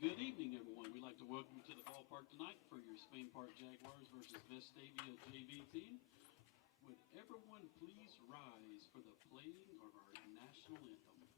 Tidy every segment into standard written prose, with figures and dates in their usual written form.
Good evening, everyone. We'd like to welcome you to the ballpark tonight for your Spain Park Jaguars versus Vestavia JV team. Would everyone please rise for the playing of our national anthem?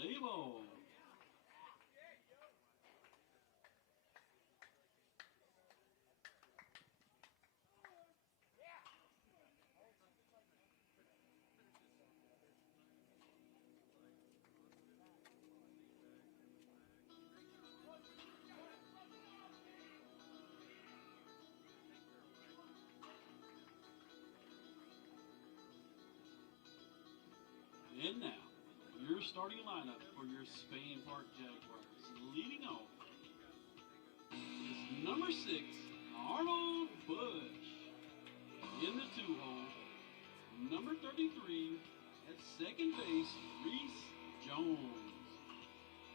Play ball. And now, your starting lineup for your Spain Park Jaguars. Leading off is number 6, Arnold Bush. In the 2-hole, number 33, at second base, Reese Jones.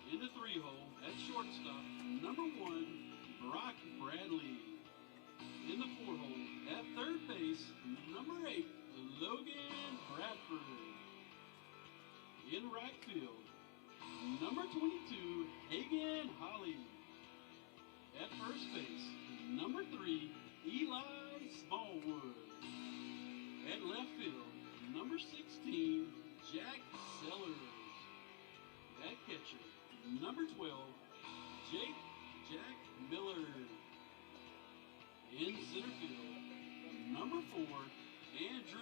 In the 3-hole, at shortstop, number 1, Brock Bradley. In the 4-hole, at third base, number 8, Logan Bradford. In right field, number 22, Hagan Holly. At first base, number 3, Eli Smallwood. At left field, number 16, Jack Sellers. At catcher, number 12, Jack Miller. In center field, number 4, Andrew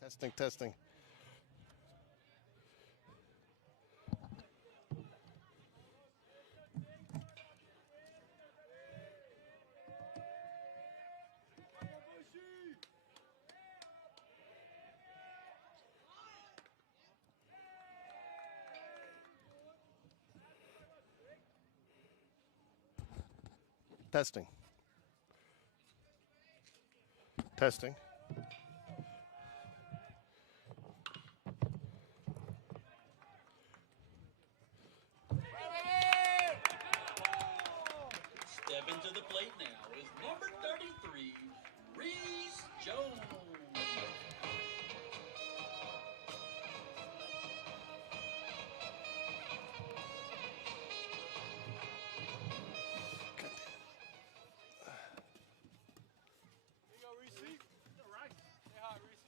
Testing. Testing. Testing. Testing. Stepping to the plate now is number 33, Reese Jones. There you go, Reese. All right. Say hi, Reese.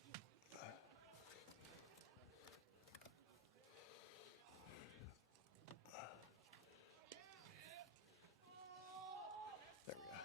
There we go.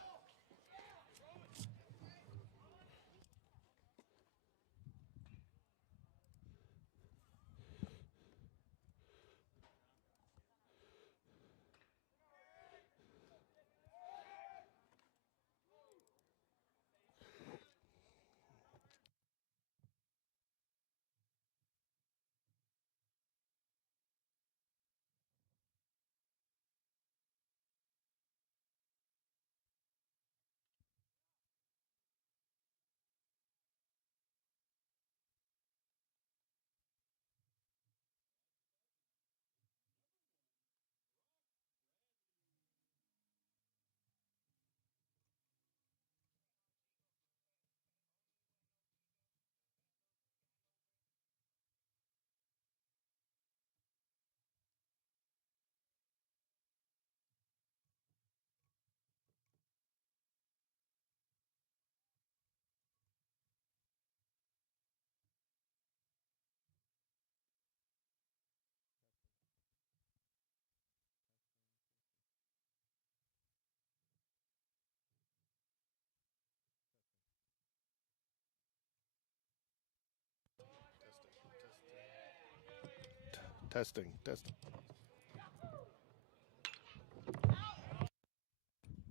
Testing.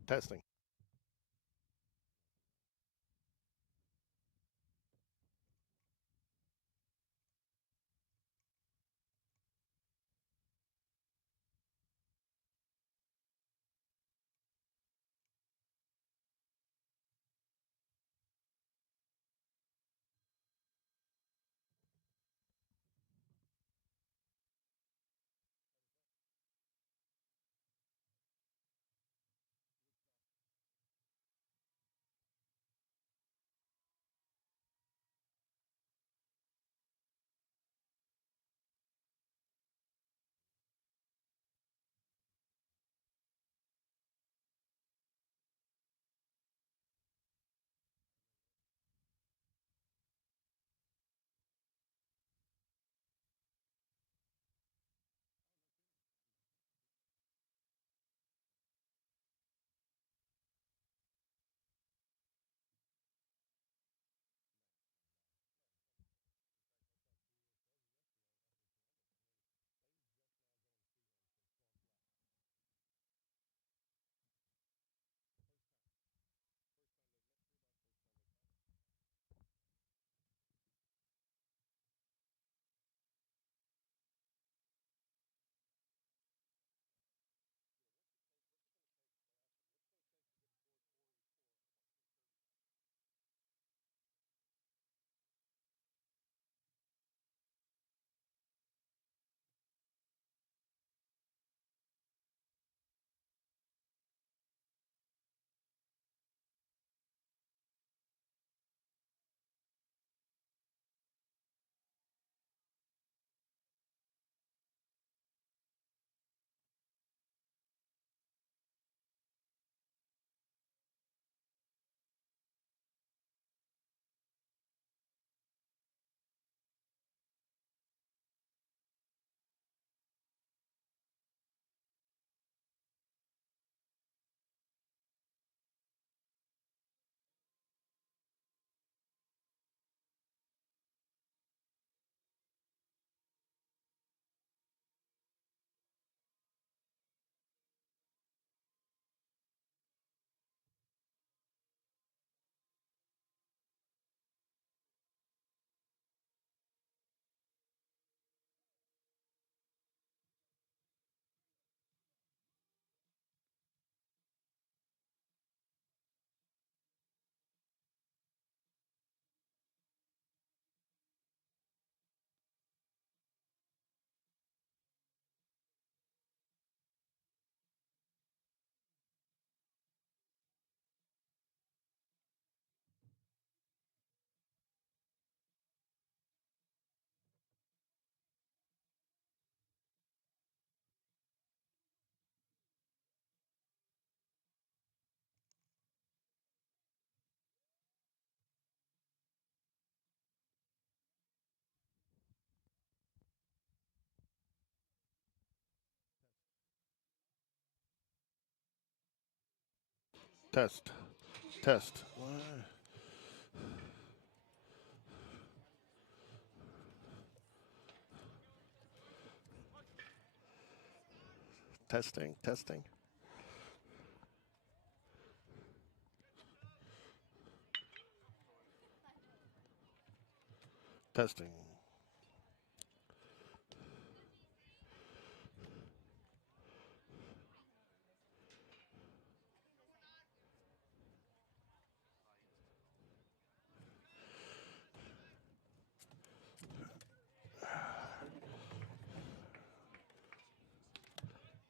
Testing. Test. Test. Testing. Testing. Testing.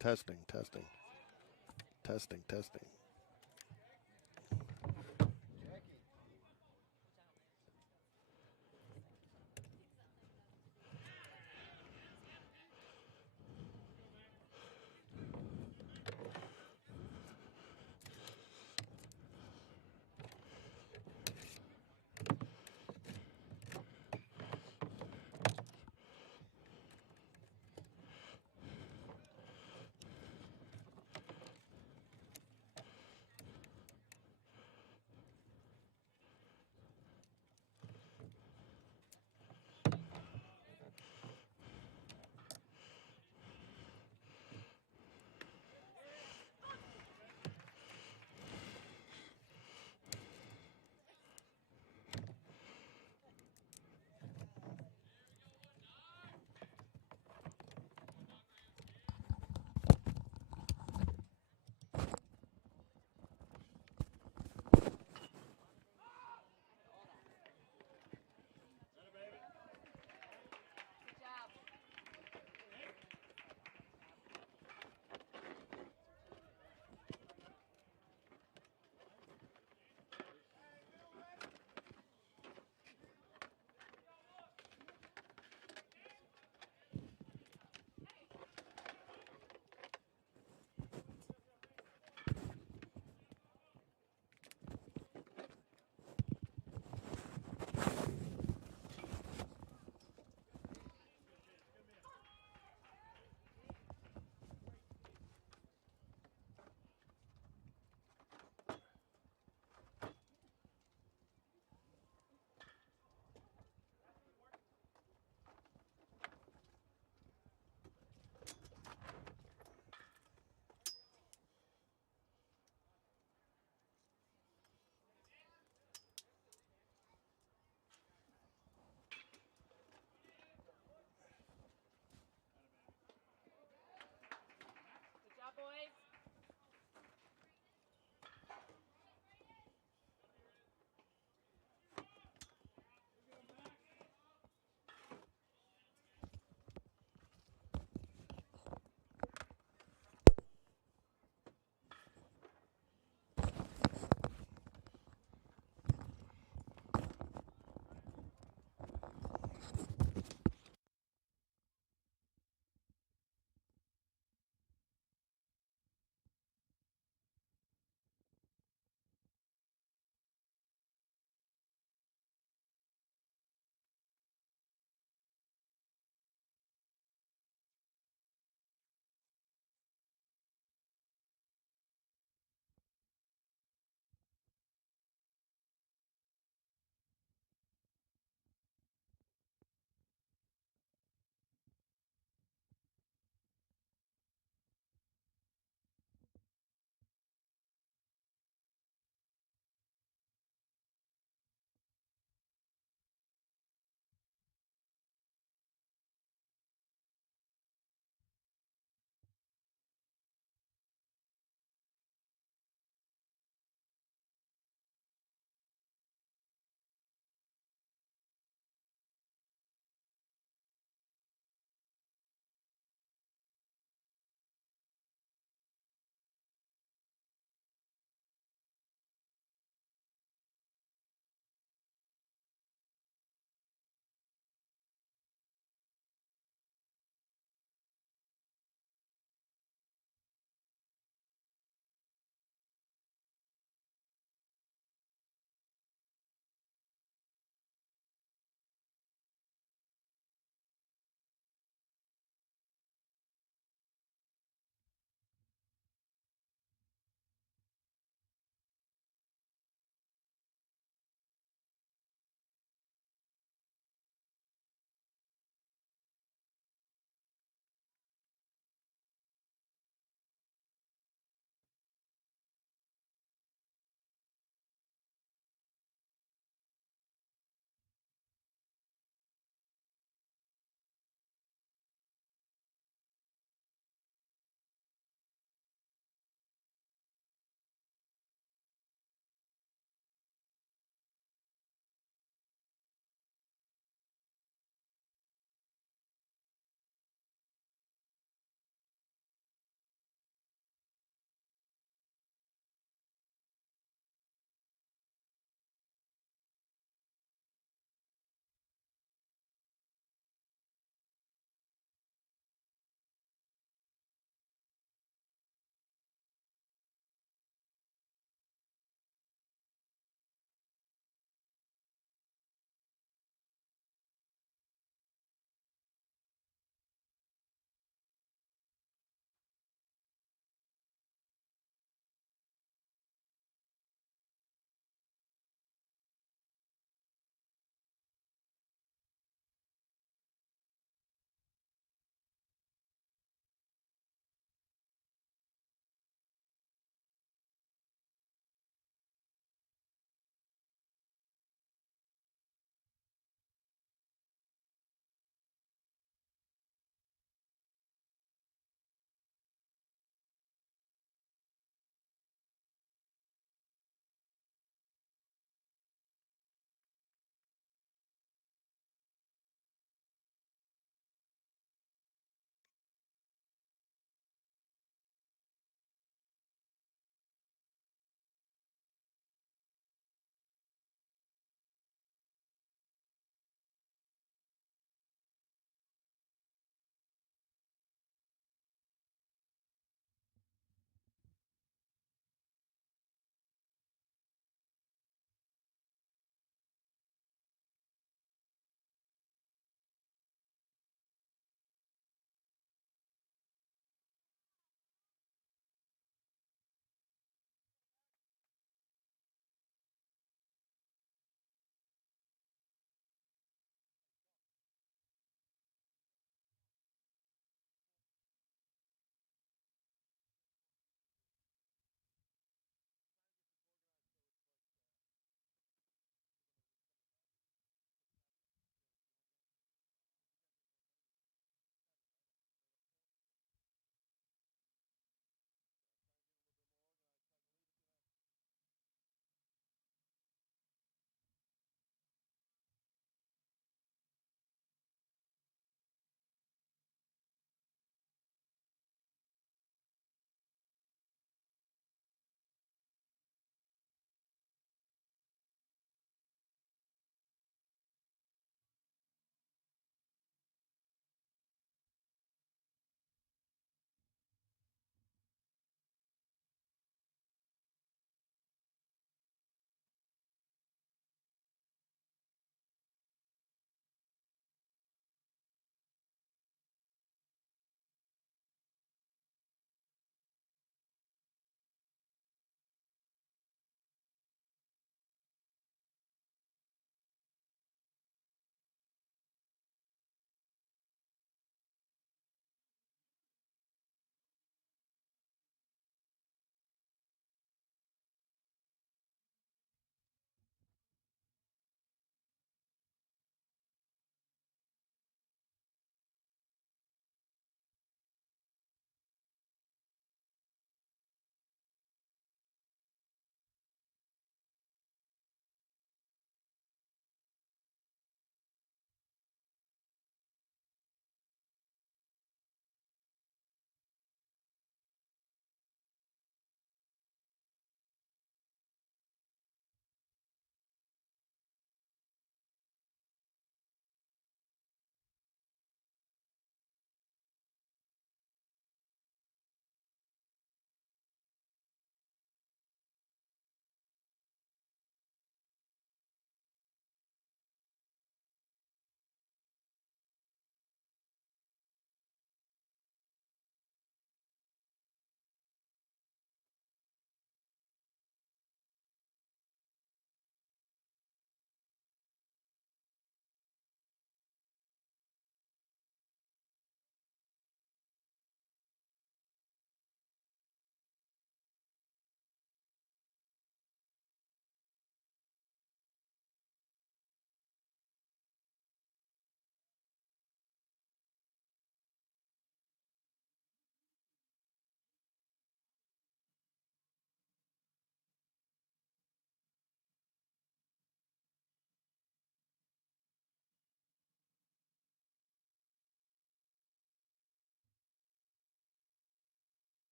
Testing. Testing. Testing. Testing.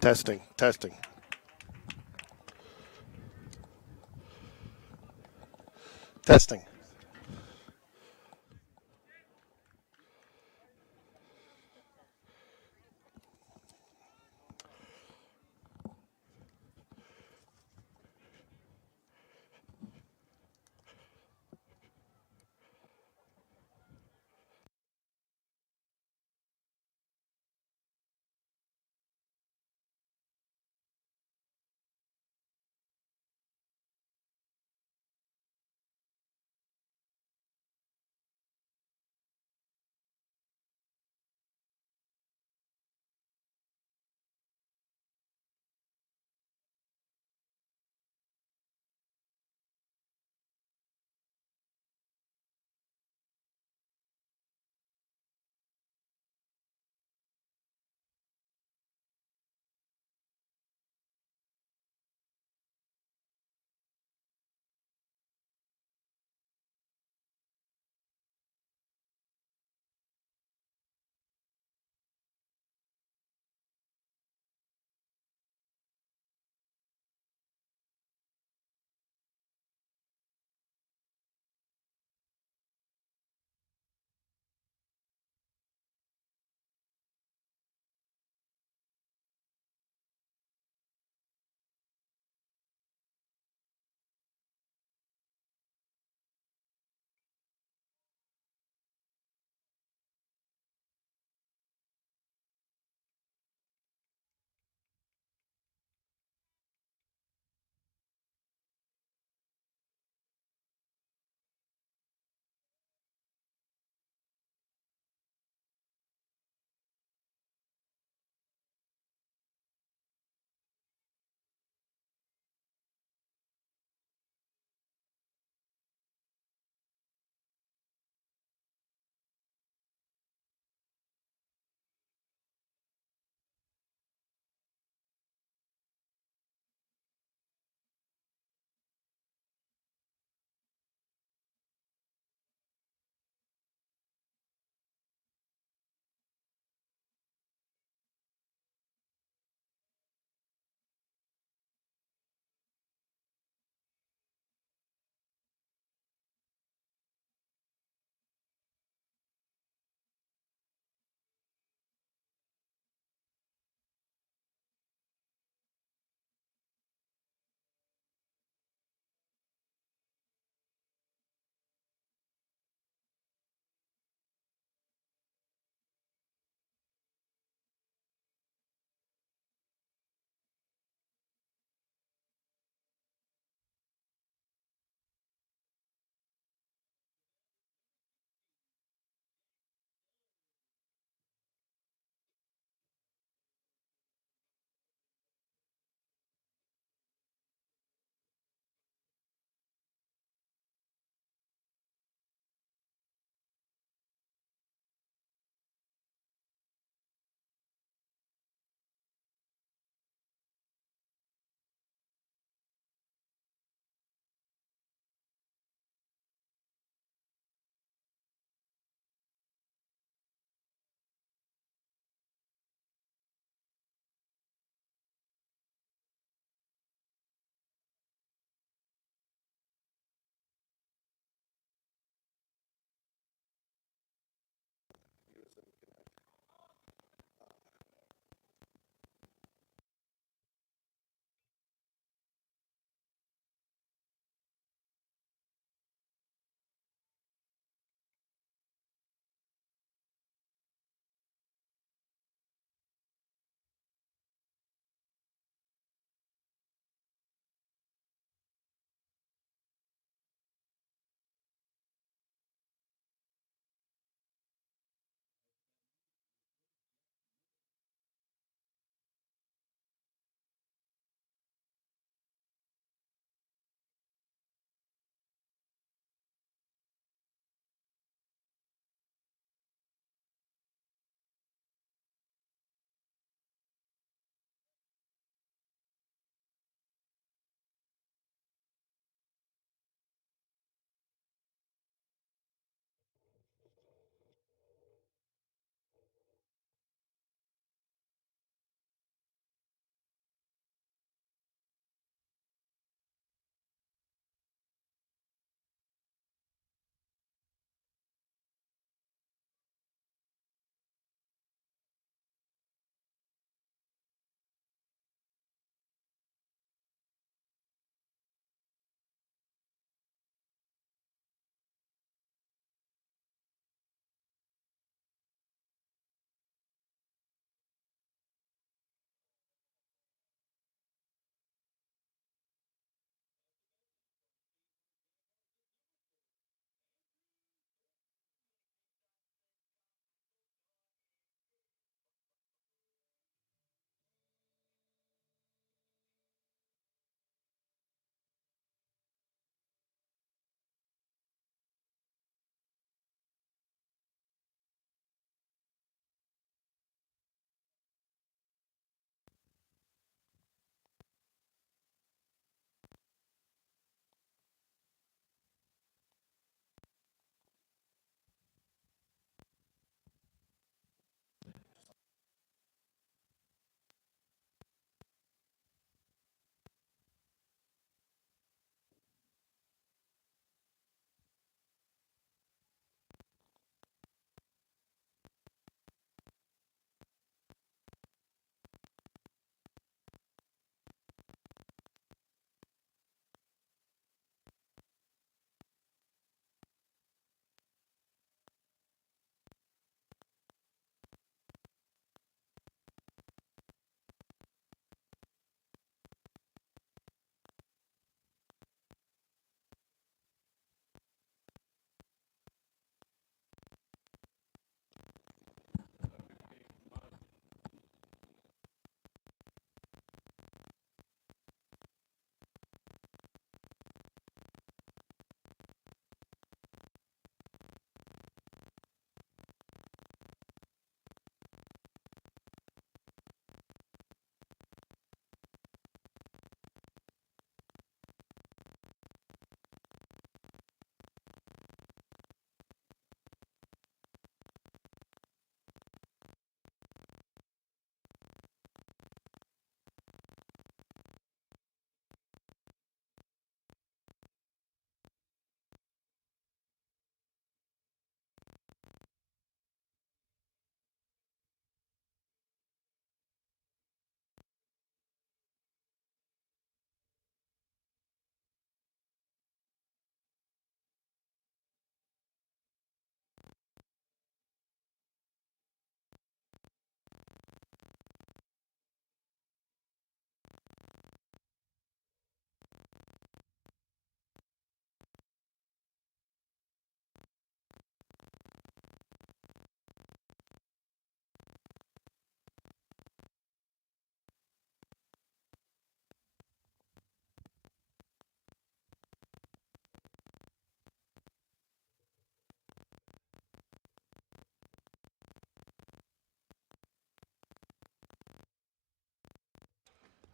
Testing. Testing. Testing.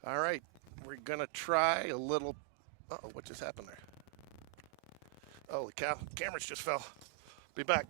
All right, we're gonna try a little. Uh-oh, what just happened there? Holy cow! Cameras just fell. Be back.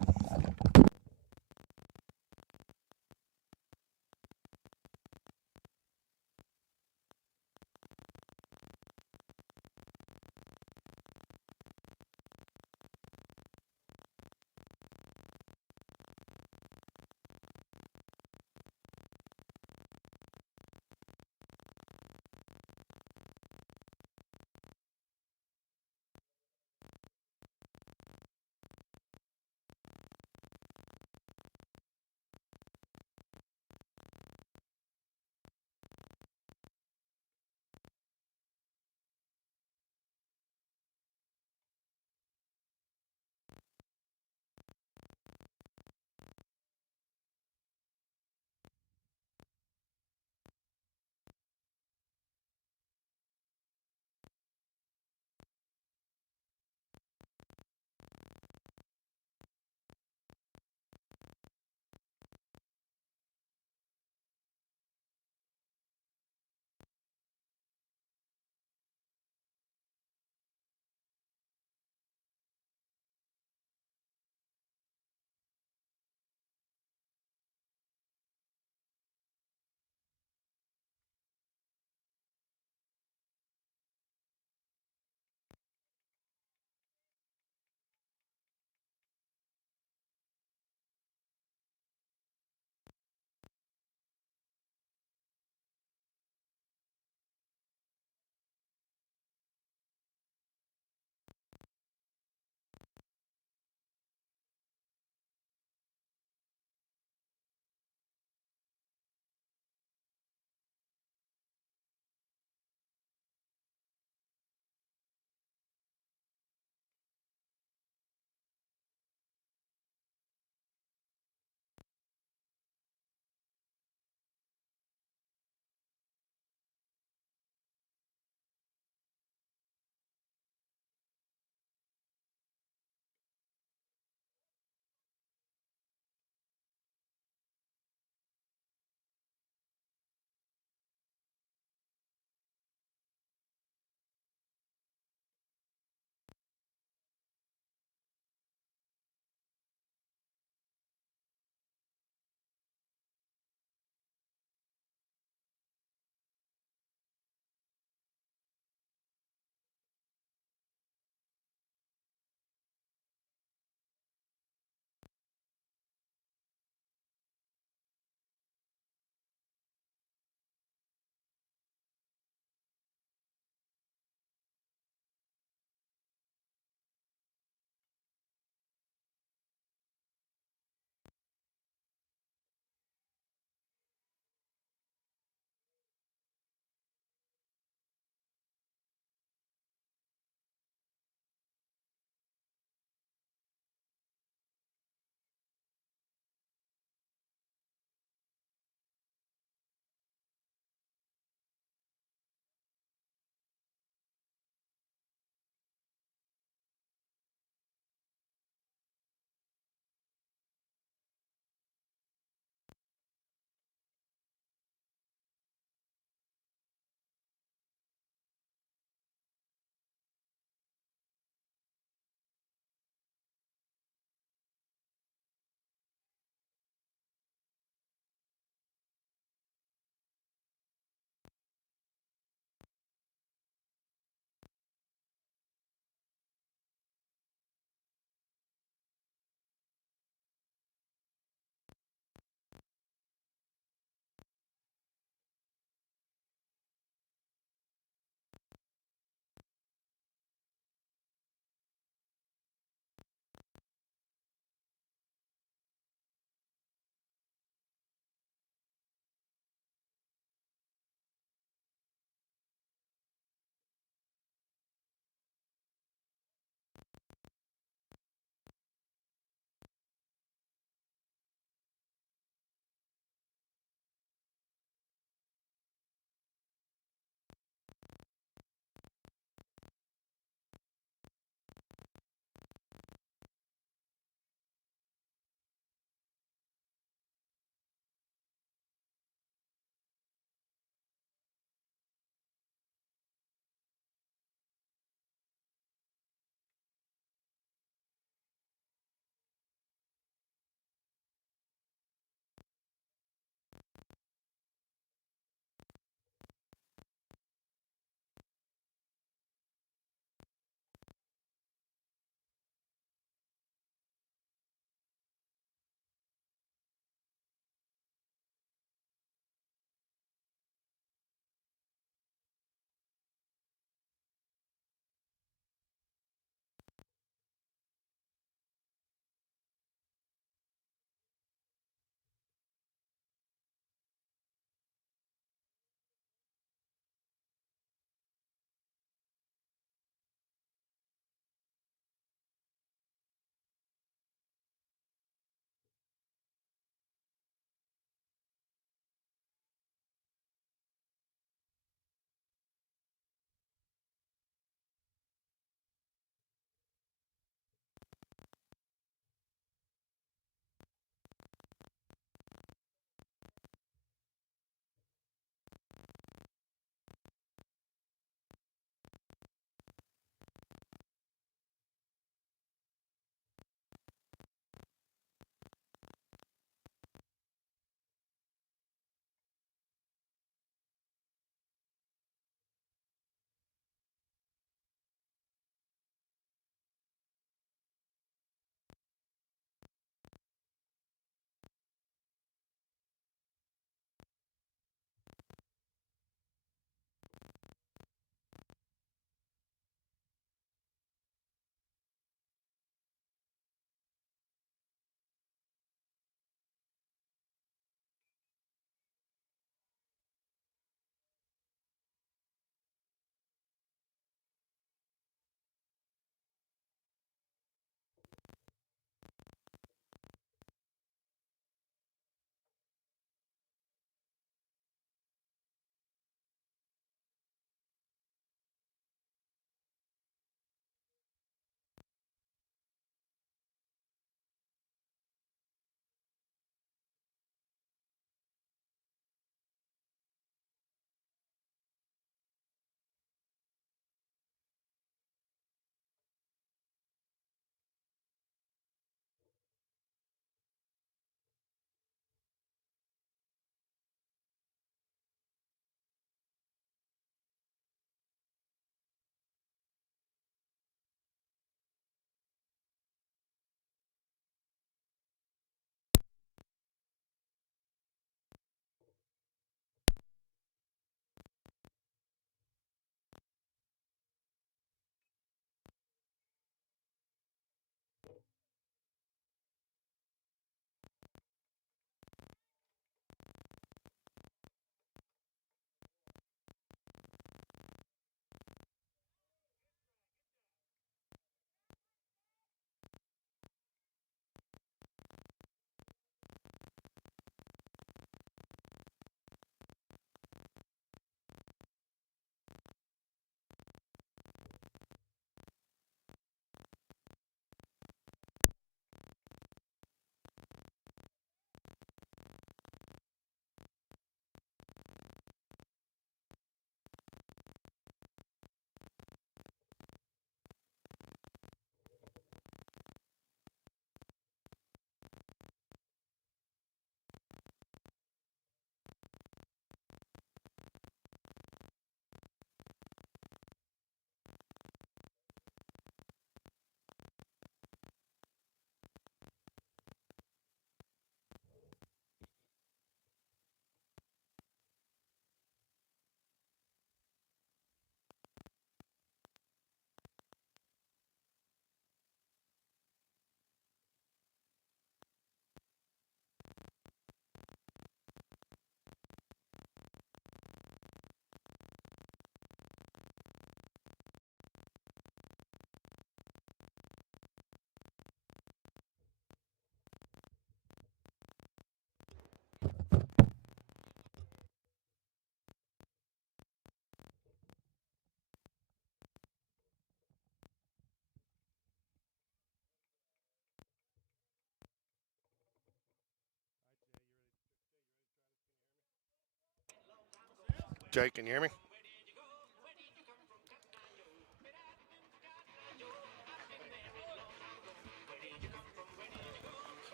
Jay, can you hear me?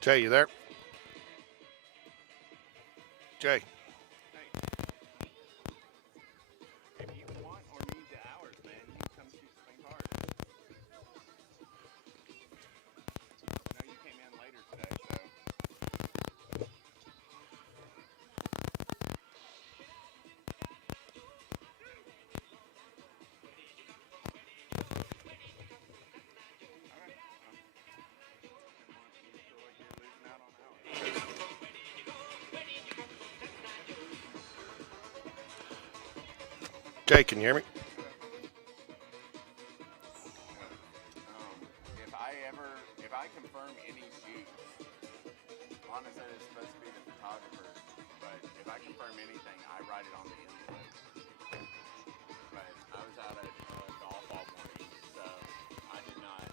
Jay, you there? Jay. If you want or need the hours, man, you can come shoot Spain hard. I know you came in later today, so. Jay, can you hear me? If I confirm any shoots, Lana said it's supposed to be the photographer, but if I confirm anything, I write it on the envelope. But I was out at golf all morning, so I did not.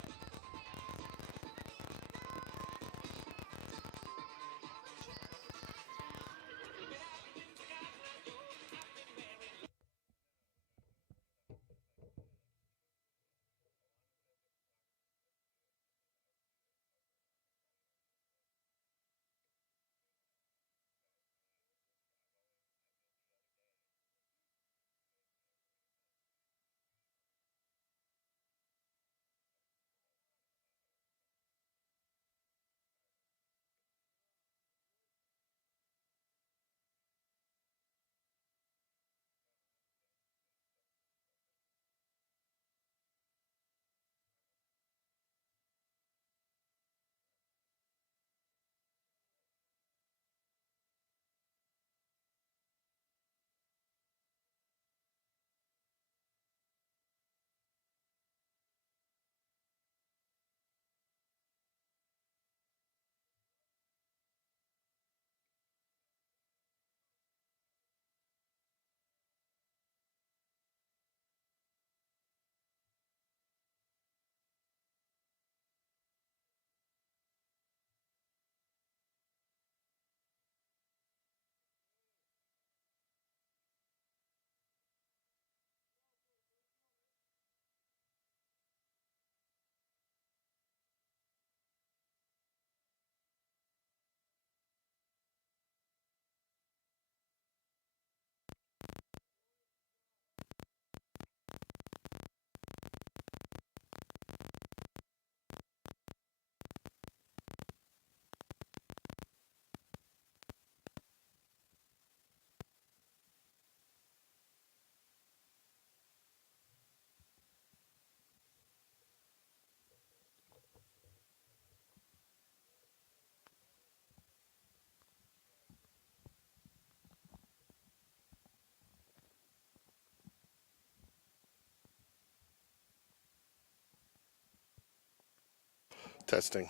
Testing.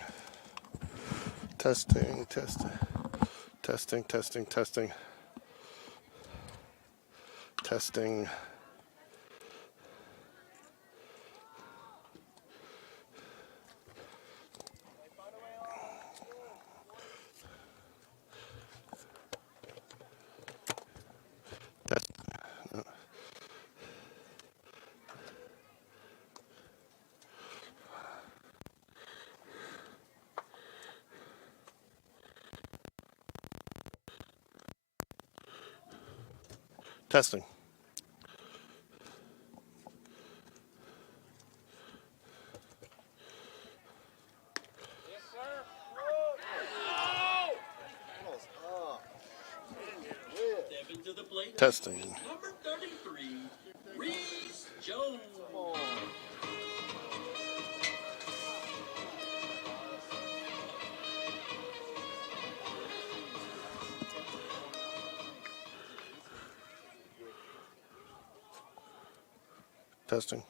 Testing, testing. Testing, testing, testing. Testing. Test. Testing. Yes, sir. Stepping to the plate. Testing. Number 33, Reese Jones. Testing.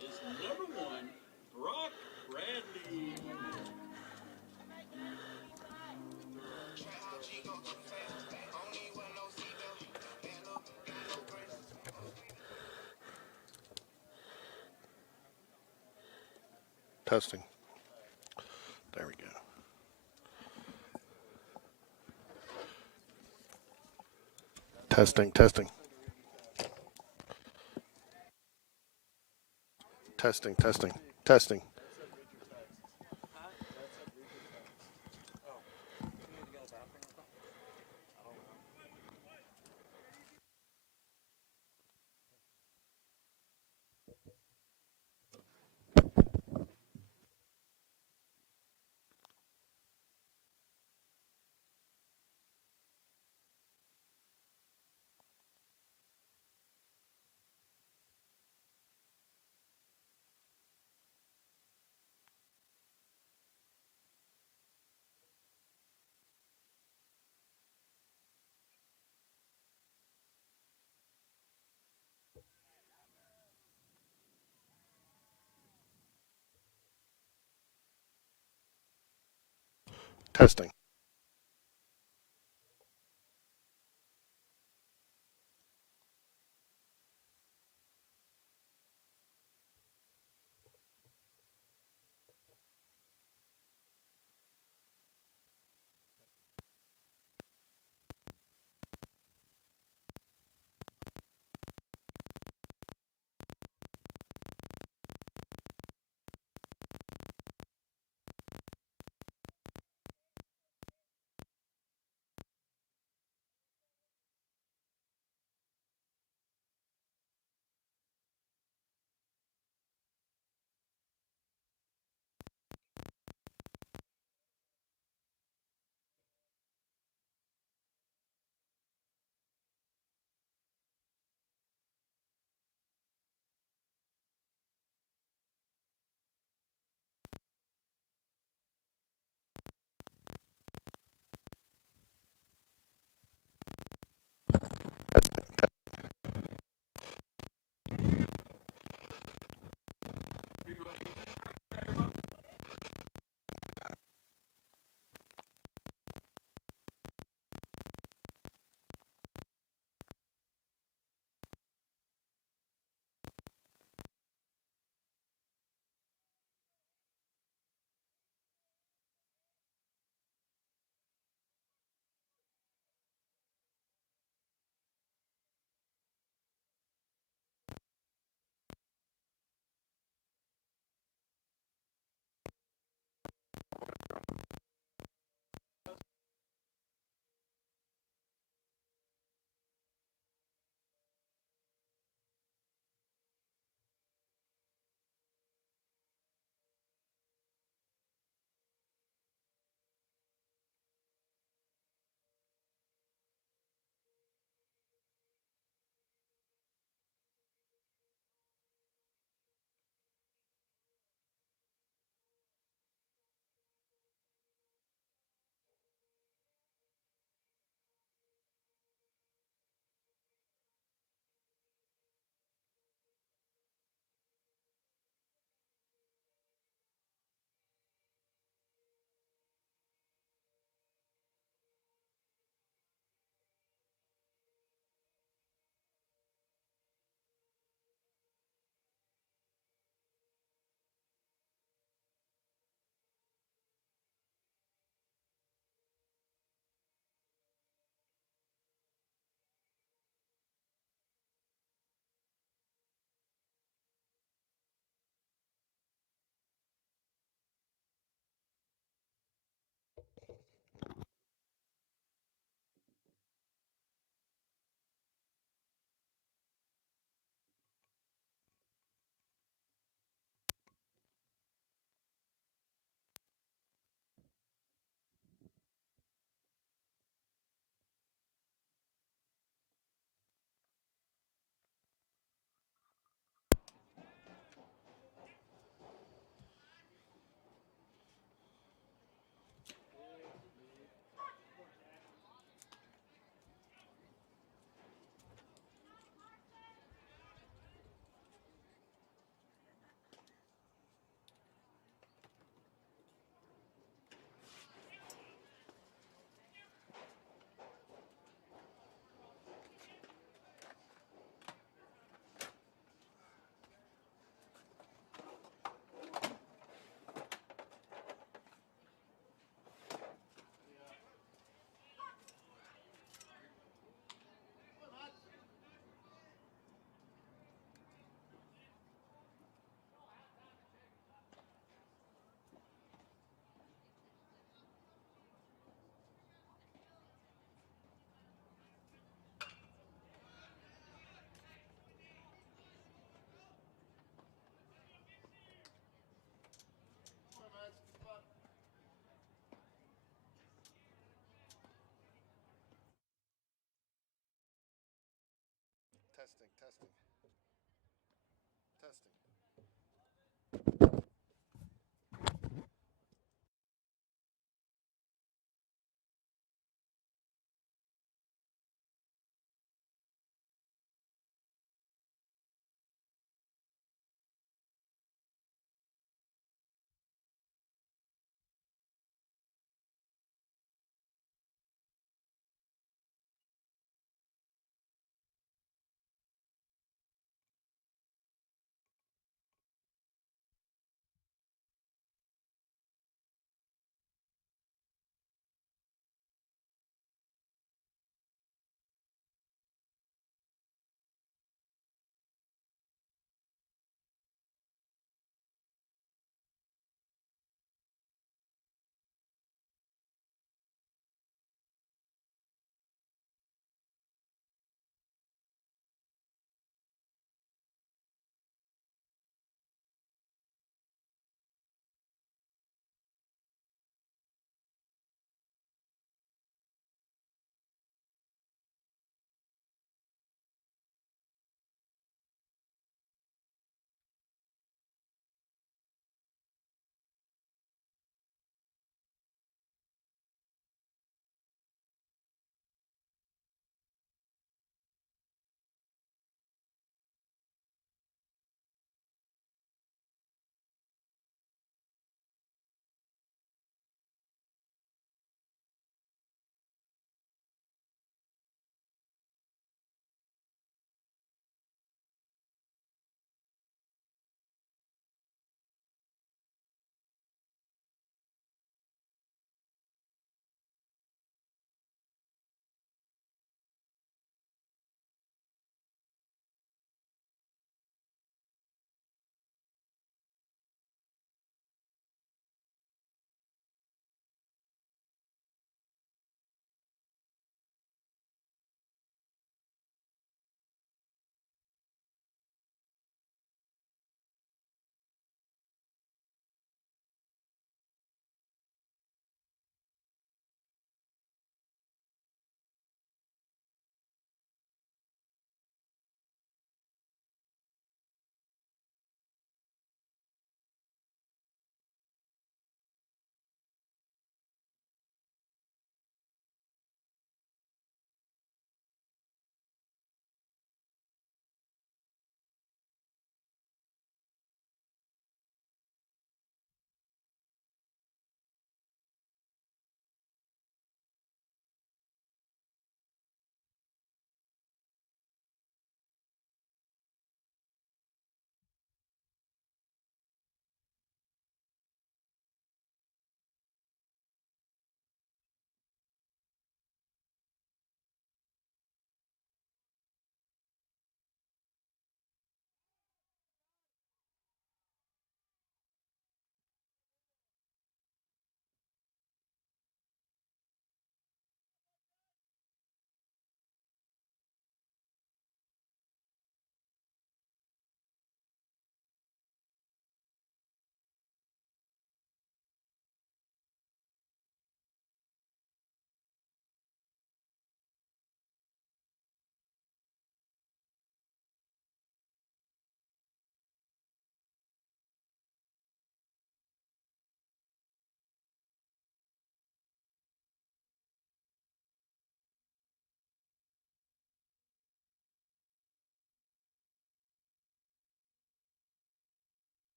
Is number 1, Brock Bradley. Testing. There we go. Testing, testing. Testing, testing, testing. Testing.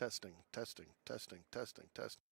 Testing, testing, testing, testing, testing.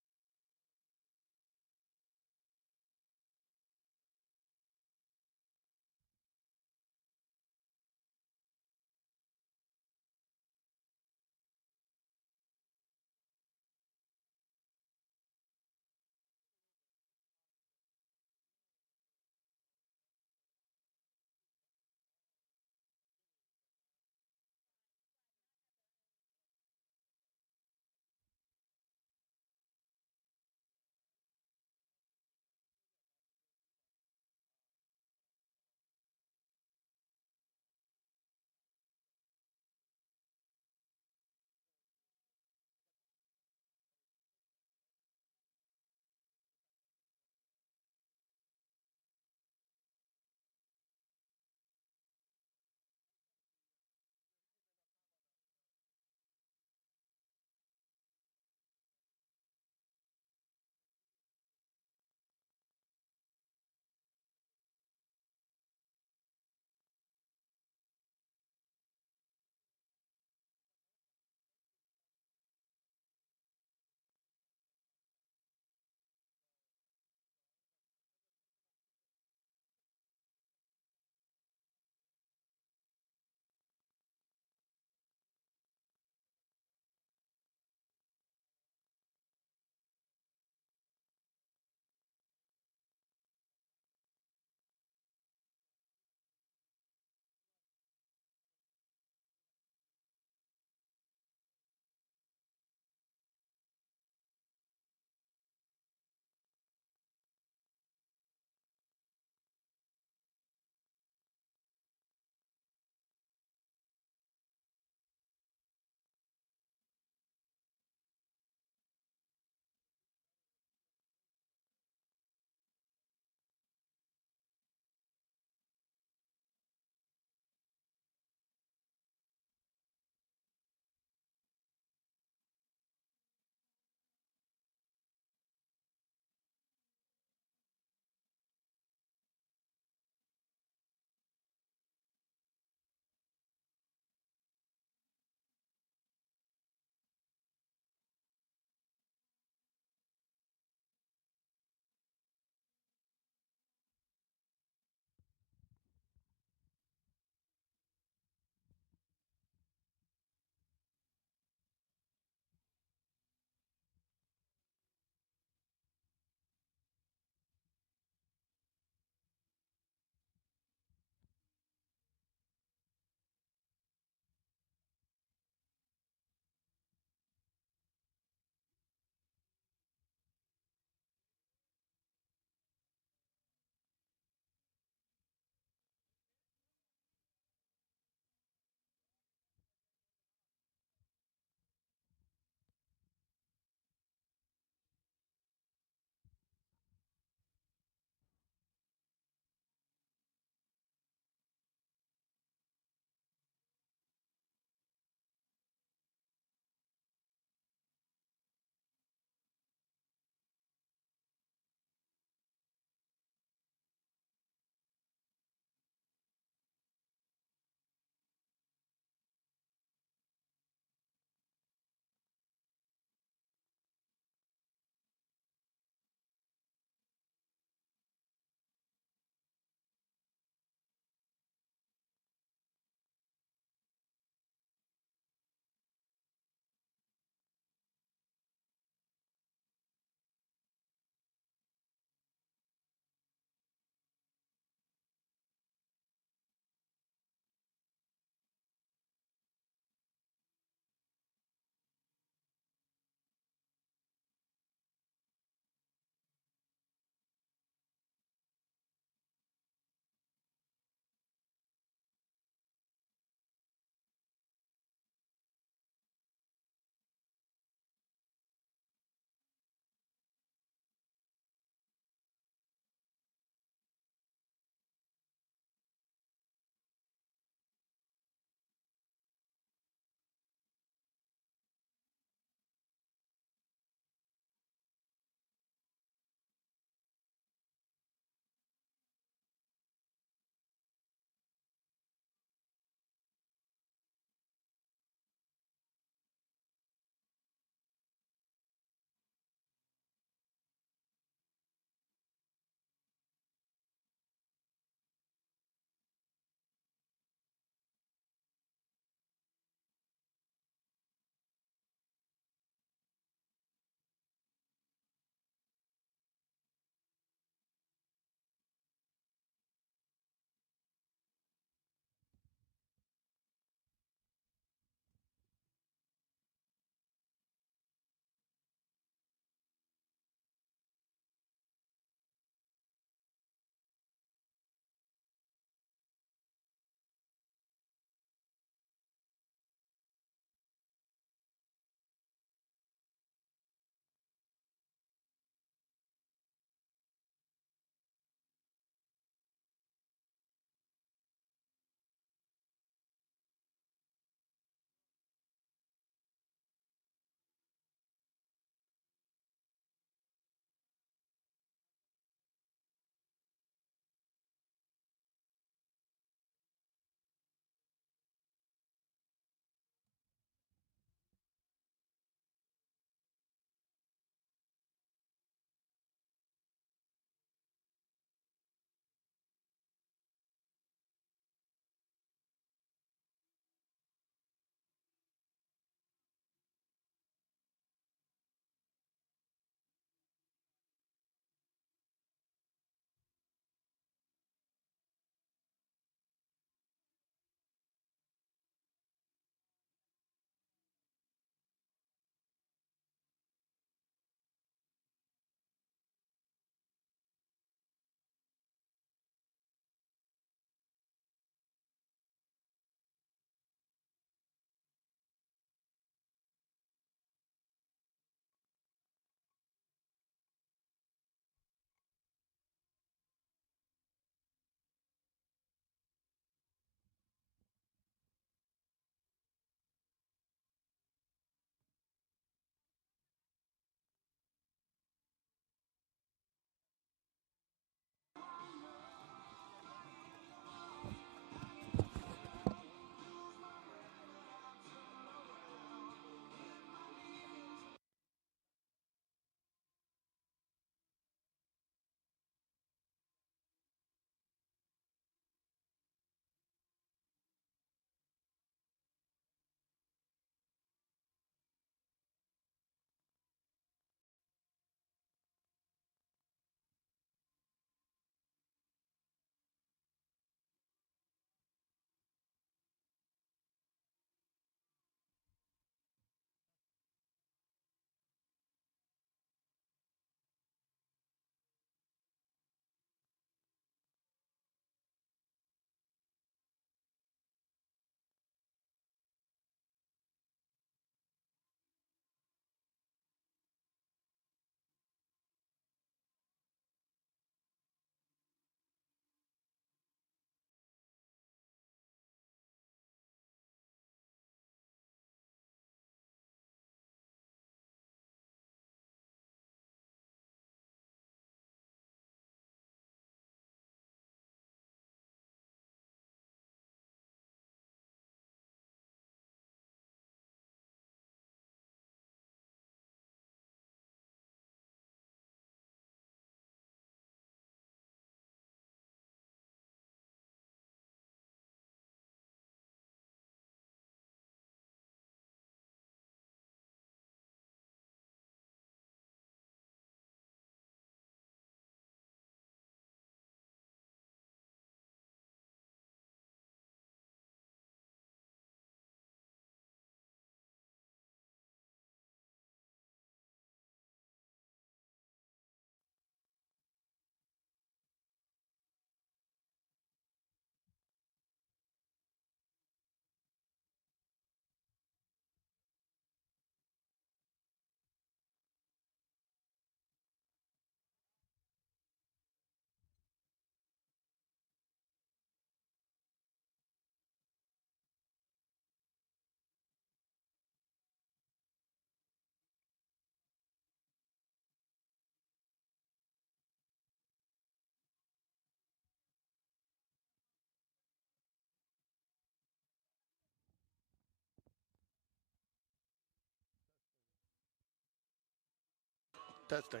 Testing.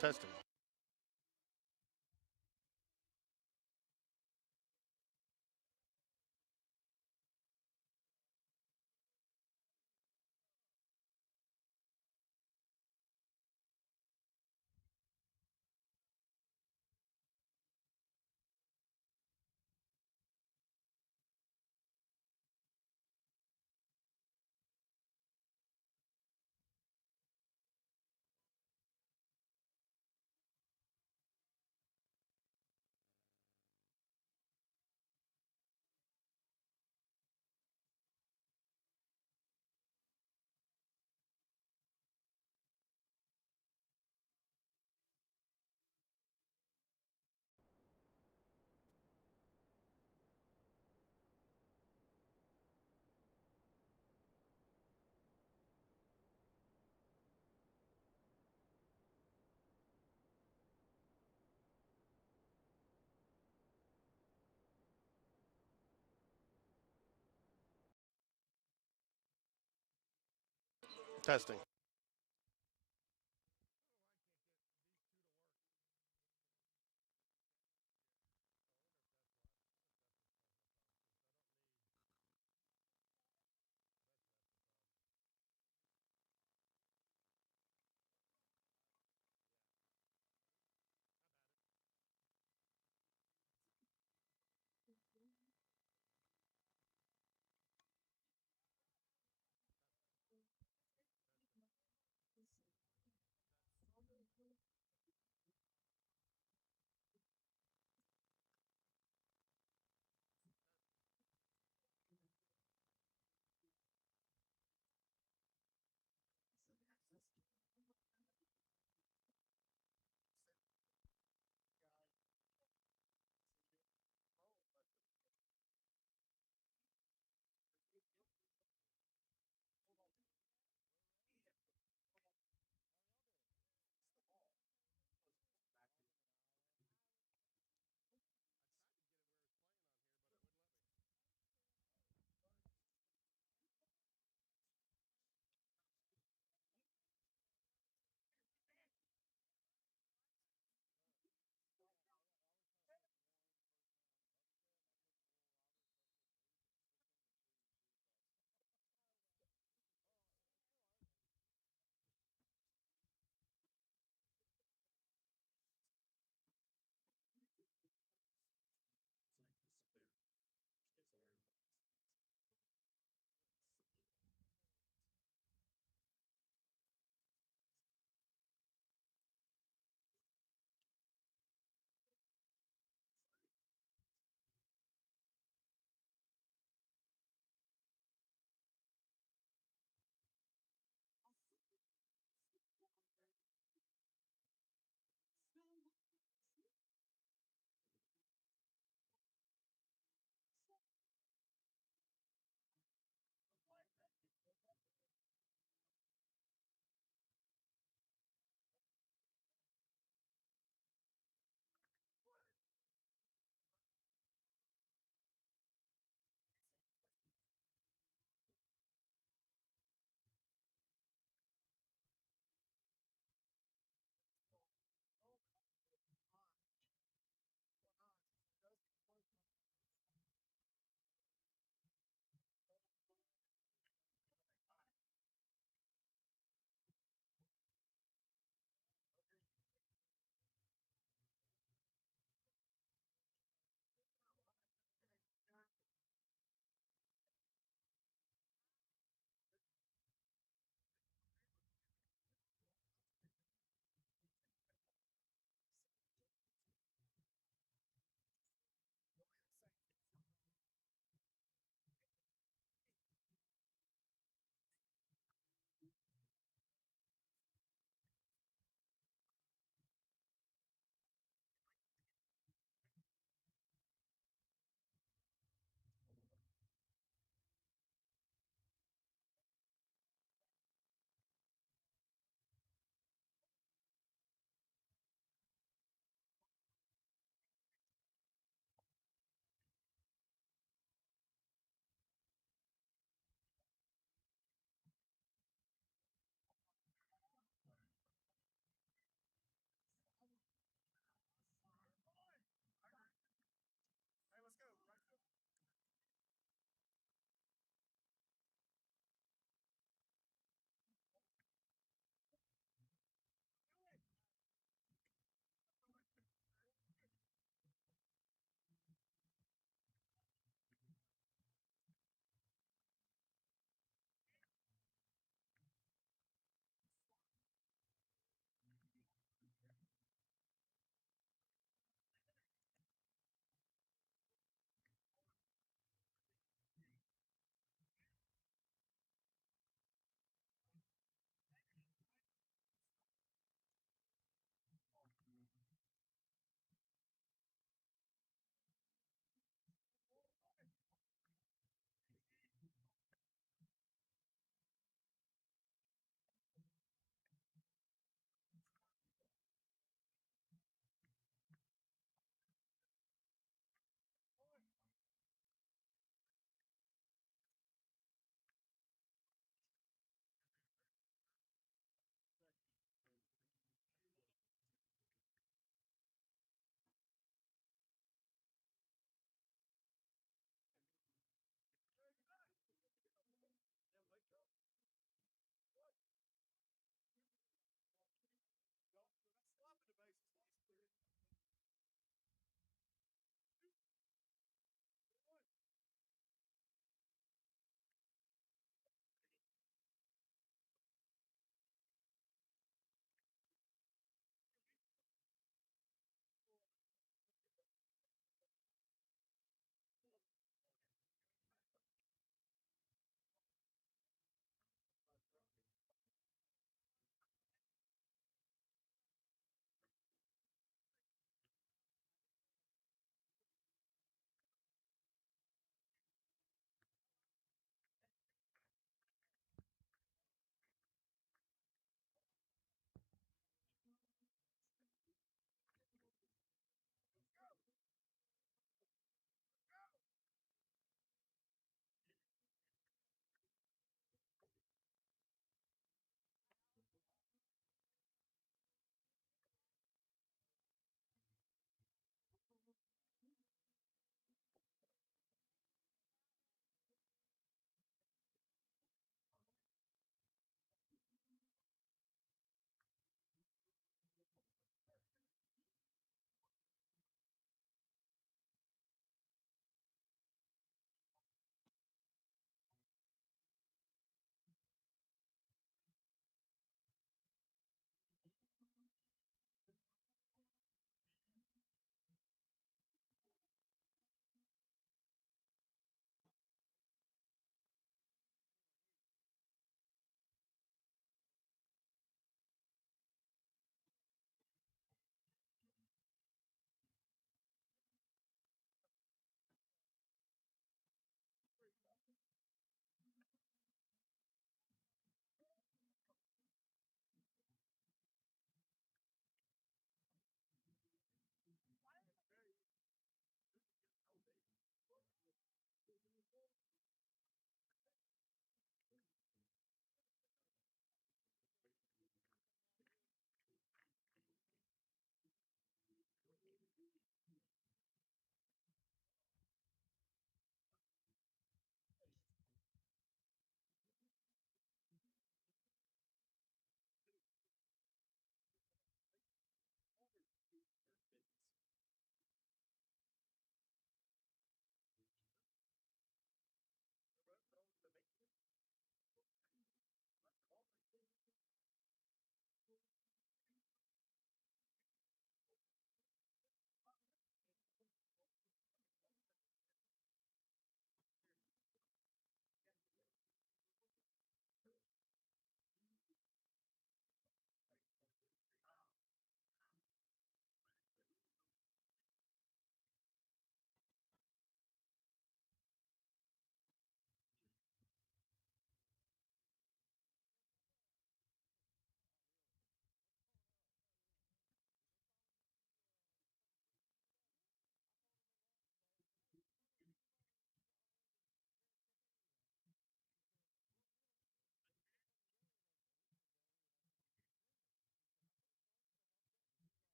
Testing. Testing.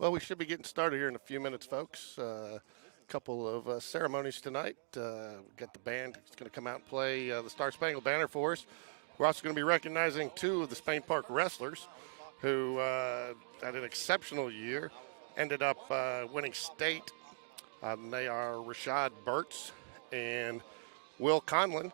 Well, we should be getting started here in a few minutes, folks. A couple of ceremonies tonight. We've got the band that's going to come out and play the Star Spangled Banner for us. We're also going to be recognizing two of the Spain Park wrestlers who had an exceptional year, ended up winning state. They are Rashad Burtz and Will Conlon,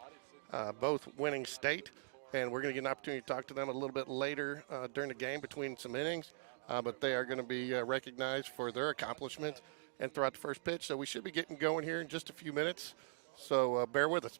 both winning state. And we're going to get an opportunity to talk to them a little bit later during the game between some innings. But they are going to be recognized for their accomplishment and throughout the first pitch. So we should be getting going here in just a few minutes. So bear with us.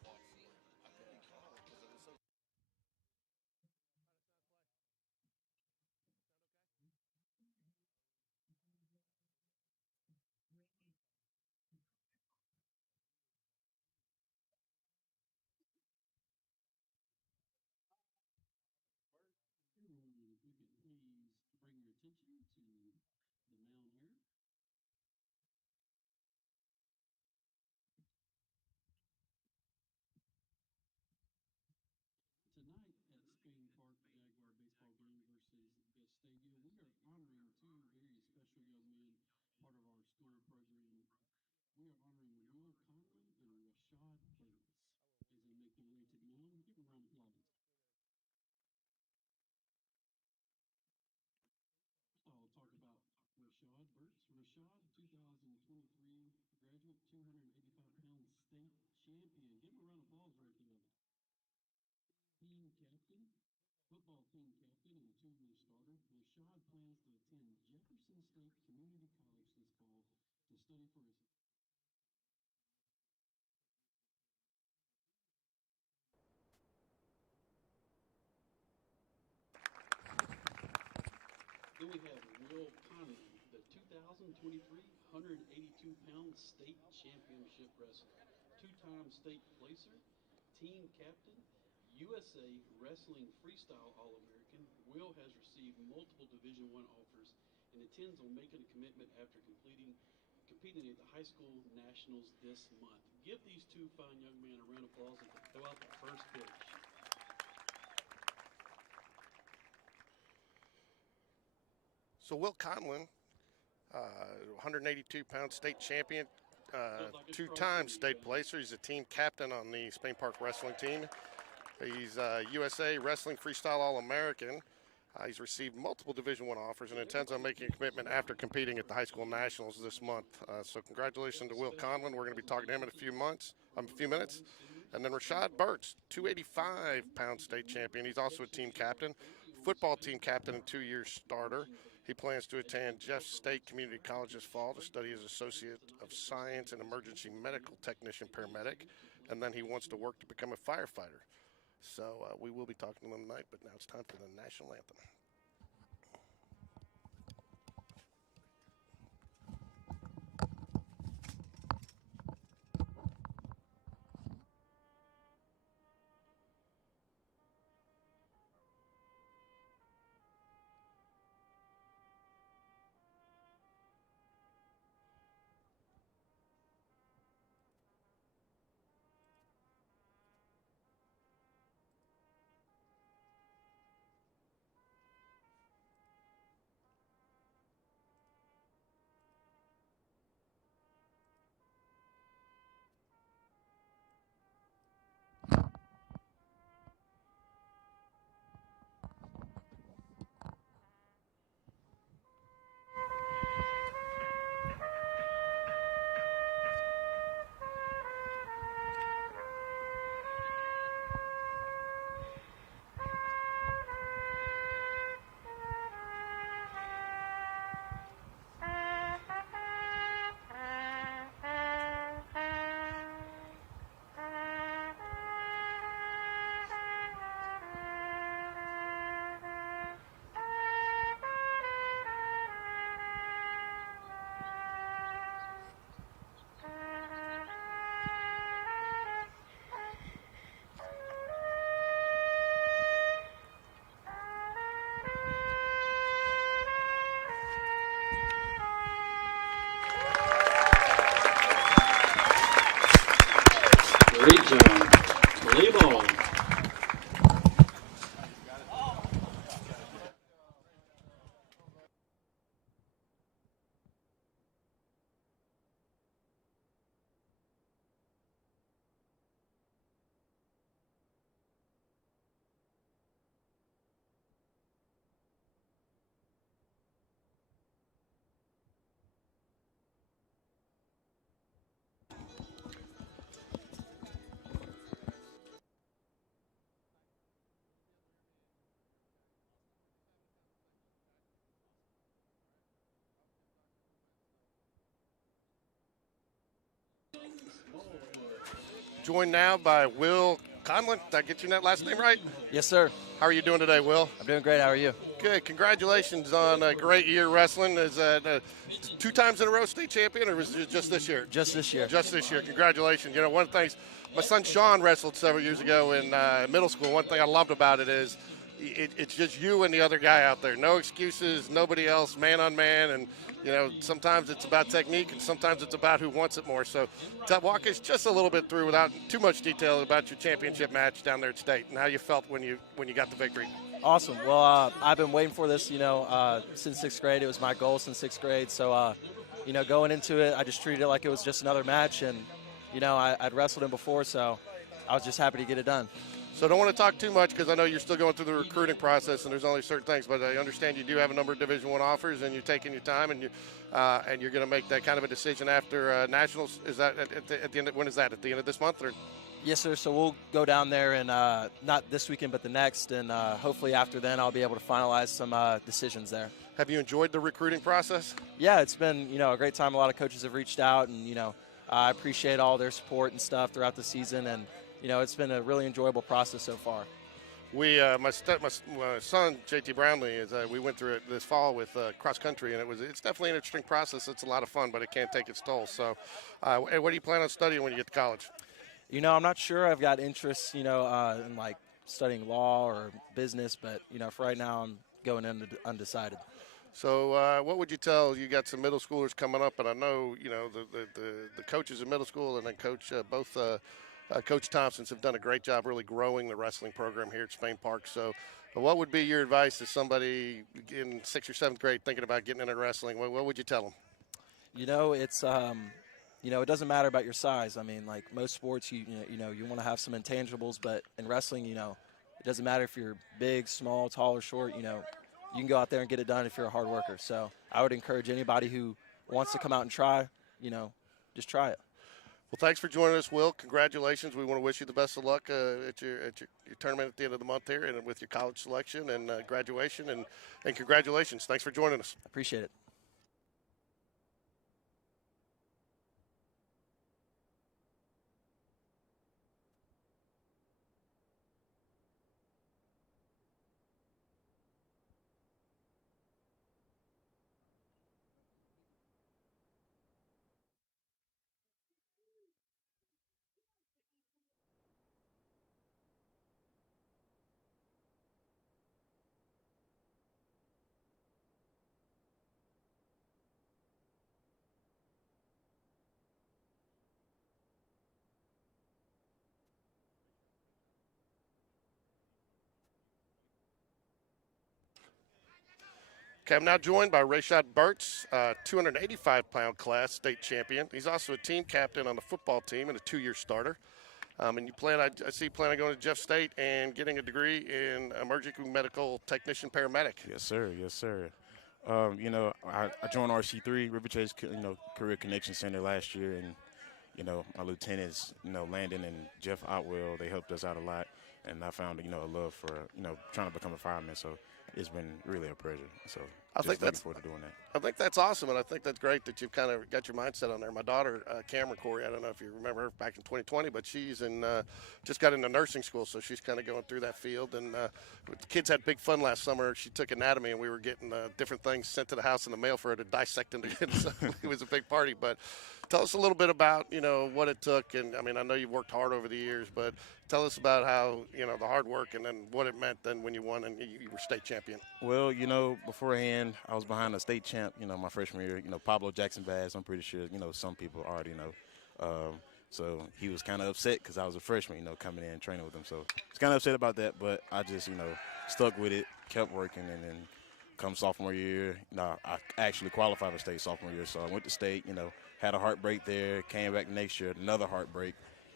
Everyone, if we could please bring your attention to the mound here. Tonight at Spain Park Jaguar baseball game versus Vestavia, we are honoring two very special young men, part of our school program. We are honoring Will Conlon and Rashad Burtz as they make their way to the mound. Give them a round of applause. I'll talk about Rashad Burtz. Rashad, 2023 graduate, 285-pound state champion. Give him a round of applause right there. Team captain, football team captain, and two-year starter. Rashad plans to attend Jefferson State Community College this fall to study for his. Then we have Will Conlon, the 2023 182-pound state championship wrestler, two-time state placer, team captain, USA Wrestling Freestyle All-American. Will has received multiple Division I offers and intends on making a commitment after competing at the high school nationals this month. Give these two fine young men a round of applause as they throw out the first pitch. So Will Conlon, 182-pound state champion, two-time state placer. He's a team captain on the Spain Park wrestling team. He's USA Wrestling Freestyle All-American. He's received multiple Division I offers and intends on making a commitment after competing at the high school nationals this month. So congratulations to Will Conlon. We're going to be talking to him in a few minutes. And then Rashad Burtz, 285-pound state champion. He's also a team captain, football team captain and two-year starter. He plans to attend Jeff State Community College this fall to study as Associate of Science and Emergency Medical Technician Paramedic. And then he wants to work to become a firefighter. So we will be talking to them tonight, but now it's time for the national anthem. Great job. Play ball. joined now by Will Conlon. Did I get you that last name right? Yes, sir. How are you doing today, Will? I'm doing great. How are you? Good. Congratulations on a great year wrestling. Is that 2 times in a row state champion, or was it just this year? Just this year. Just this year. Congratulations. You know, one of the things, my son Sean wrestled several years ago in middle school. One thing I loved about it is it's just you and the other guy out there. No excuses, nobody else, man on man. And, you know, sometimes it's about technique and sometimes it's about who wants it more. So walk us just a little bit through, without too much detail, about your championship match down there at State and how you felt when you got the victory. Awesome. Well, I've been waiting for this, since 6th grade. It was my goal since 6th grade. So, going into it, I just treated it like it was just another match. And, I'd wrestled him before, so I was just happy to get it done. So I don't want to talk too much because I know you're still going through the recruiting process and there's only certain things, but I understand you do have a number of Division I offers and you're taking your time and you're going to make that kind of a decision after Nationals. Is that at the end? When is that? At the end of this month? Or? Yes, sir. So we'll go down there and not this weekend but the next, and hopefully after then I'll be able to finalize some decisions there. Have you enjoyed the recruiting process? Yeah, it's been a great time. A lot of coaches have reached out, and I appreciate all their support and stuff throughout the season, and it's been a really enjoyable process so far. We, my son JT Brownlee, we went through it this fall with cross country, and it's definitely an interesting process. It's a lot of fun, but it can take its toll. So, what do you plan on studying when you get to college? I'm not sure. I've got interests, in like studying law or business, but for right now, I'm going undecided. So, what would you tell? You got some middle schoolers coming up, and I know the coaches in middle school and then Coach Thompson's have done a great job really growing the wrestling program here at Spain Park. So what would be your advice to somebody in 6th or 7th grade thinking about getting into wrestling? What would you tell them? It's it doesn't matter about your size. I mean, like most sports, you want to have some intangibles, but in wrestling, it doesn't matter if you're big, small, tall, or short. You can go out there and get it done if you're a hard worker. So I would encourage anybody who wants to come out and try, just try it. Well, thanks for joining us, Will. Congratulations. We want to wish you the best of luck at your tournament at the end of the month here and with your college selection and graduation. And congratulations. Thanks for joining us. Appreciate it. Okay, I'm now joined by Rashad Burtz, 285-pound class state champion. He's also a team captain on the football team and a 2-year starter. And I see you plan on going to Jeff State and getting a degree in emergency medical technician paramedic. Yes, sir. Yes, sir. I joined RC3, River Chase, Career Connection Center last year, and my lieutenants, Landon and Jeff Otwell, they helped us out a lot, and I found a love for trying to become a fireman. So it's been really a pleasure. So I think looking forward to doing that. I think that's awesome, and I think that's great that you've kind of got your mindset on there. My daughter, Cameron Corey, I don't know if you remember her back in 2020, but she's just got into nursing school, so she's kind of going through that field. And the kids had big fun last summer. She took anatomy, and we were getting different things sent to the house in the mail for her to dissect into. So it was a big party. But tell us a little bit about what it took, and I mean I know you've worked hard over the years, but tell us about how the hard work and then what it meant then when you won and you were state champion. Well, beforehand I was behind a state champ, my freshman year, Pablo Jackson Bass. I'm pretty sure, some people already know. So he was kind of upset because I was a freshman, coming in and training with him. So he's kind of upset about that, but I just, stuck with it, kept working, and then come sophomore year, I actually qualified for state sophomore year. So I went to state, had a heartbreak there, came back next year, another heartbreak,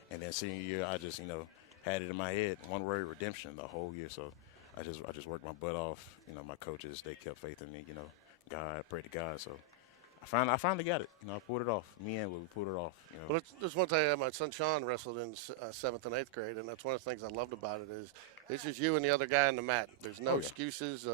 and then senior year I just, had it in my head, one word, redemption, the whole year. So I just worked my butt off. My coaches, they kept faith in me, God, I prayed to God. So I finally got it. You know, I pulled it off. Me and we pulled it off. You know. Well, there's one thing. My son Sean wrestled in 7th and 8th grade, and that's one of the things I loved about it is it's just you and the other guy on the mat. There's no excuses.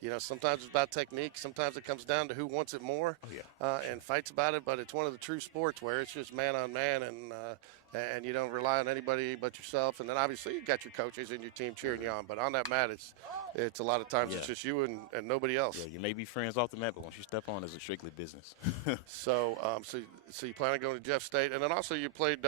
You know, sometimes it's about technique. Sometimes it comes down to who wants it more and fights about it. But it's one of the true sports where it's just man on man, and you don't rely on anybody but yourself. And then obviously you got your coaches and your team cheering you on. But on that mat, it's a lot of times it's just you and nobody else. Yeah, you may be friends off the mat, but once you step on, it's strictly business. So you plan on going to Jeff State, and then also you played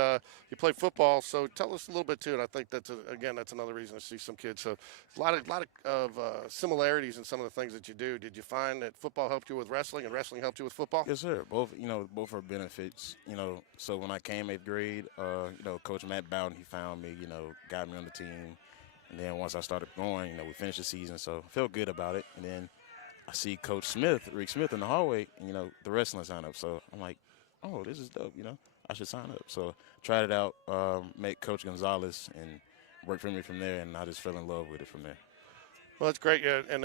football. So tell us a little bit too. And I think that's another reason to see some kids. So a lot of similarities in some of the things that you do. Did you find that football helped you with wrestling, and wrestling helped you with football? Yes, sir. Both are benefits. You know, so when I came 8th grade, you know, Coach Matt Bowden, he found me. You know, got me on the team, and then once I started going, you know, we finished the season, so I felt good about it. And then I see Coach Rick Smith in the hallway, and, you know, the wrestling sign up. So I'm like, oh, this is dope, you know. I should sign up. So tried it out, met Coach Gonzalez, and worked for me from there, and I just fell in love with it from there. Well, that's great. Yeah, and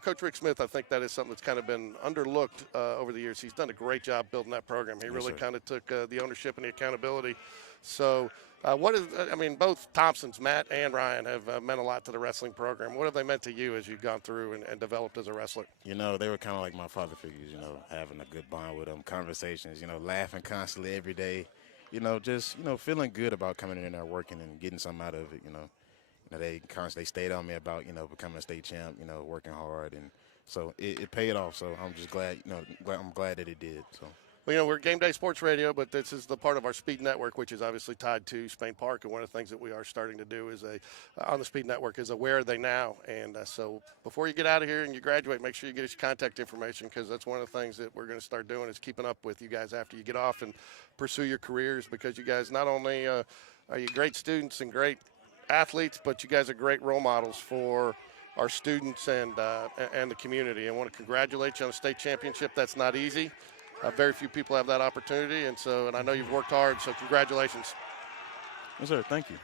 Coach Rick Smith, I think that is something that's kind of been underlooked over the years. He's done a great job building that program. He really kind of took the ownership and the accountability. So both Thompsons, Matt and Ryan, have meant a lot to the wrestling program. What have they meant to you as you've gone through and developed as a wrestler? You know, they were kind of like my father figures, you know, having a good bond with them, conversations, you know, laughing constantly every day, you know, just, you know, feeling good about coming in there working and getting something out of it, you know. You know, they constantly stayed on me about, you know, becoming a state champ, you know, working hard. And so it paid off. So I'm just glad, you know, I'm glad that it did. So. Well, you know, we're Game Day Sports Radio, but this is the part of our Speed Network, which is obviously tied to Spain Park. And one of the things that we are starting to do is on the Speed Network is Where Are They Now? And so before you get out of here and you graduate, make sure you get us your contact information, because that's one of the things that we're going to start doing is keeping up with you guys after you get off and pursue your careers, because you guys not only are you great students and great athletes, but you guys are great role models for our students and the community. I want to congratulate you on the state championship. That's not easy. Very few people have that opportunity, and I know you've worked hard, so congratulations. Yes, sir. Thank you.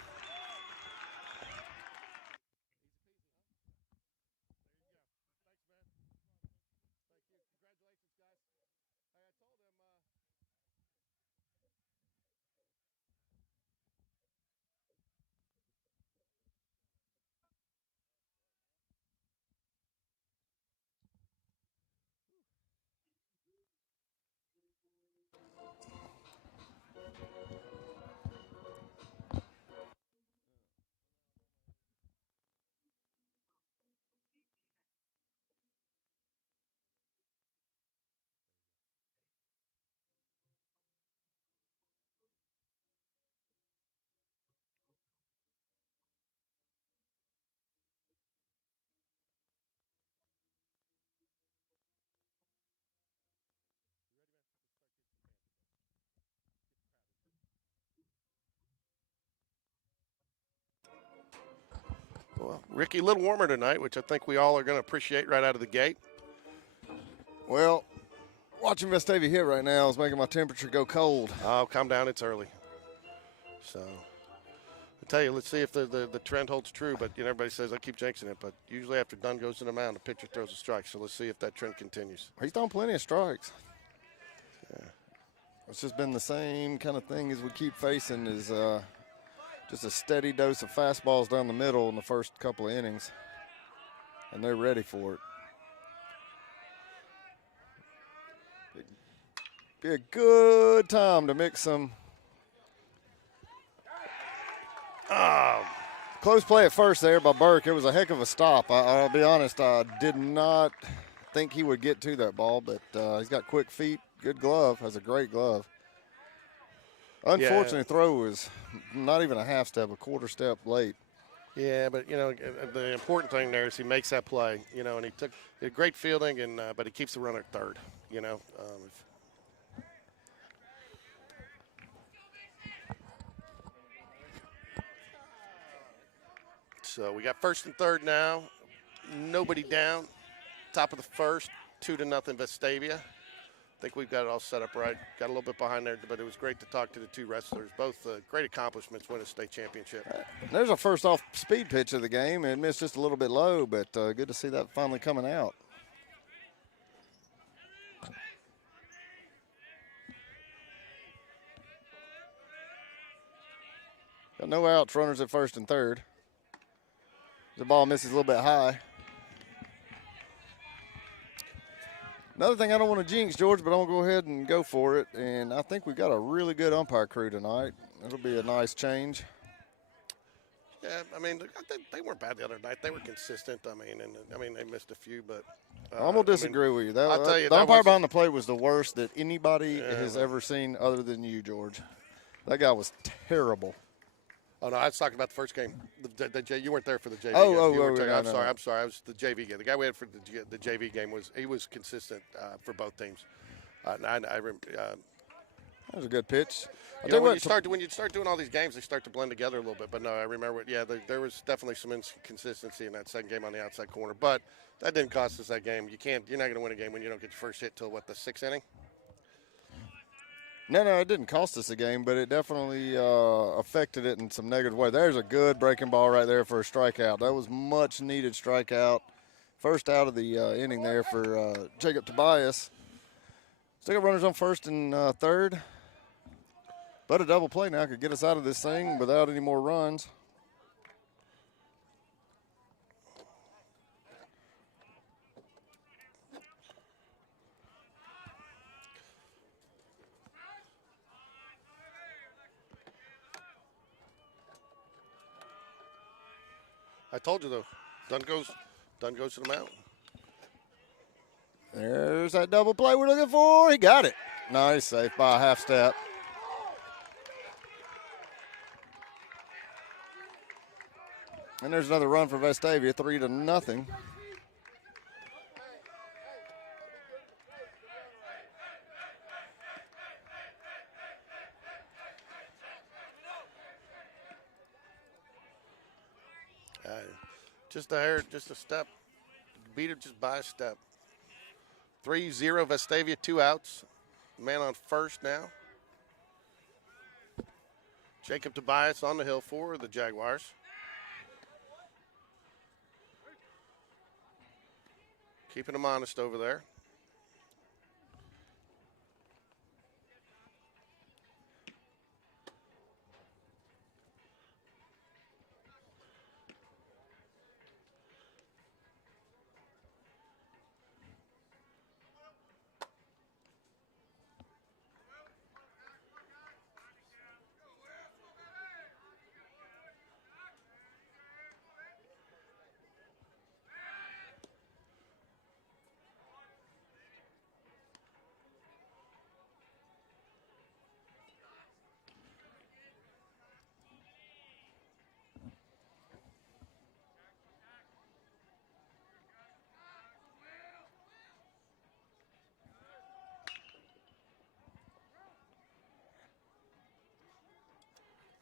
Well, Ricky, a little warmer tonight, which I think we all are going to appreciate right out of the gate. Well, watching Vestavia hit right now is making my temperature go cold. Oh, calm down. It's early. So, I tell you, let's see if the trend holds true. But you know, everybody says I keep jinxing it, but usually after Dunn goes to the mound, the pitcher throws a strike. So let's see if that trend continues. He's thrown plenty of strikes. Yeah. It's just been the same kind of thing as we keep facing is just a steady dose of fastballs down the middle in the first couple of innings, and they're ready for it. Be a good time to mix some. Close play at first there by Burke. It was a heck of a stop. I'll be honest, I did not think he would get to that ball, but he's got quick feet, good glove, has a great glove. Unfortunately, throw was not even a half step, a quarter step late. Yeah, but, you know, the important thing there is he makes that play, you know, and he took great fielding, and but he keeps the runner at third, you know. So we got first and third now. Nobody down. Top of the first, 2-0 Vestavia. I think we've got it all set up right. Got a little bit behind there, but it was great to talk to the two wrestlers. Both great accomplishments, win a state championship. There's our first off-speed pitch of the game. It missed just a little bit low, but good to see that finally coming out. No outs, runners at first and third. The ball misses a little bit high. Another thing I don't want to jinx, George, but I'm going to go ahead and go for it. And I think we've got a really good umpire crew tonight. It'll be a nice change. Yeah, I mean, they weren't bad the other night. They were consistent. I mean, they missed a few, but I'm gonna disagree with you. I'll tell you, the that umpire was- behind the plate was the worst that anybody Yeah, has well- ever seen, other than you, George. That guy was terrible. Oh no, I was talking about the first game. You weren't there for the JV Oh, game. oh, You weren't oh, there. no, I'm no. sorry. I'm sorry. I was the JV game. The guy we had for the JV game was consistent for both teams. That was a good pitch. You know, when you start doing all these games, they start to blend together a little bit. But no, I remember. Yeah, there was definitely some inconsistency in that second game on the outside corner. But that didn't cost us that game. You're not going to win a game when you don't get your first hit till the sixth inning. No, it didn't cost us a game, but it definitely affected it in some negative way. There's a good breaking ball right there for a strikeout. That was much needed strikeout. First out of the inning there for Jacob Tobias. Still got runners on first and third. But a double play now could get us out of this thing without any more runs. I told you though, Dunn goes to the mound. There's that double play we're looking for. He got it. Nice, safe by a half step. And there's another run for Vestavia, 3-0. Just a step. Beat it just by a step. 3-0 Vestavia, 2 outs. Man on first now. Jacob Tobias on the hill for the Jaguars. Keeping them honest over there.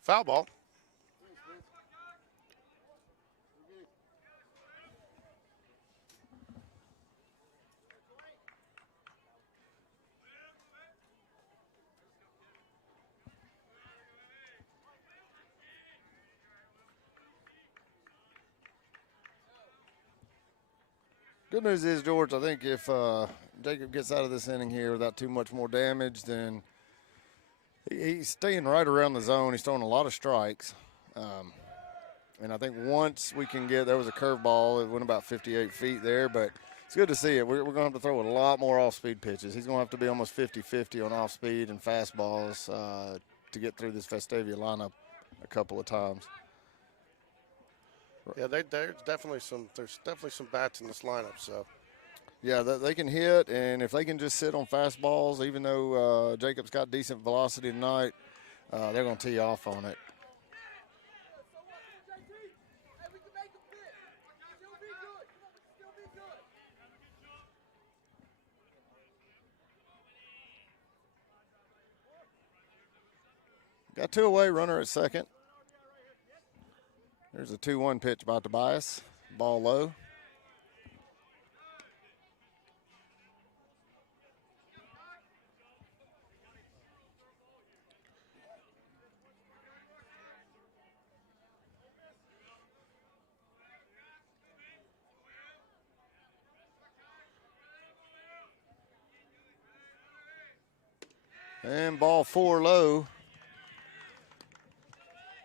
Foul ball. Good news is, George, I think if Jacob gets out of this inning here without too much more damage, then he's staying right around the zone. He's throwing a lot of strikes. And I think once we can get – there was a curveball. It went about 58 feet there, but it's good to see it. We're going to have to throw a lot more off-speed pitches. He's going to have to be almost 50-50 on off-speed and fastballs to get through this Vestavia lineup a couple of times. Yeah, there's definitely some bats in this lineup. So, yeah, they can hit, and if they can just sit on fastballs, even though Jacob's got decent velocity tonight, they're going to tee off on it. Got 2 away, runner at second. There's a 2-1 pitch by Tobias. Ball low. And ball 4 low.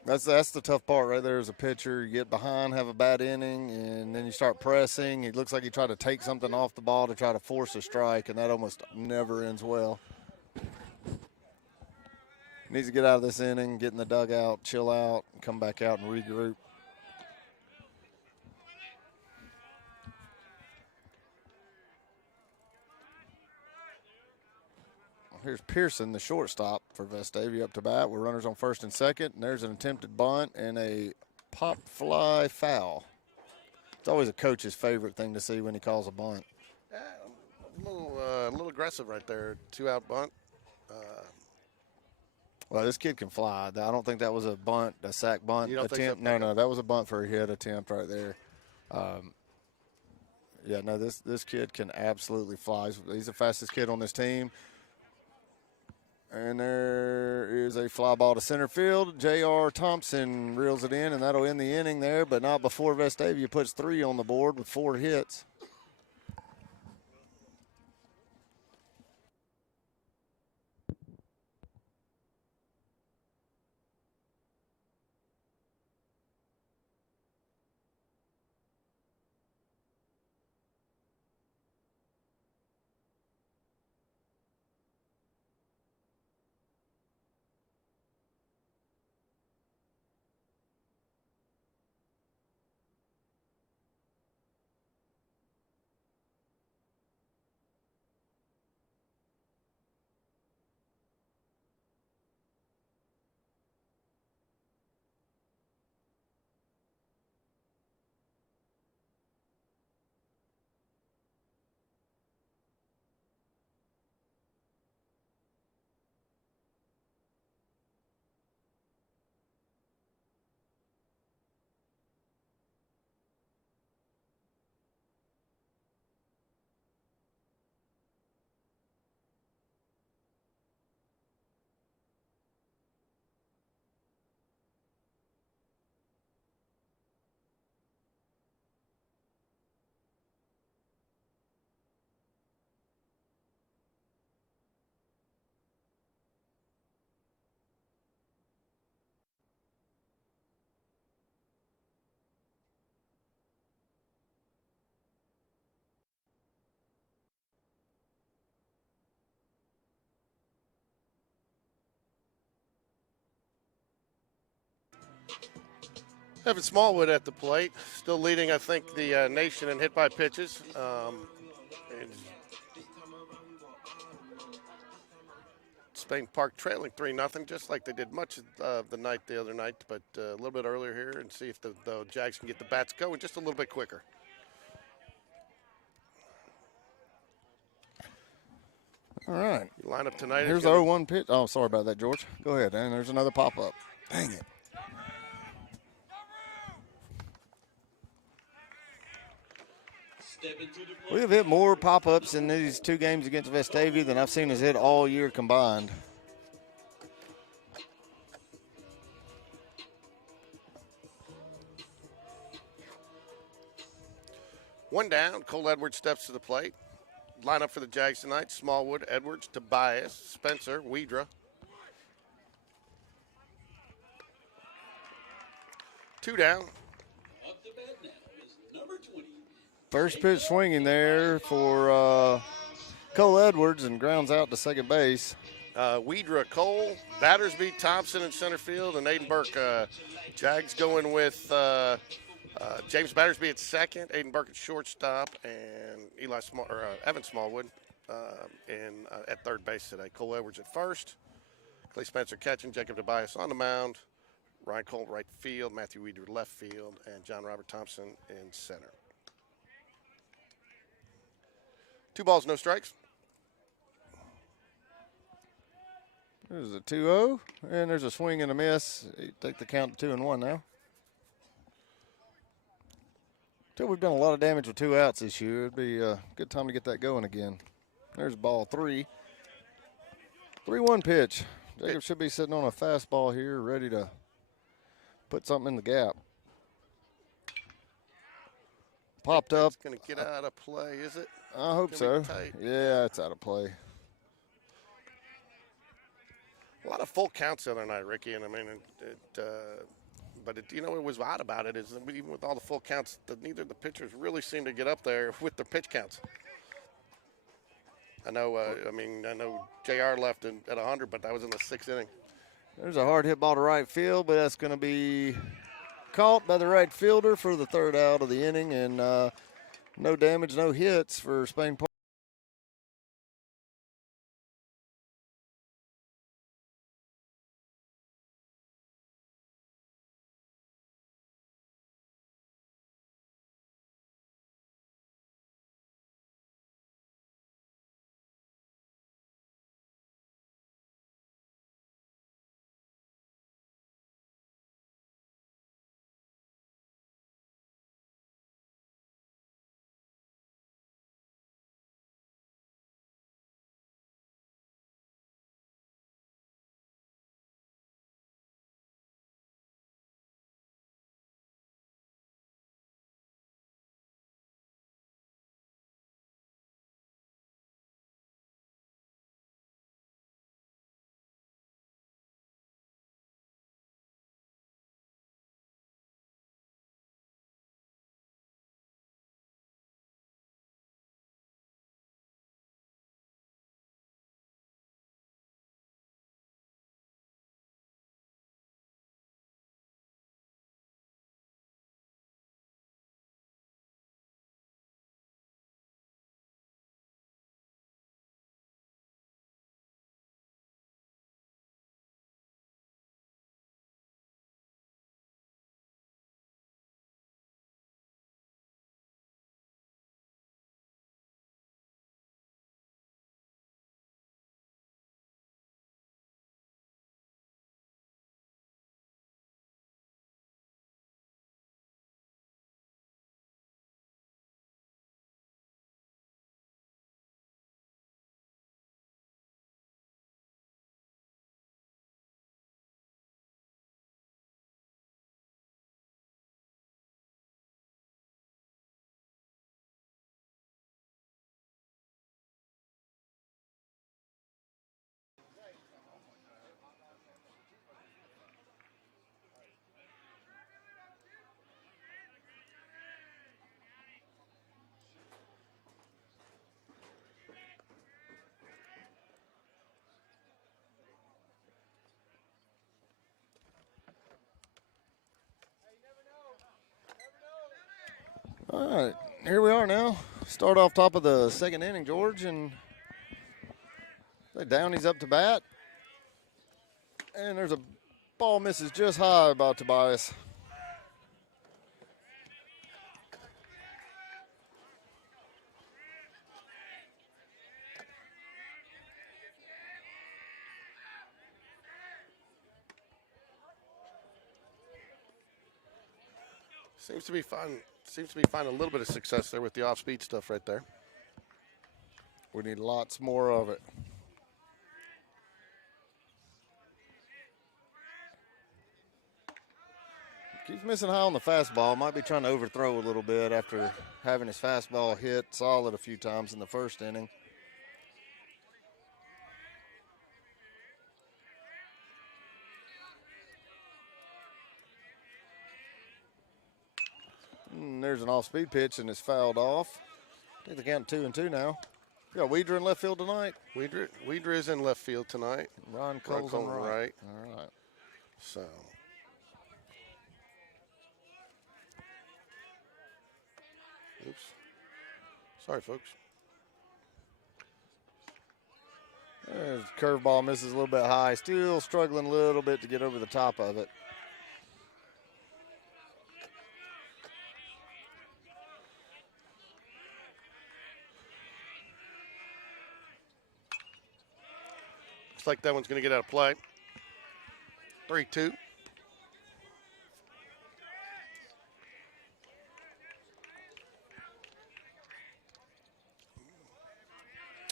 That's the tough part right there as a pitcher. You get behind, have a bad inning, and then you start pressing. It looks like you try to take something off the ball to try to force a strike, and that almost never ends well. Needs to get out of this inning, get in the dugout, chill out, and come back out and regroup. Here's Pearson, the shortstop for Vestavia, up to bat with runners on first and second. And there's an attempted bunt and a pop fly foul. It's always a coach's favorite thing to see when he calls a bunt. Yeah, a little aggressive right there. 2-out bunt. Well, this kid can fly. I don't think that was a bunt, a sack bunt You don't think attempt. so? No, that was a bunt for a hit attempt right there. Yeah, no, this kid can absolutely fly. He's the fastest kid on this team. And there is a fly ball to center field. J.R. Thompson reels it in, and that'll end the inning there, but not before Vestavia puts 3 on the board with 4 hits. Evan Smallwood at the plate, still leading, I think, the nation in hit by pitches. And Spain Park trailing 3-0, just like they did much of the night the other night, but a little bit earlier here, and see if the Jags can get the bats going just a little bit quicker. All right. Lineup tonight. Here's the 0-1 pitch. Oh, sorry about that, George. Go ahead, and there's another pop-up. Dang it. We have hit more pop-ups in these 2 games against Vestavia than I've seen us hit all year combined. One down. Cole Edwards steps to the plate. Lineup for the Jags tonight: Smallwood, Edwards, Tobias, Spencer, Weidra. 2 down. Up to bat now is number 20. First pitch swinging there for Cole Edwards, and grounds out to second base. Weidra, Cole, Battersby, Thompson in center field, and Aiden Burke. Jags going with James Battersby at second, Aiden Burke at shortstop, and Evan Smallwood at third base today. Cole Edwards at first, Clay Spencer catching, Jacob Tobias on the mound, Ryan Cole right field, Matthew Weidra left field, and John Robert Thompson in center. 2 balls, no strikes. There's a 2-0, and there's a swing and a miss. You take the count to 2-1 now. Until we've done a lot of damage with 2 outs this year, it'd be a good time to get that going again. There's ball 3. 3-1 pitch. Jacob should be sitting on a fastball here, ready to put something in the gap. Popped up. It's going to get out of play, is it? I hope so. Tight. Yeah, it's out of play. A lot of full counts the other night, Ricky, and I mean, it was odd about it is that even with all the full counts, neither of the pitchers really seemed to get up there with their pitch counts. I know JR left at 100, but that was in the 6th inning. There's a hard hit ball to right field, but that's going to be caught by the right fielder for the 3rd out of the inning, and no damage, no hits for Spain Park. All right, here we are now. Start off top of the 2nd inning, George, and Downey's up to bat. And there's a ball misses just high by Tobias. Seems to be finding a little bit of success there with the off-speed stuff right there. We need lots more of it. Keeps missing high on the fastball. Might be trying to overthrow a little bit after having his fastball hit solid a few times in the 1st inning. And there's an off-speed pitch, and it's fouled off. I think the count 2-2 now. We got Weeder in left field tonight. Weeder is in left field tonight. Ron Cole's on right. All right. So. Oops. Sorry, folks. Curveball misses a little bit high. Still struggling a little bit to get over the top of it. Looks like that one's going to get out of play. 3-2.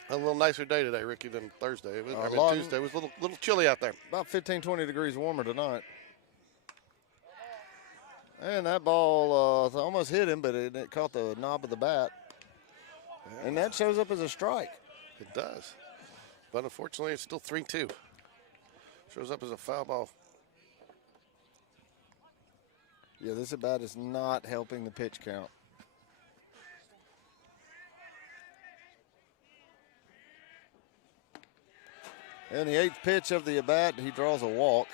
A little nicer day today, Ricky, than Thursday. Tuesday. It was a little chilly out there. About 15, 20 degrees warmer tonight. And that ball almost hit him, but it caught the knob of the bat. Yeah. And that shows up as a strike. It does. But unfortunately, it's still 3-2. Shows up as a foul ball. Yeah, this at bat is not helping the pitch count. And the 8th pitch of the at bat, he draws a walk.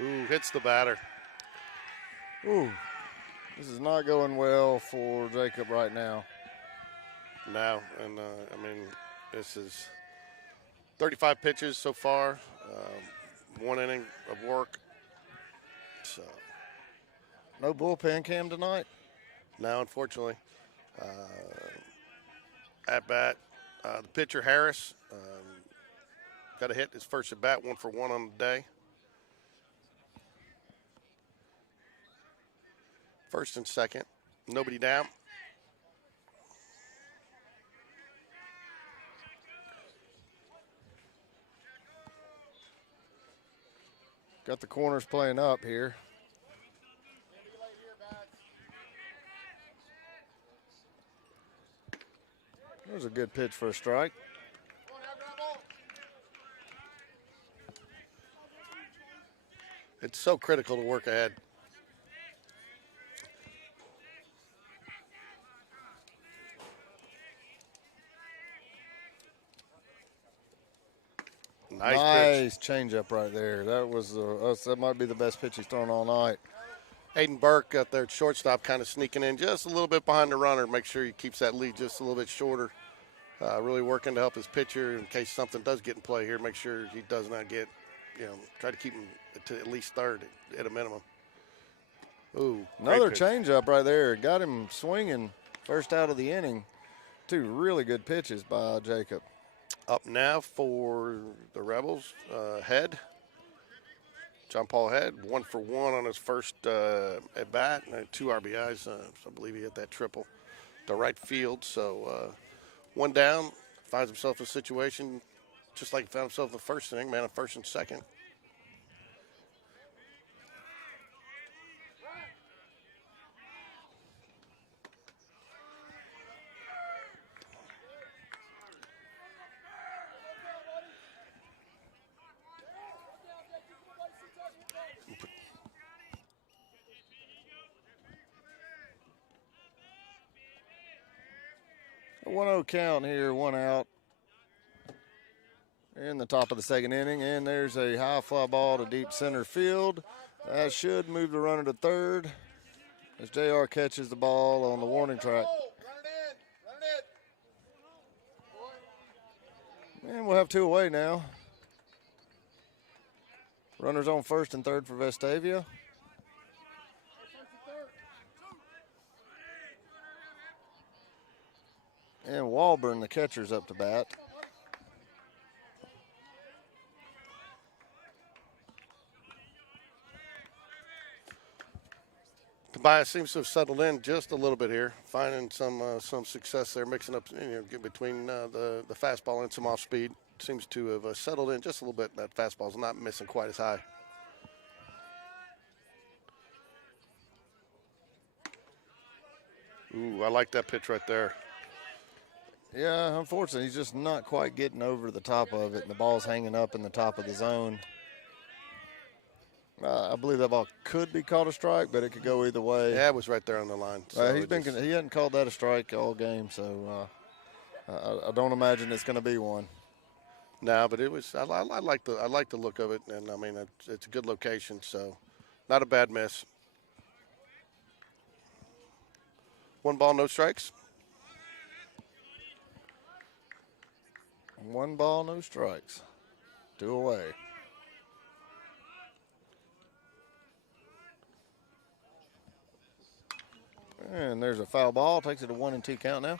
Ooh, hits the batter. Ooh, this is not going well for Jacob right now. Now, and I mean, this is 35 pitches so far, 1 inning of work. So No bullpen cam tonight. now, unfortunately, at bat, the pitcher Harris got a hit his first at bat, 1 for 1 on the day. First and second, nobody down. Got the corners playing up here. There's a good pitch for a strike. It's so critical to work ahead. Nice changeup right there. That was that might be the best pitch he's thrown all night. Hayden Burke out there at shortstop, kind of sneaking in just a little bit behind the runner. Make sure he keeps that lead just a little bit shorter. Really working to help his pitcher in case something does get in play here. Make sure he does not get, try to keep him to at least third at a minimum. Ooh, another changeup right there. Got him swinging first out of the inning. 2 really good pitches by Jacob. Up now for the Rebels, Head. John Paul Head, 1 for 1 on his first at bat, and 2 RBIs. So I believe he hit that triple to right field. So 1 down, finds himself in a situation just like he found himself in the first inning, man, a first and second. A 1-0 count here, 1 out. In the top of the second inning, and there's a high fly ball to deep center field. That should move the runner to third as JR catches the ball on the warning track. And we'll have 2 away now. Runners on first and third for Vestavia. And Walburn, the catcher's up to bat. Tobias seems to have settled in just a little bit here, finding some success there, mixing up between the fastball and some off speed. Seems to have settled in just a little bit. That fastball's not missing quite as high. Ooh, I like that pitch right there. Yeah, unfortunately, he's just not quite getting over the top of it, and the ball's hanging up in the top of the zone. I believe that ball could be called a strike, but it could go either way. Yeah, it was right there on the line. So he hadn't called that a strike all game, so I don't imagine it's going to be one. No, but it was. I like the look of it, and I mean it's a good location, so not a bad miss. 1 ball, no strikes. 1 ball, no strikes. 2 away. And there's a foul ball. Takes it a 1-2 count now.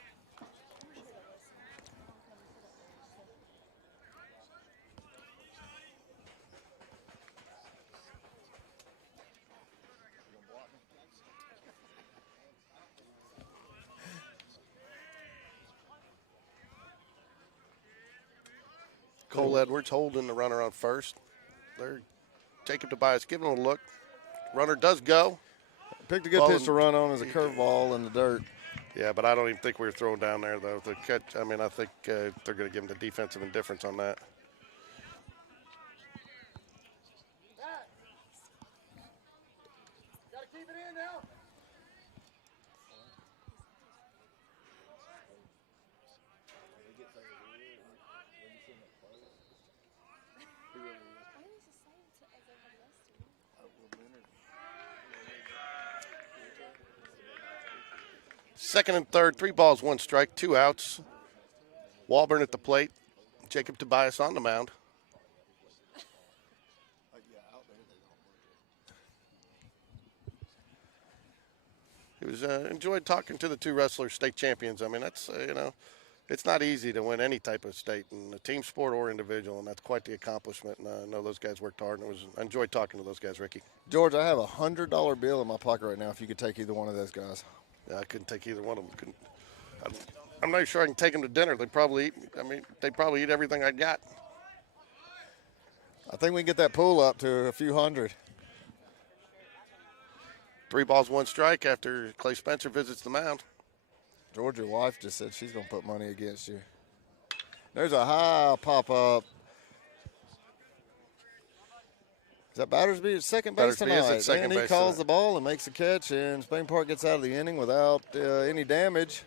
Cole Edwards holding the runner on first. There, Jacob Tobias giving him a look. Runner does go. Picked a good pitch to run on as a curveball in the dirt. Yeah, but I don't even think we were throwing down there, though. The catch, I mean, I think they're going to give him the defensive indifference on that. Got to keep it in now. Second and third, 3 balls, 1 strike, 2 outs. Walburn at the plate. Jacob Tobias on the mound. He was enjoyed talking to the 2 wrestlers, state champions. I mean, that's it's not easy to win any type of state in a team sport or individual, and that's quite the accomplishment. And I know those guys worked hard, and I enjoyed talking to those guys, Ricky. George, I have a $100 bill in my pocket right now if you could take either one of those guys. Yeah, I couldn't take either one of them. I'm not sure I can take them to dinner. They'd probably eat everything I got. I think we can get that pool up to a few hundred. 3 balls, 1 strike after Clay Spencer visits the mound. George, your wife just said she's going to put money against you. There's a high pop-up. Is that Battersby at second base Battersby is tonight? at second And he base calls tonight. the ball and makes a catch, and Spain Park gets out of the inning without any damage.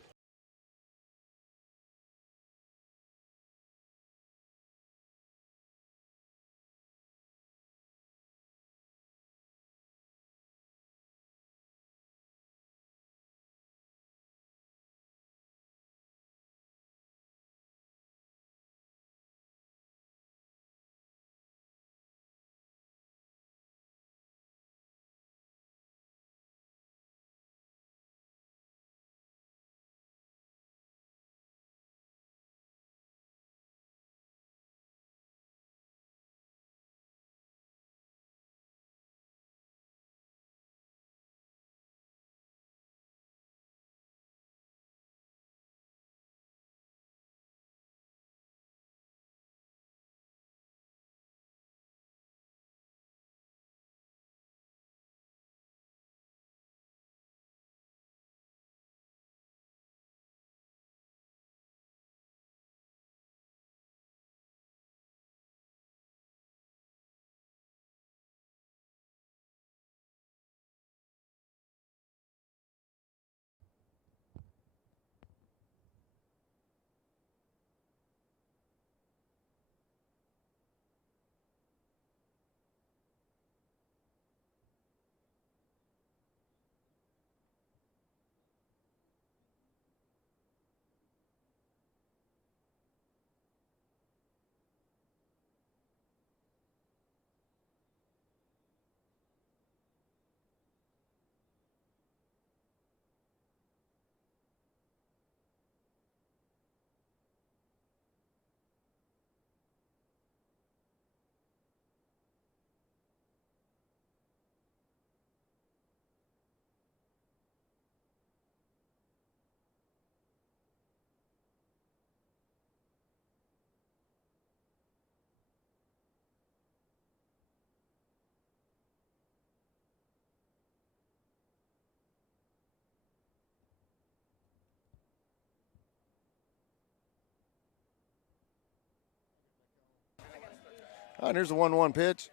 All right, here's a 1-1 pitch.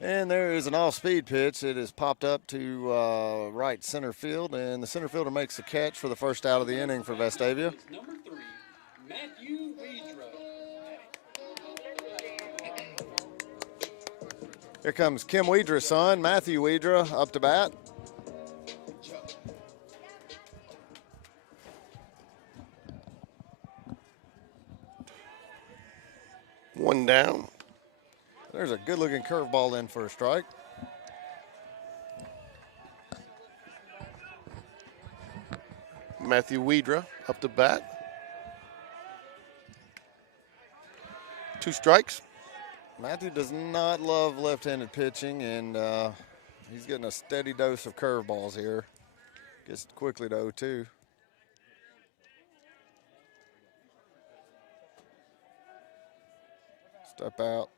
And there is an off-speed pitch. It is popped up to right center field, and the center fielder makes the catch for the first out of the inning for Vestavia. Number 3, Matthew Weidra. Here comes Kim Weedra's son, Matthew Weidra, up to bat. One down. There's a good-looking curveball in for a strike. Matthew Weidra up to bat. 2 strikes. Matthew does not love left-handed pitching, and he's getting a steady dose of curveballs here. Gets quickly to 0-2. Step out.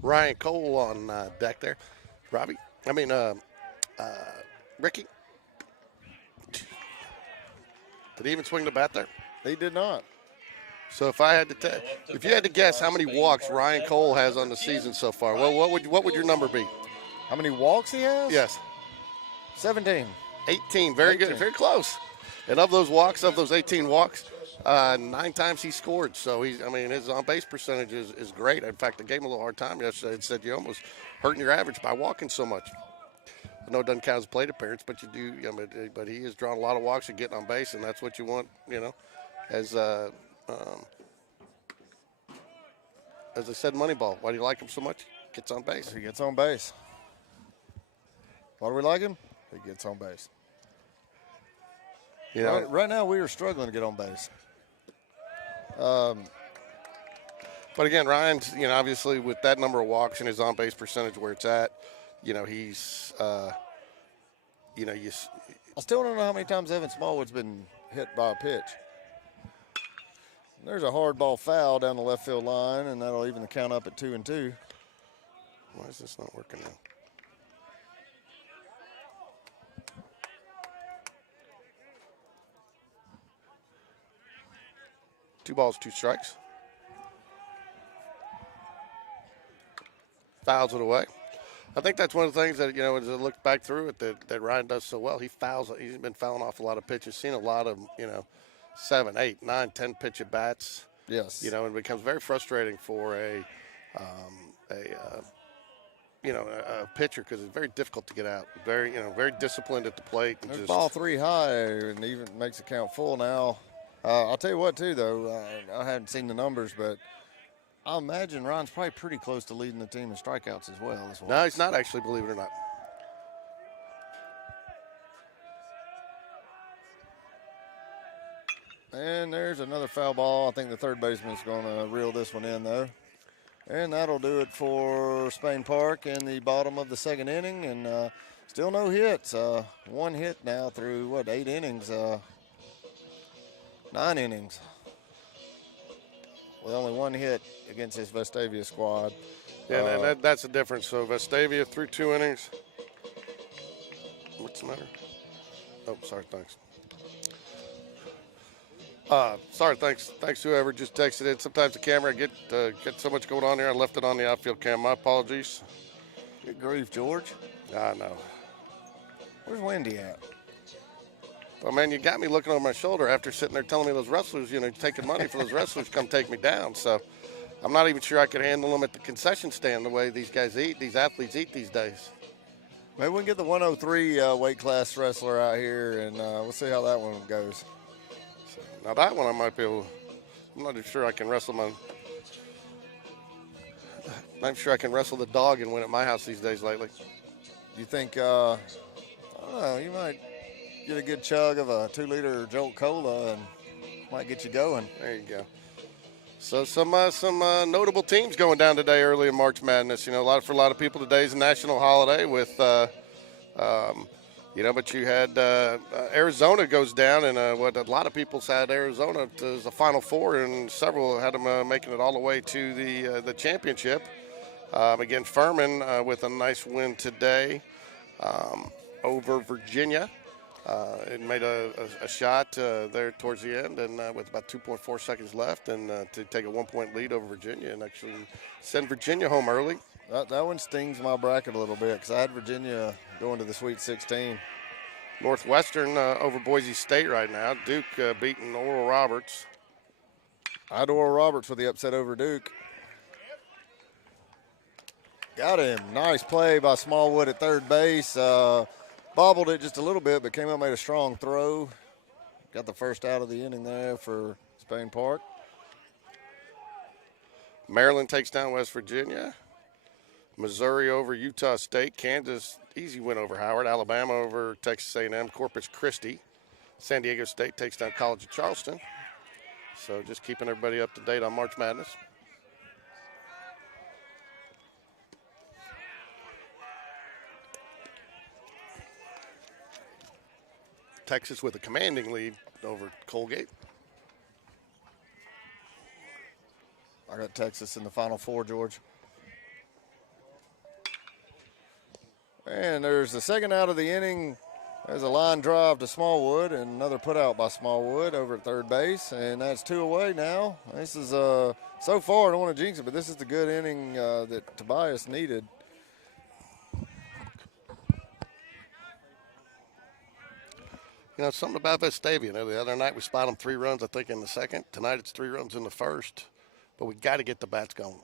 Ryan Cole on deck there. Ricky. Did he even swing the bat there? He did not. So if you had to guess how many walks Ryan Cole has on the season so far, well, what would your number be? How many walks he has? Yes. 17. 18. Very good. Very close. And of those walks, of those 18 walks, 9 times he scored. So his on-base percentage is great. In fact, I gave him a little hard time yesterday and said, you're almost hurting your average by walking so much. I know it doesn't count as plate appearance, but you do. But he has drawn a lot of walks and getting on base, and that's what you want, as I said, Moneyball. Why do you like him so much? Gets on base. He gets on base. Why do we like him? He gets on base. Right now we are struggling to get on base. But again, Ryan's, obviously with that number of walks and his on-base percentage where it's at, he's, I still don't know how many times Evan Smallwood's been hit by a pitch. There's a hard ball foul down the left field line, and that'll even the count up at 2-2. Why is this not working now? Two balls, 2 strikes. Fouls it away. I think that's one of the things that, as I look back through it, that Ryan does so well. He's been fouling off a lot of pitches, seen a lot of, 7, 8, 9, 10 pitch at bats. Yes. And it becomes very frustrating for a pitcher because it's very difficult to get out. Very, very disciplined at the plate. And There's ball 3 high and even makes the count full now. I'll tell you what, too, though. I hadn't seen the numbers, but I imagine Ryan's probably pretty close to leading the team in strikeouts as well. No, he's not actually, believe it or not. And there's another foul ball. I think the third baseman's going to reel this one in, though. And that'll do it for Spain Park in the bottom of the second inning. And still no hits. 1 hit now through, 8 innings? 9 innings. With only 1 hit against his Vestavia squad. Yeah, and that's the difference. So Vestavia through 2 innings. What's the matter? Oh, sorry, thanks. Thanks whoever just texted in. Sometimes the camera get so much going on here. I left it on the outfield cam. My apologies. Good grief, George. I know. Where's Wendy at? Well, man, you got me looking over my shoulder after sitting there telling me those wrestlers, taking money for those wrestlers come take me down. So I'm not even sure I could handle them at the concession stand the way these athletes eat these days. Maybe we can get the 103 weight class wrestler out here, and we'll see how that one goes. So, now that one I might be able. I'm not even sure I can wrestle Not sure I can wrestle the dog and win at my house these days lately. You think? I don't know. You might get a good chug of a 2-liter Jolt Cola and might get you going. There you go. So some notable teams going down today early in March Madness. For a lot of people today is a national holiday with, but you had Arizona goes down, and what a lot of people had Arizona to the Final Four, and several had them making it all the way to the championship. Again, Furman with a nice win today over Virginia. It made a shot there towards the end, and with about 2.4 seconds left, and to take a 1-point lead over Virginia and actually send Virginia home early. That one stings my bracket a little bit because I had Virginia going to the Sweet 16. Northwestern over Boise State right now. Duke beating Oral Roberts. I had Oral Roberts with the upset over Duke. Got him. Nice play by Smallwood at third base. Bobbled it just a little bit, but came out, made a strong throw. Got the first out of the inning there for Spain Park. Maryland takes down West Virginia. Missouri over Utah State. Kansas, easy win over Howard. Alabama over Texas A&M. Corpus Christi. San Diego State takes down College of Charleston. So just keeping everybody up to date on March Madness. Texas with a commanding lead over Colgate. I got Texas in the Final Four, George. And there's the second out of the inning. There's a line drive to Smallwood and another put out by Smallwood over at third base. And that's 2 away now. This is, so far, I don't want to jinx it, but this is the good inning that Tobias needed. You know, something about Vestavia. You know, the other night we spotted them 3 runs, I think, in the second. Tonight it's 3 runs in the first. But we got to get the bats going.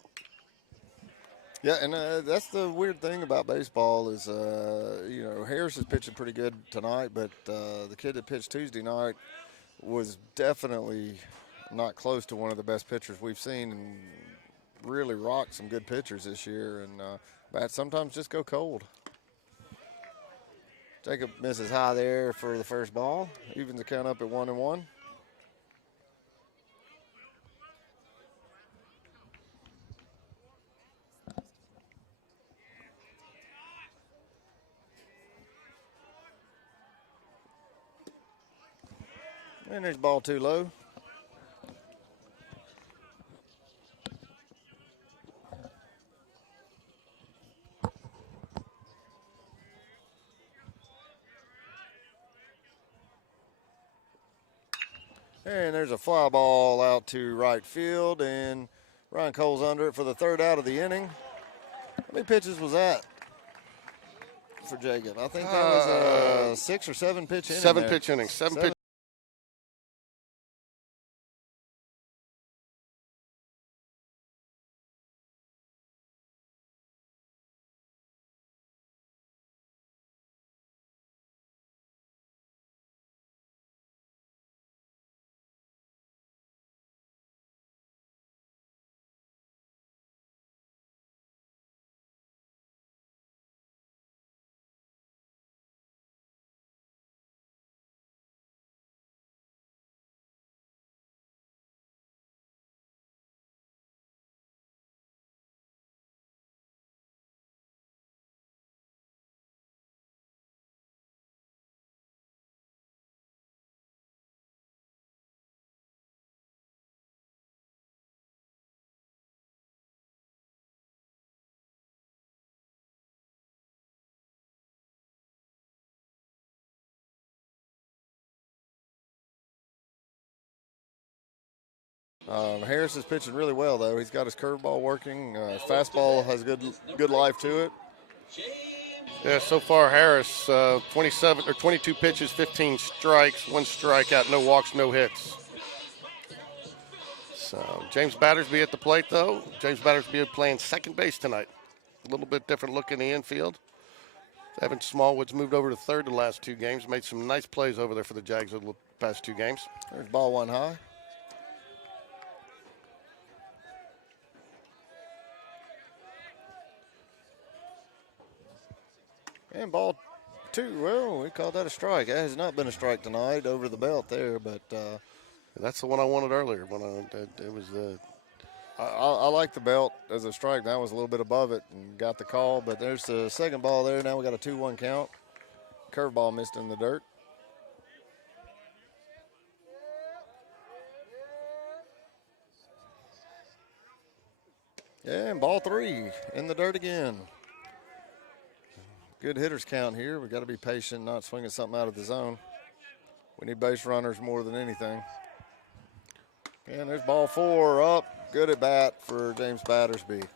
Yeah, and that's the weird thing about baseball is, you know, Harris is pitching pretty good tonight, but the kid that pitched Tuesday night was definitely not close to one of the best pitchers we've seen and really rocked some good pitchers this year. And bats sometimes just go cold. Jacob misses high there for the first ball. Evens the count up at 1-1. And there's ball too low. And there's a fly ball out to right field, and Ryan Cole's under it for the third out of the inning. How many pitches was that for Jacob? I think that was a 6 or 7 pitch inning. 7 pitch inning. 7 pitch. Harris is pitching really well, though. He's got his curveball working. Fastball has good life to it. Yeah, so far Harris, 27 or 22 pitches, 15 strikes, 1 strikeout, no walks, no hits. So James Battersby at the plate, though. James Battersby playing second base tonight. A little bit different look in the infield. Evan Smallwood's moved over to third the last 2 games. Made some nice plays over there for the Jags over the past 2 games. There's ball 1 high. And ball 2. Well, we called that a strike. That has not been a strike tonight over the belt there, but that's the one I wanted earlier. When it was the. I like the belt as a strike. That was a little bit above it and got the call, but there's the second ball there. Now we got a 2-1 count. Curveball missed in the dirt. Yeah, and ball 3 in the dirt again. Good hitters count here. We got to be patient, not swinging something out of the zone. We need base runners more than anything. And there's ball 4 up. Good at bat for James Battersby. Number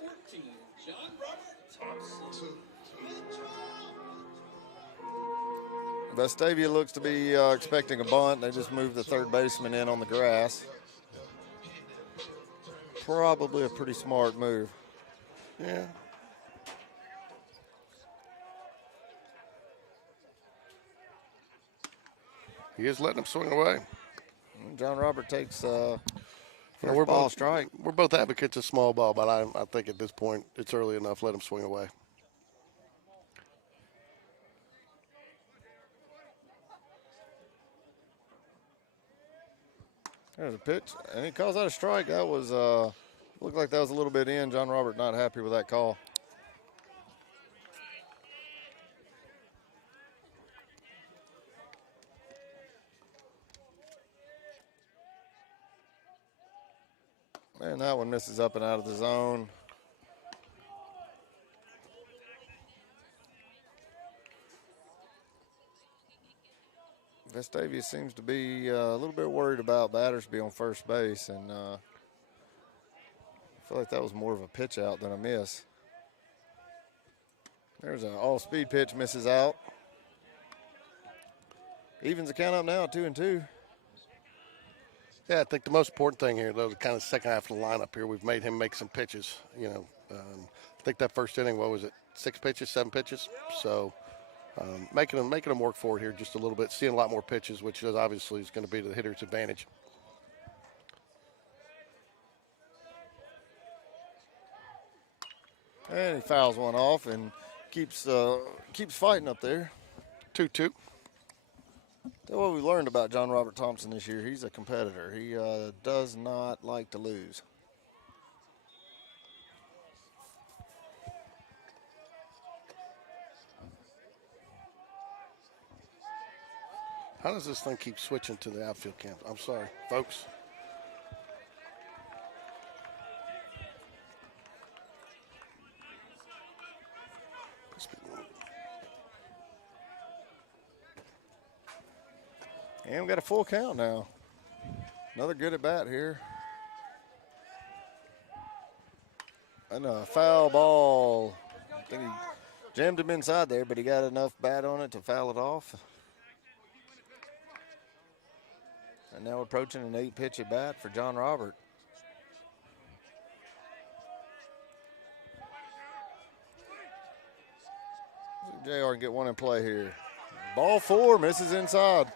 14, John Robert Thompson. Vestavia looks to be expecting a bunt. They just moved the third baseman in on the grass. Probably a pretty smart move. Yeah. He is letting him swing away. John Robert takes we're ball both, strike. We're both advocates of small ball, but I think at this point it's early enough. Let him swing away. There's a pitch, and he calls that a strike. That was looked like that was a little bit in. John Robert not happy with that call. And that one misses up and out of the zone. Vestavia seems to be a little bit worried about Battersby on first base, and I feel like that was more of a pitch out than a miss. There's an all-speed pitch, misses out. Evens the count up now, 2-2. Yeah, I think the most important thing here, though, the kind of second half of the lineup here, we've made him make some pitches. I think that first inning, what was it, 6 pitches, 7 pitches? So making him work for it here just a little bit, seeing a lot more pitches, which is obviously is going to be to the hitter's advantage. And he fouls one off and keeps fighting up there. 2-2. That's what we learned about John Robert Thompson this year. He's a competitor. He does not like to lose. How does this thing keep switching to the outfield camp? I'm sorry, folks. And we got a full count now. Another good at bat here. And a foul ball. I think he jammed him inside there, but he got enough bat on it to foul it off. And now approaching an 8-pitch at bat for John Robert. JR can get one in play here. Ball 4, misses inside.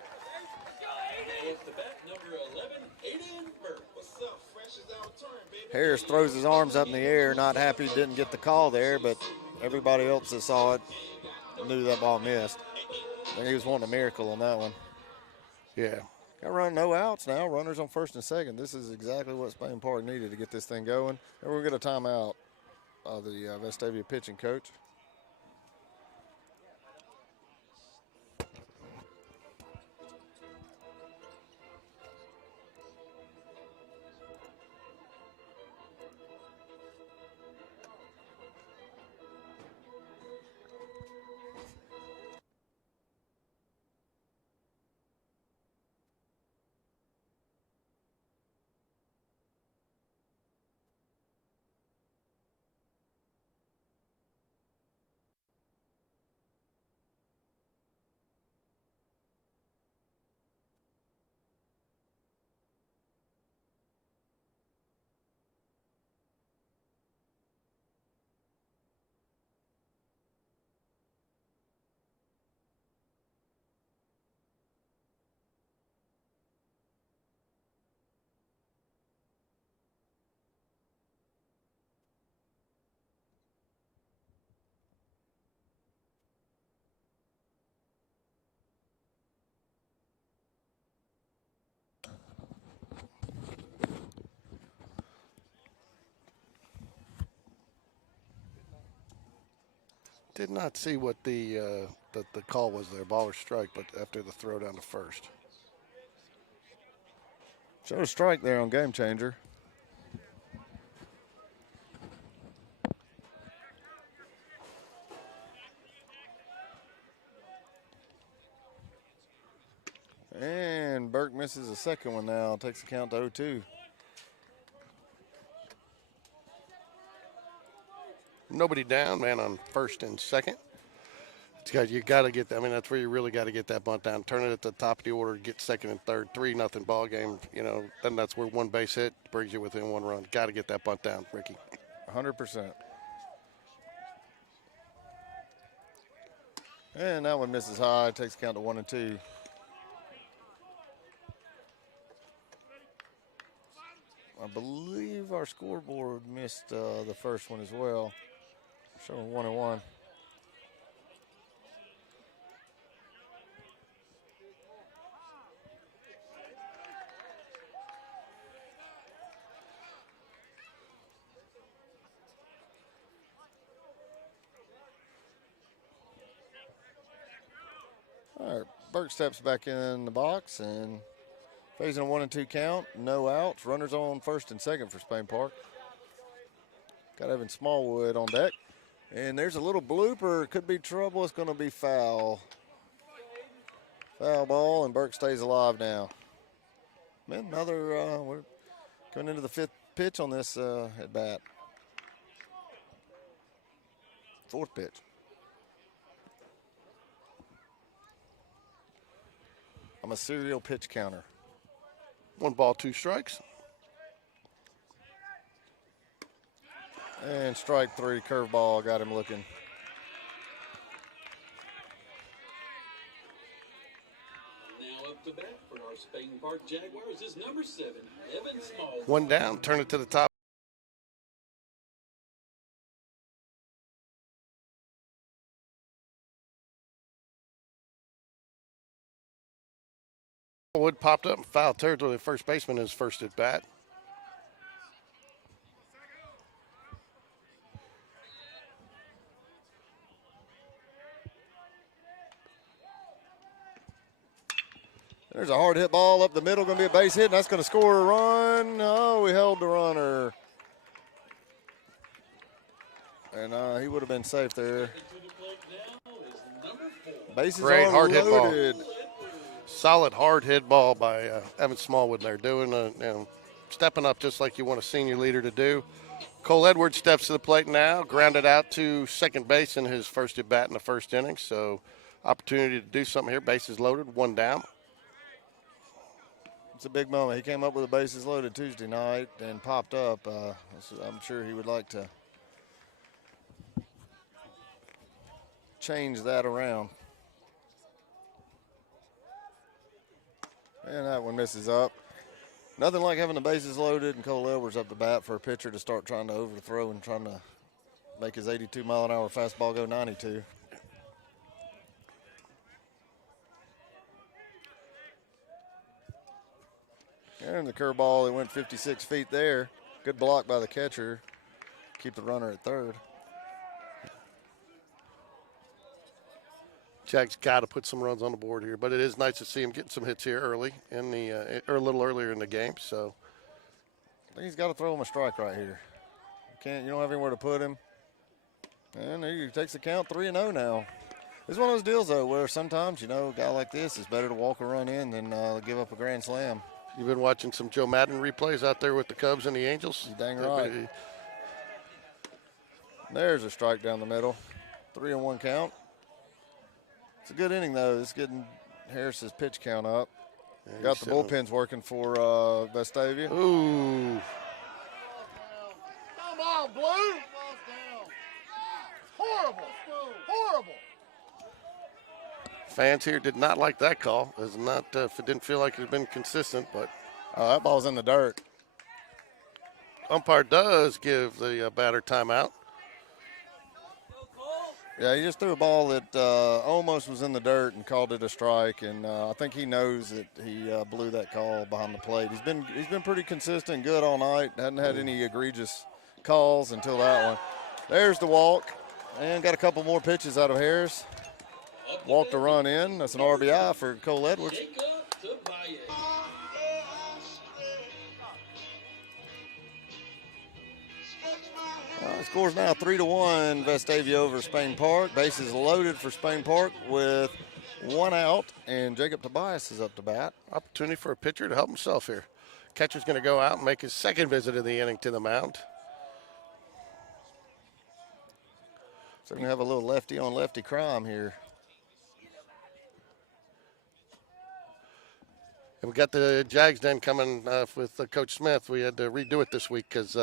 Harris throws his arms up in the air, not happy didn't get the call there, but everybody else that saw it knew that ball missed. I think he was wanting a miracle on that one. Yeah. Got to run no outs now, runners on first and second. This is exactly what Spain Park needed to get this thing going. And we'll get a timeout of the Vestavia pitching coach. Did not see what the call was there, ball or strike, but after the throw down to first. Showed a strike there on Game Changer. And Burke misses a second one now, takes the count to 0-2. Nobody down, man, on first and second. You got to get. I mean, that's where you really got to get that bunt down. Turn it at the top of the order, get second and third, 3-0 ball game. Then that's where one base hit brings you within one run. Got to get that bunt down, Ricky. 100%. And that one misses high. Takes count to 1-2. I believe our scoreboard missed the first one as well. Showing 1-1. All right, Burke steps back in the box and Facing a 1-2 count, no outs. Runners on first and second for Spain Park. Got Evan Smallwood on deck. And there's a little blooper. Could be trouble. It's going to be foul. Foul ball, and Burke stays alive now. Man, we're coming into the fifth pitch on this at bat. Fourth pitch. I'm a serial pitch counter. 1 ball, 2 strikes. And strike 3, curveball, got him looking. Now up to bat for our Spain Park Jaguars is number 7, Evan Smallwood. 1 down, turn it to the top. Wood popped up in foul territory. The first baseman is first at bat. There's a hard hit ball up the middle, going to be a base hit, and that's going to score a run. Oh, we held the runner. And he would have been safe there. Bases Great are hard hit ball. loaded. Solid hard hit ball by Evan Smallwood there, stepping up just like you want a senior leader to do. Cole Edwards steps to the plate now, grounded out to second base in his first at bat in the first inning. So opportunity to do something here. Bases loaded, 1 down. It's a big moment. He came up with the bases loaded Tuesday night and popped up. I'm sure he would like to change that around. And that one misses up. Nothing like having the bases loaded and Cole Edwards up the bat for a pitcher to start trying to overthrow and trying to make his 82-mile-an-hour fastball go 92. And the curveball, it went 56 feet there. Good block by the catcher. Keep the runner at third. Jags got to put some runs on the board here, but it is nice to see him getting some hits here early or a little earlier in the game. So I think he's got to throw him a strike right here. You don't have anywhere to put him. And he takes the count 3-0 now. It's one of those deals though where sometimes a guy like this is better to walk a run in than give up a grand slam. You've been watching some Joe Madden replays out there with the Cubs and the Angels. You're dang right. There's a strike down the middle. 3-1 count. It's a good inning, though. It's getting Harris's pitch count up. Yeah, got the bullpens working for Vestavia. Ooh. Come on, Blue. Horrible. Horrible. Fans here did not like that call. It didn't feel like it had been consistent, but that ball's in the dirt. umpire does give the batter timeout. Yeah, he just threw a ball that almost was in the dirt and called it a strike, and I think he knows that he blew that call behind the plate. He's been pretty consistent, good all night. Hadn't had any egregious calls until that one. There's the walk, and got a couple more pitches out of Harris. Walked a run in. That's an RBI for Cole Edwards. The score's now 3-1, Vestavia over Spain Park. Bases loaded for Spain Park with 1 out, and Jacob Tobias is up to bat. Opportunity for a pitcher to help himself here. Catcher's going to go out and make his second visit of the inning to the mound. So we're going to have a little lefty-on-lefty crime here. And we got the Jags then coming with Coach Smith. We had to redo it this week because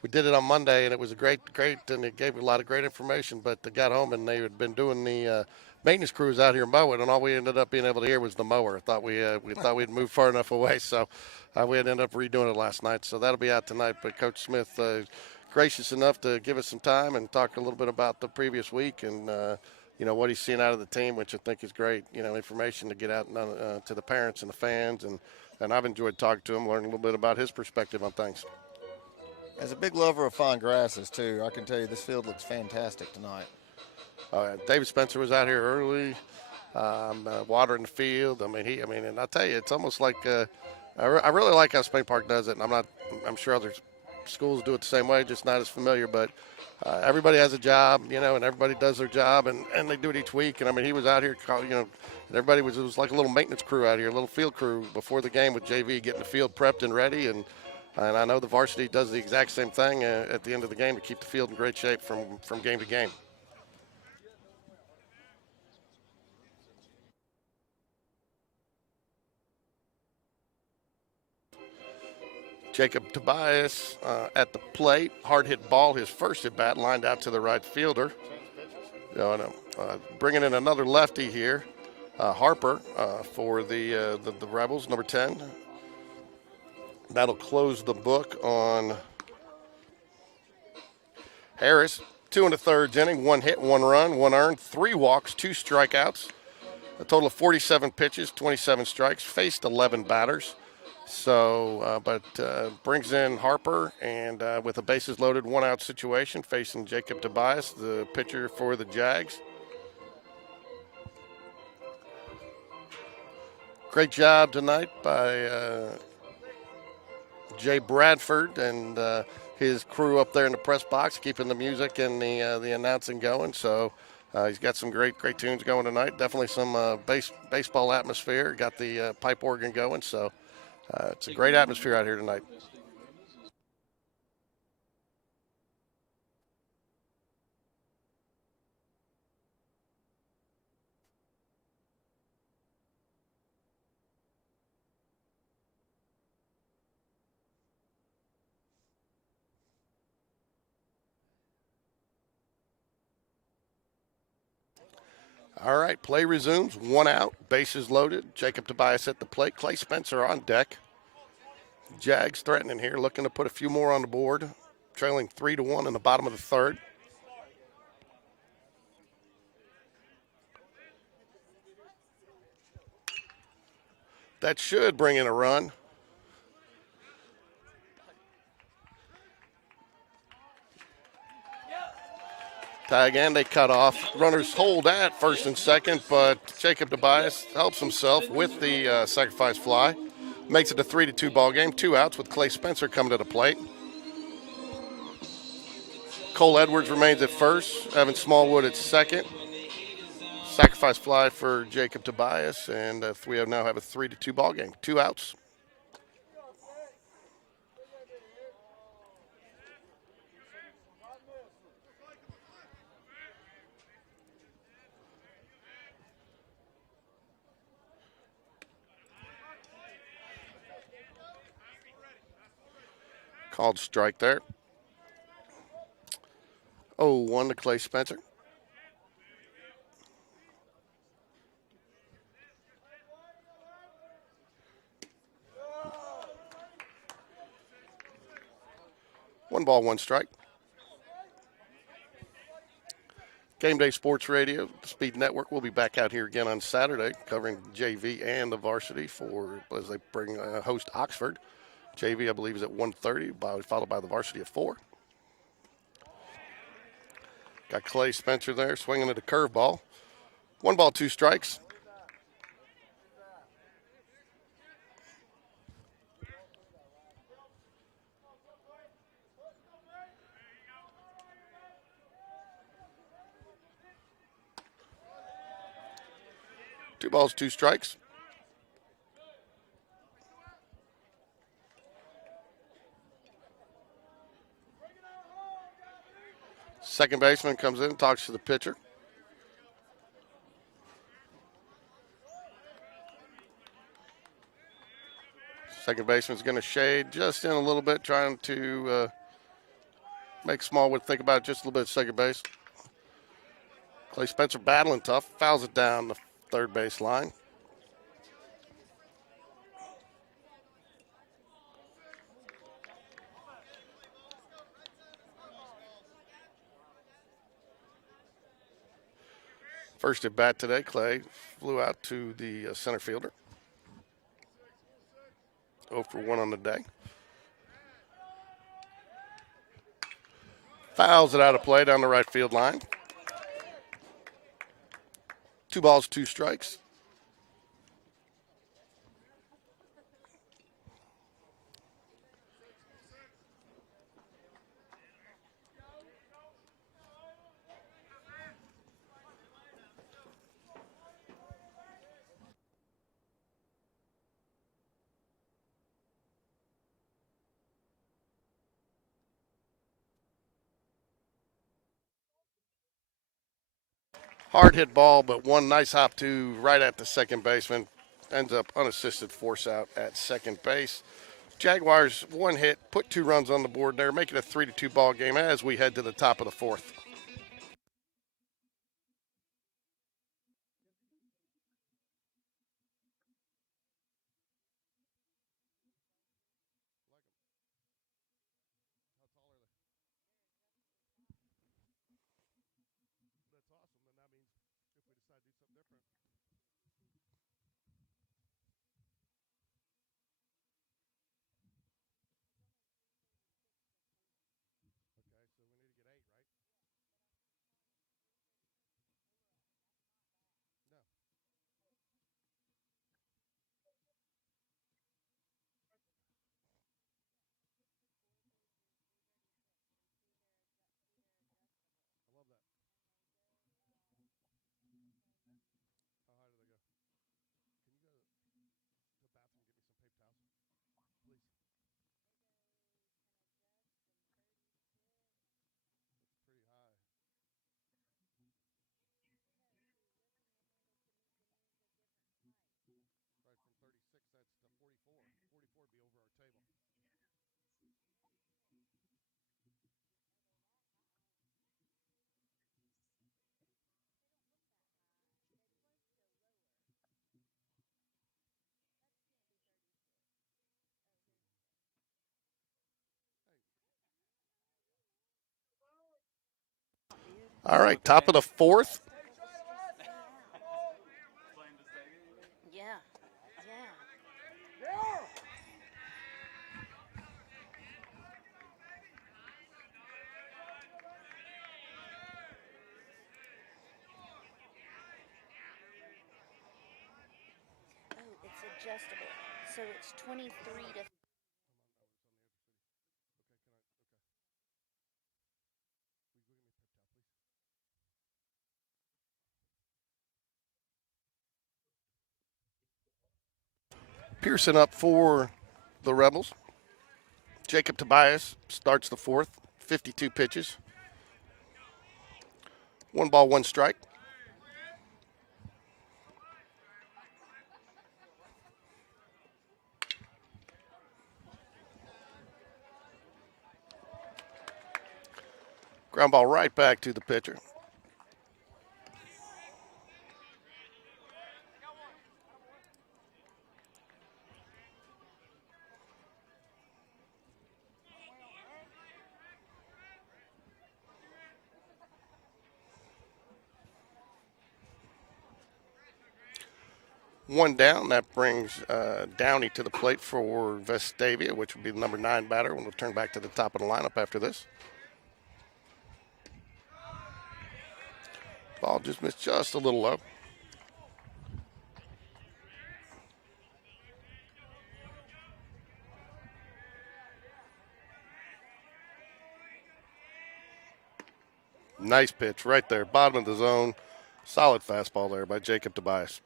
we did it on Monday, and it was great, and it gave a lot of great information. But they got home, and they had been doing the maintenance crews out here in Bowen, and all we ended up being able to hear was the mower. We thought we'd moved far enough away, so we had ended up redoing it last night. So that'll be out tonight. But Coach Smith, gracious enough to give us some time and talk a little bit about the previous week and what he's seen out of the team, which I think is great, information to get out to the parents and the fans. And I've enjoyed talking to him, learning a little bit about his perspective on things. As a big lover of fine grasses, too, I can tell you this field looks fantastic tonight. David Spencer was out here early, watering the field. And I'll tell you, it's almost like I really like how Spain Park does it, and I'm sure other schools do it the same way, just not as familiar. But everybody has a job, and everybody does their job, and they do it each week. And I mean, he was out here, and everybody it was like a little maintenance crew out here, a little field crew before the game with JV, getting the field prepped and ready. And I know the varsity does the exact same thing at the end of the game to keep the field in great shape from game to game. Jacob Tobias at the plate, hard hit ball, his first at bat, lined out to the right fielder. Bringing in another lefty here, Harper for the Rebels, number 10. That'll close the book on Harris. 2 1/3 inning, 1 hit, 1 run, 1 earned, 3 walks, 2 strikeouts. A total of 47 pitches, 27 strikes, faced 11 batters. So, brings in Harper, and with a bases loaded, 1-out situation, facing Jacob Tobias, the pitcher for the Jags. Great job tonight by Jay Bradford and his crew up there in the press box, keeping the music and the announcing going. So he's got some great tunes going tonight. Definitely some baseball atmosphere. Got the pipe organ going. So it's a great atmosphere out here tonight. All right, play resumes. 1 out, bases loaded. Jacob Tobias at the plate. Clay Spencer on deck. Jags threatening here, looking to put a few more on the board. Trailing 3-1 in the bottom of the third. That should bring in a run. Tag and they cut off. Runners hold at first and second, but Jacob Tobias helps himself with the sacrifice fly. Makes it a 3-2 ball game. 2 outs with Clay Spencer coming to the plate. Cole Edwards remains at first. Evan Smallwood at second. Sacrifice fly for Jacob Tobias, and we now have a 3-2 ball game. 2 outs. Called strike there. 0-1 to Clay Spencer. One ball, 1 strike. Game Day Sports Radio, the Speed Network, will be back out here again on Saturday, covering JV and the varsity as they bring host Oxford. JV, I believe, is at 1:30, followed by the varsity at 4. Got Clay Spencer there swinging at a curveball. 1 ball, 2 strikes. Two balls, 2 strikes. Second baseman comes in, talks to the pitcher. Second baseman's going to shade just in a little bit, trying to make Smallwood think about it just a little bit at second base. Clay Spencer battling tough, fouls it down the third base line. First at bat today, Clay flew out to the center fielder. 0 for 1 on the day. Fouls it out of play down the right field line. 2 balls, 2 strikes. Hard hit ball, but one nice hop to right at the second baseman. Ends up unassisted force out at second base. Jaguars, one hit, put 2 runs on the board there, making a 3-2 ball game as we head to the top of the 4th. All right, top of the 4th. Yeah. Yeah. Oh, it's adjustable. So it's 23 to. Pearson up for the Rebels. Jacob Tobias starts the 4th, 52 pitches. 1 ball, 1 strike. Ground ball right back to the pitcher. One down. That brings Downey to the plate for Vestavia, which will be the number 9 batter. We'll turn back to the top of the lineup after this. Ball just missed just a little low. Nice pitch right there, bottom of the zone. Solid fastball there by Jacob Tobias.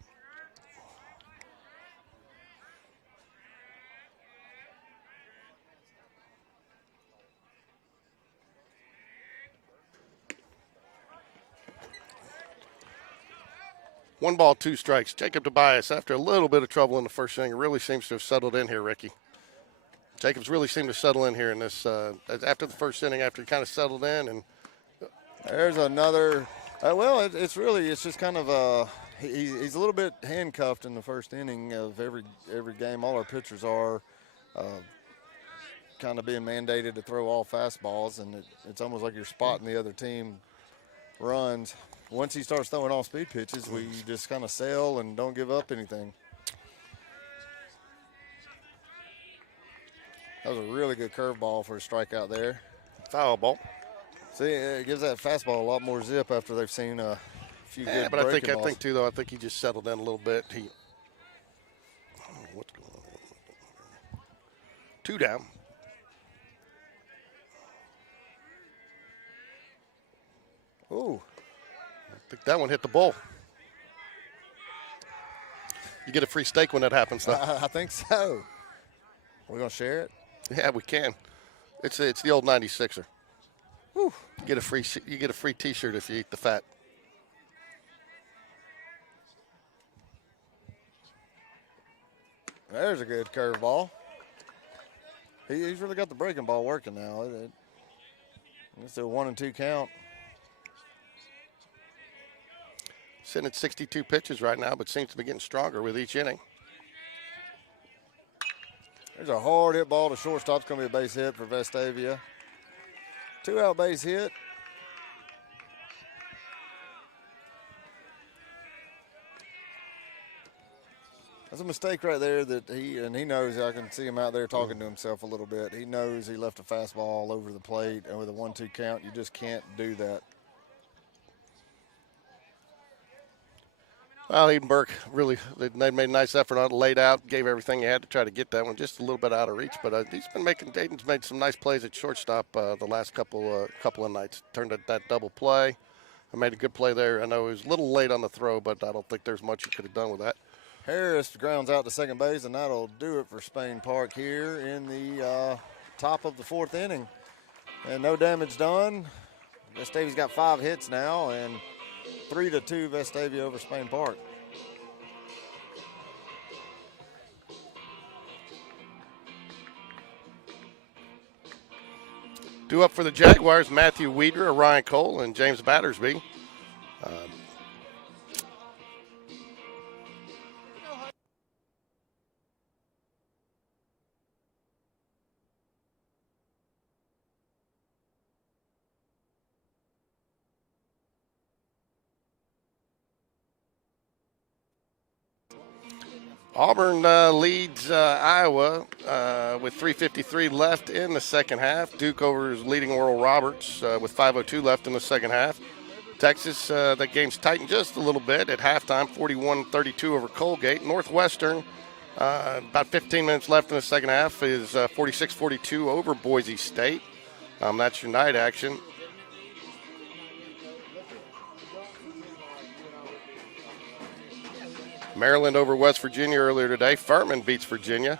One ball, 2 strikes. Jacob Tobias, after a little bit of trouble in the first inning, really seems to have settled in here, Ricky. Jacobs really seemed to settle in here in this after the first inning, after he kind of settled in. And there's another. It's just kind of he's a little bit handcuffed in the first inning of every game. All our pitchers are kind of being mandated to throw all fastballs, and it's almost like you're spotting the other team runs. Once he starts throwing all speed pitches, we just kind of sail and don't give up anything. That was a really good curveball for a strikeout there. Foul ball. See, it gives that fastball a lot more zip after they've seen a few good but I breaking think balls. too, though, I think he just settled in a little bit. What's going on? 2 down. Ooh. I think that one hit the bull. You get a free steak when that happens, though. I think so. We're going to share it? Yeah, we can. It's the old 96er. Whew. You get a free T-shirt if you eat the fat. There's a good curveball. He's really got the breaking ball working now. It's a 1-2 count. Sitting at 62 pitches right now, but seems to be getting stronger with each inning. There's a hard hit ball to shortstop. It's going to be a base hit for Vestavia. 2-out base hit. That's a mistake right there that he knows. I can see him out there talking to himself a little bit. He knows he left a fastball all over the plate, and with a 1-2 count, you just can't do that. Well, Edenberg really, they made a nice effort on it, laid out, gave everything he had to try to get that one just a little bit out of reach. But Dayton's made some nice plays at shortstop the last couple of nights. Turned that double play. I made a good play there. I know he was a little late on the throw, but I don't think there's much he could have done with that. Harris grounds out to second base, and that'll do it for Spain Park here in the top of the 4th inning. And no damage done. Vestavia's got 5 hits now, and 3-2 Vestavia over Spain Park. Due up for the Jaguars, Matthew Weeder, Ryan Cole, and James Battersby. Auburn leads Iowa with 3:53 left in the second half. Duke over is leading Oral Roberts with 5:02 left in the second half. Texas, that game's tightened just a little bit at halftime, 41-32 over Colgate. Northwestern, about 15 minutes left in the second half, is 46-42 over Boise State. That's your night action. Maryland over West Virginia earlier today. Furman beats Virginia.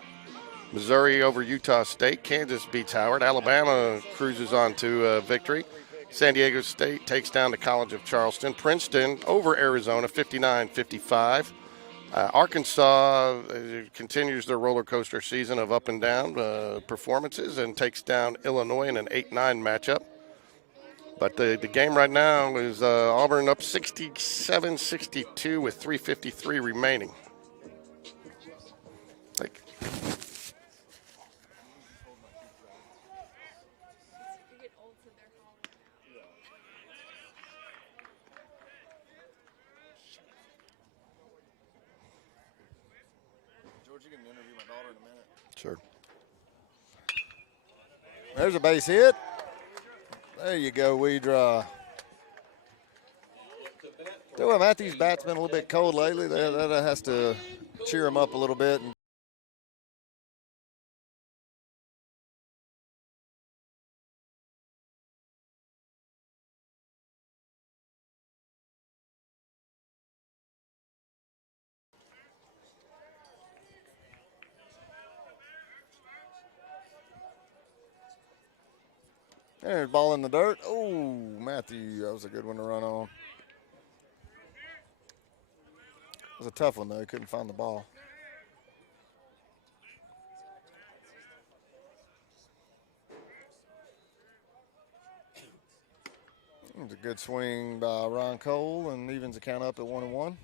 Missouri over Utah State. Kansas beats Howard. Alabama cruises on to victory. San Diego State takes down the College of Charleston. Princeton over Arizona, 59-55. Arkansas continues their roller coaster season of up and down performances and takes down Illinois in an 8-9 matchup. But the game right now is Auburn up 67-62 with 3:53 remaining. George, you can interview my daughter in a minute. Sure. There's a base hit. There you go, Weedra. Well, Matthew's bat's been a little bit cold lately. That has to cheer him up a little bit. There's ball in the dirt. Oh, Matthew, that was a good one to run on. It was a tough one, though. He couldn't find the ball. It was a good swing by Ron Cole and evens the count up at 1-1.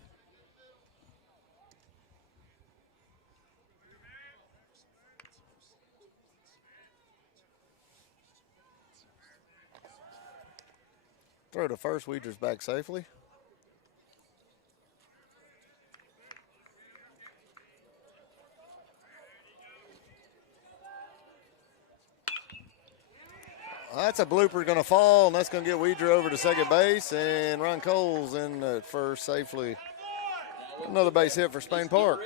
Throw to first, Weeder's back safely. That's a blooper going to fall, and that's going to get Weeder over to second base, and Ron Cole's in at first safely. Another base hit for Spain Park.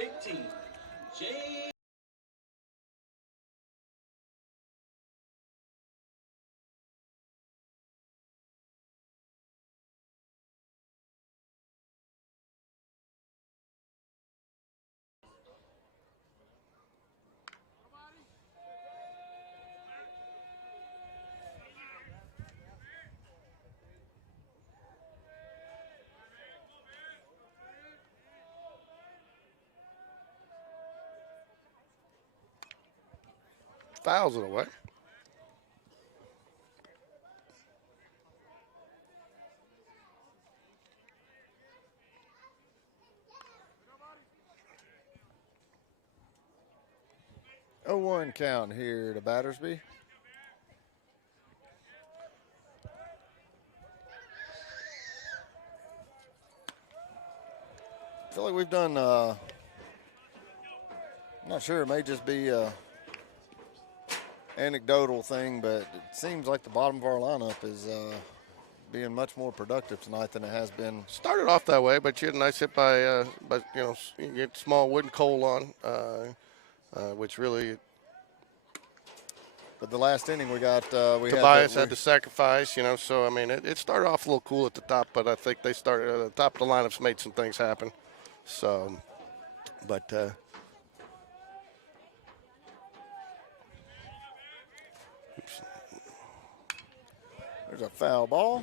fouls it away. Oh, 1 count here to Battersby. I feel like we've done, I'm not sure, it may just be a anecdotal thing, but it seems like the bottom of our lineup is being much more productive tonight than it has been. Started off that way, but you had a nice hit by you get small wooden coal on, which really But the last inning we got, Tobias had to sacrifice, so I mean it started off a little cool at the top, but I think they started at the top of the lineups made some things happen. So, but oops. There's a foul ball.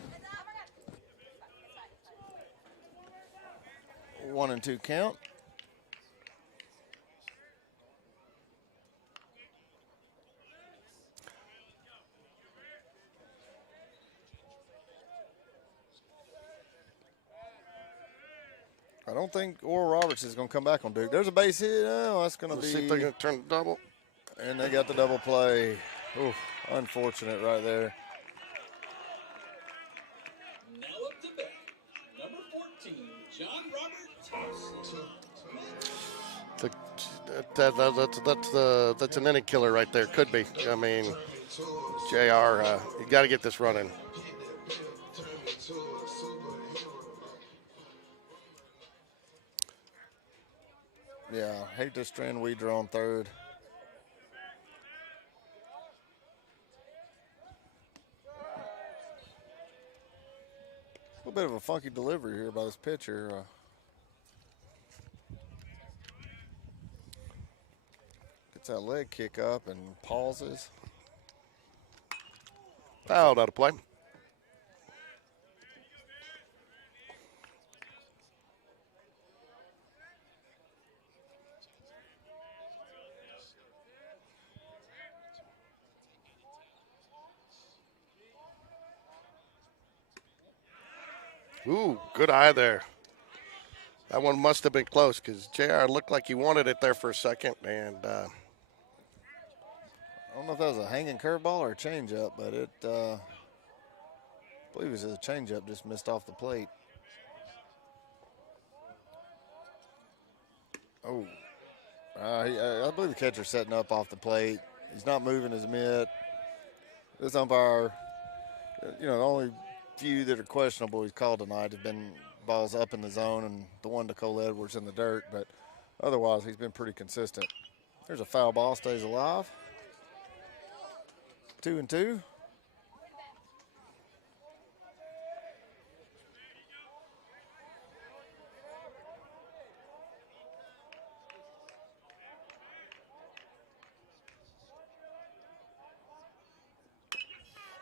1 and 2 count. I don't think Oral Roberts is going to come back on Duke. There's a base hit. Oh, that's going to be. See if they're going to turn the double. And they got the double play. Oof, unfortunate right there. Now up to bat, number 14, John Robert. That's an inning killer right there. Could be. I mean, JR, you got to get this running. Yeah, hate to strand Weeder on third. A little bit of a funky delivery here by this pitcher. Gets that leg kick up and pauses. Fouled out of play. Ooh, good eye there. That one must have been close because JR looked like he wanted it there for a second. And I don't know if that was a hanging curveball or a changeup, but I believe it was a changeup, just missed off the plate. Oh, I believe the catcher's setting up off the plate. He's not moving his mitt. This umpire, the only few that are questionable he's called tonight have been balls up in the zone and the one to Cole Edwards in the dirt, but otherwise he's been pretty consistent. There's a foul ball, stays alive. 2 and 2.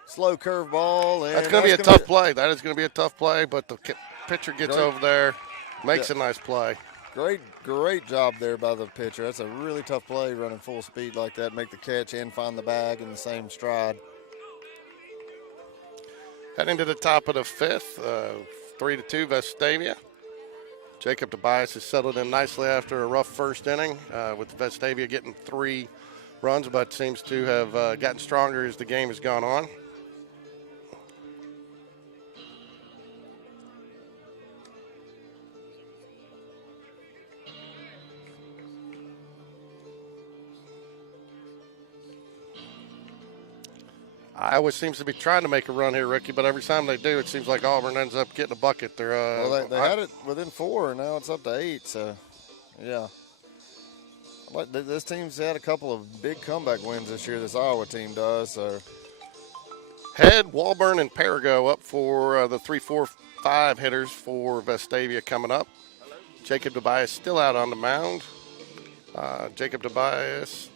Slow curveball. That's going to be a tough play. That is going to be a tough play, but the pitcher gets over there, makes a nice play. Great job there by the pitcher. That's a really tough play, running full speed like that, make the catch and find the bag in the same stride. Heading to the top of the fifth, 3-2 Vestavia. Jacob Tobias has settled in nicely after a rough first inning, with Vestavia getting 3 runs, but seems to have gotten stronger as the game has gone on. Iowa seems to be trying to make a run here, Ricky, but every time they do, it seems like Auburn ends up getting a bucket. They had it within 4, and now it's up to 8. So, yeah. This team's had a couple of big comeback wins this year. This Iowa team does. So, Head, Walburn, and Perigo up for the 3, 4, 5 hitters for Vestavia coming up. Jacob Tobias still out on the mound. Jacob Tobias,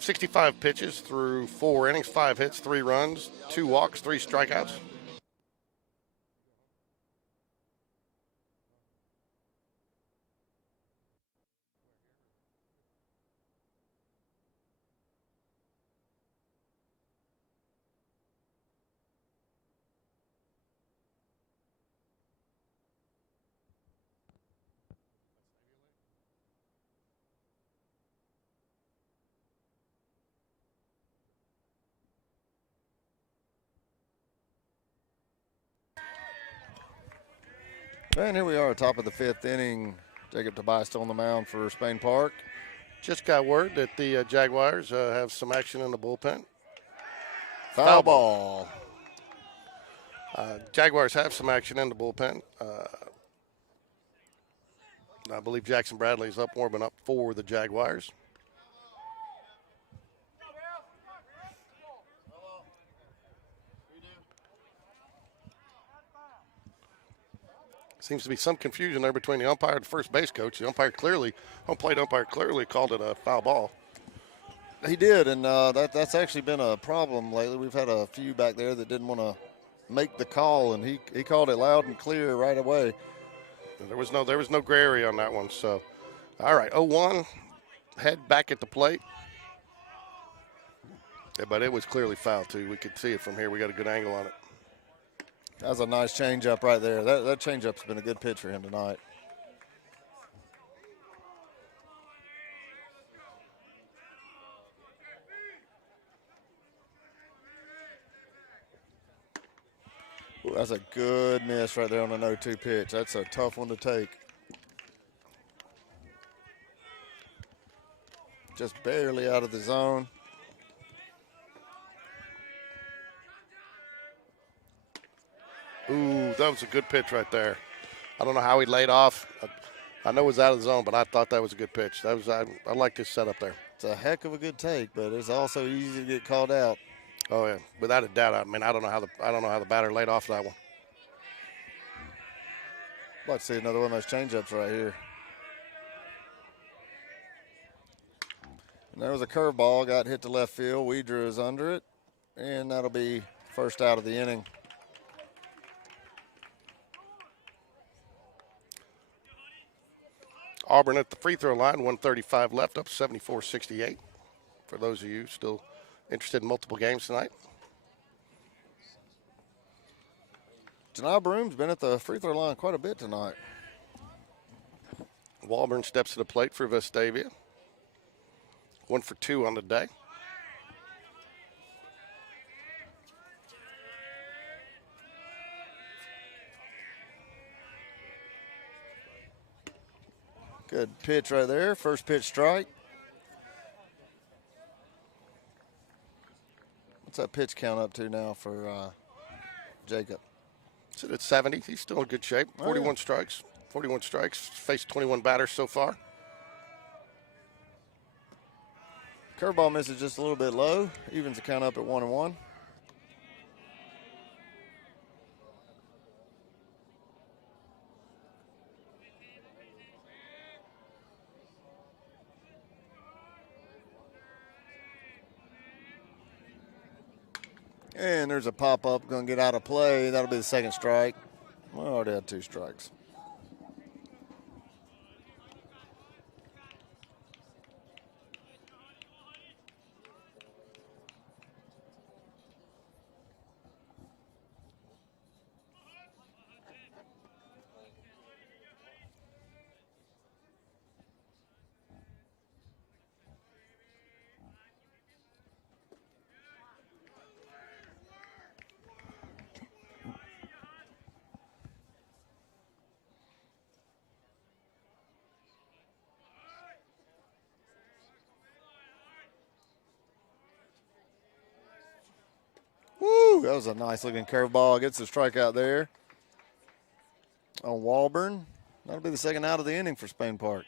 65 pitches through 4 innings, 5 hits, 3 runs, 2 walks, 3 strikeouts. And here we are, top of the 5th inning. Jacob Tobias still on the mound for Spain Park. Just got word that the Jaguars have some action in the bullpen. Foul ball. Jaguars have some action in the bullpen. I believe Jackson Bradley's up, warming up for the Jaguars. Seems to be some confusion there between the umpire and the first base coach. The home plate umpire clearly called it a foul ball. He did, and that's actually been a problem lately. We've had a few back there that didn't want to make the call, and he called it loud and clear right away. There was no gray area on that one. So, all right, 0-1, head back at the plate. Yeah, but it was clearly foul too. We could see it from here. We got a good angle on it. That was a nice changeup right there. That changeup's been a good pitch for him tonight. Ooh, that's a good miss right there on the 0-2 pitch. That's a tough one to take. Just barely out of the zone. Ooh, that was a good pitch right there. I don't know how he laid off. I know it was out of the zone, but I thought that was a good pitch. I like this setup there. It's a heck of a good take, but it's also easy to get called out. Oh yeah, without a doubt. I mean, I don't know how the batter laid off that one. I'd like to see another one of those changeups right here. And there was a curveball, got hit to left field. Weidra is under it, and that'll be first out of the inning. Auburn at the free throw line, 1:35 left, up 74-68. For those of you still interested in multiple games tonight. Janai Broom's been at the free throw line quite a bit tonight. Walburn steps to the plate for Vestavia. 1 for 2 on the day. Good pitch right there. First pitch strike. What's that pitch count up to now for Jacob? Sit at 70. He's still in good shape. 41 strikes. 41 strikes. Faced 21 batters so far. Curveball misses just a little bit low. Evens the count up at 1-1. And there's a pop-up, going to get out of play. That'll be the second strike. We already had 2 strikes. Woo, that was a nice looking curveball. Gets the strikeout there on Walburn. That'll be the second out of the inning for Spain Park.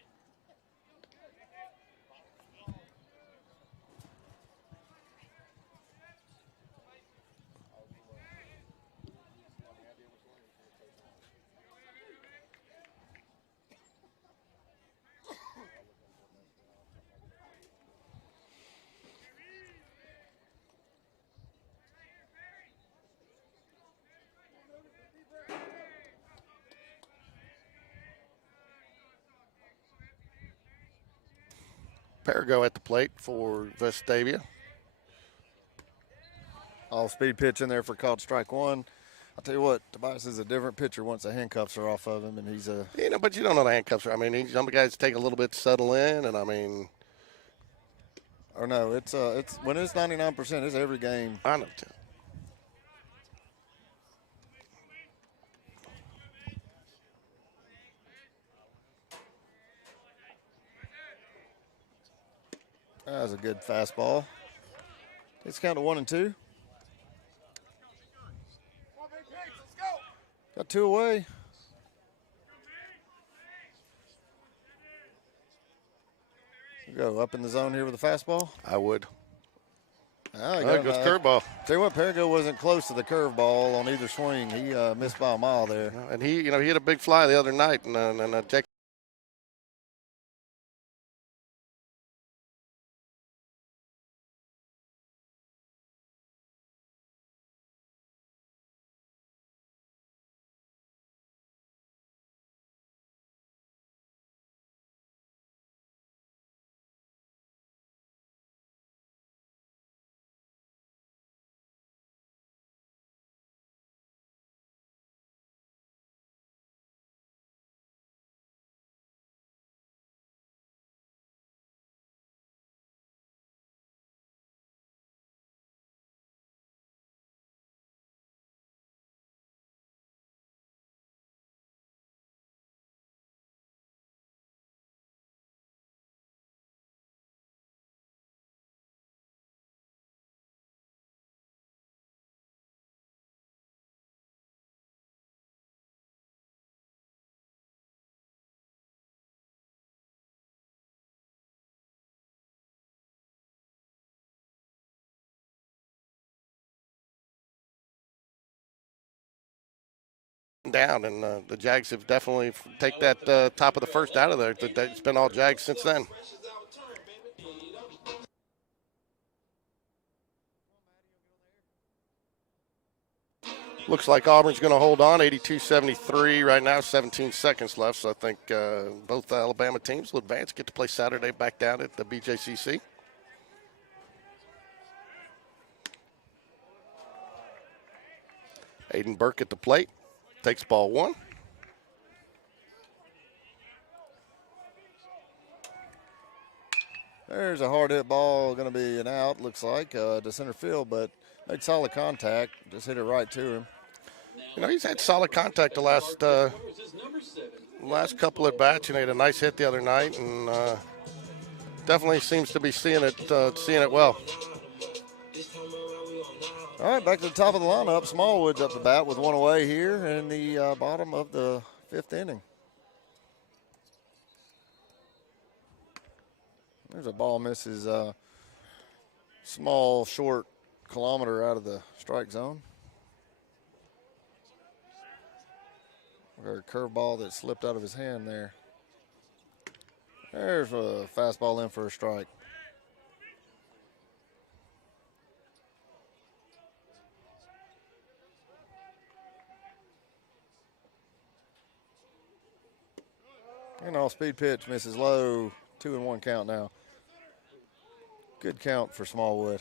Perigo at the plate for Vestavia. All-speed pitch in there for called strike 1. I'll tell you what, Tobias is a different pitcher once the handcuffs are off of him, and he's a... But you don't know the handcuffs are. I mean, some guys take a little bit to settle in, and I mean... Or no, it's when it's 99%, it's every game. I know. That was a good fastball. It's count to 1-2. Got 2 away. Go up in the zone here with the fastball. I would. Oh, There goes curveball. Tell you what, Perigo wasn't close to the curveball on either swing. He missed by a mile there. And he hit a big fly the other night, and Jake. Down, and the Jags have definitely take that top of the first out of there. It's been all Jags since then. Looks like Auburn's going to hold on, 82-73 right now, 17 seconds left. So I think both Alabama teams will advance, get to play Saturday back down at the BJCC. Aiden Burke at the plate, takes ball 1. There's a hard hit ball, going to be an out, looks like, to center field, but made solid contact, just hit it right to him. He's had solid contact the last couple at bats. He had a nice hit the other night, and definitely seems to be seeing it well. All right, back to the top of the lineup. Smallwood's up the bat with 1 away here in the bottom of the 5th inning. There's a ball misses small, short kilometer out of the strike zone. Or a curveball that slipped out of his hand there. There's a fastball in for a strike. And off-speed pitch misses low. 2-1 count now. Good count for Smallwood.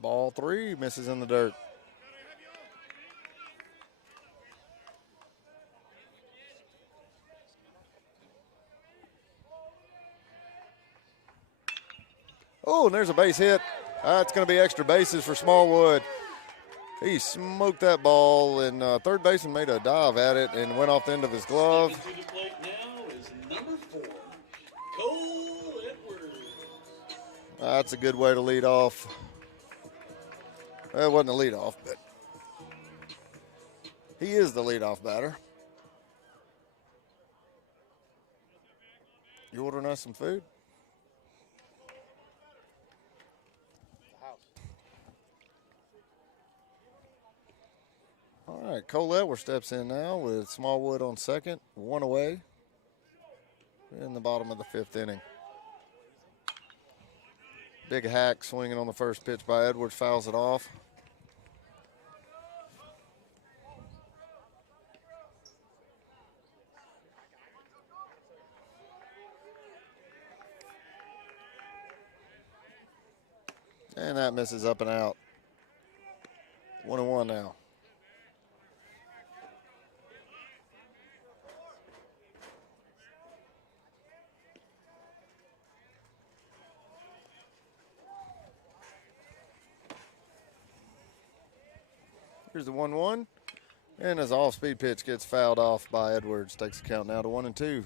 Ball 3 misses in the dirt. Oh, and there's a base hit. That's going to be extra bases for Smallwood. He smoked that ball, and third baseman made a dive at it and went off the end of his glove. Stepping to the plate now is number 4, Cole Edwards. That's a good way to lead off. Well, it wasn't a leadoff, but he is the leadoff batter. You ordering us some food? All right, Cole Edwards steps in now with Smallwood on second, 1 away in the bottom of the 5th inning. Big hack swinging on the first pitch by Edwards, fouls it off. And that misses up and out. 1-1 now. Here's the 1-1. And as off-speed pitch gets fouled off by Edwards, takes the count now to 1-2.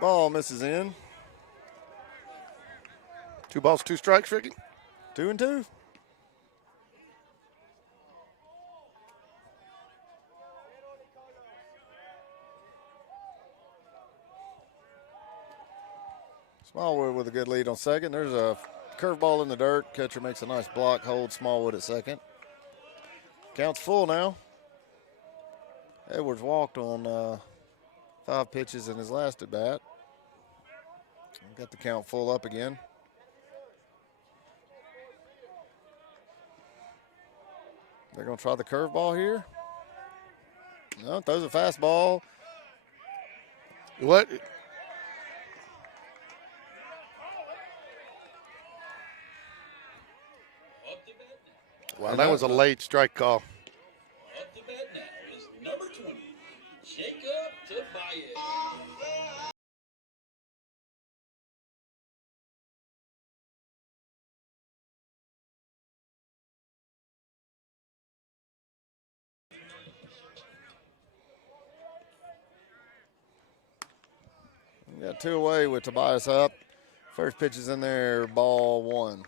Ball misses in. 2 balls, 2 strikes, Ricky. 2-2. Smallwood with a good lead on second. There's a curveball in the dirt. Catcher makes a nice block, holds Smallwood at second. Count's full now. Edwards walked on 5 pitches in his last at bat. Got the count full up again. They're going to try the curveball here. No, throws a fastball. What? Wow, that was a late strike call. Up to bat now is number 20, Jacob Tobias. We got 2 away with Tobias up. First pitch is in there, ball 1.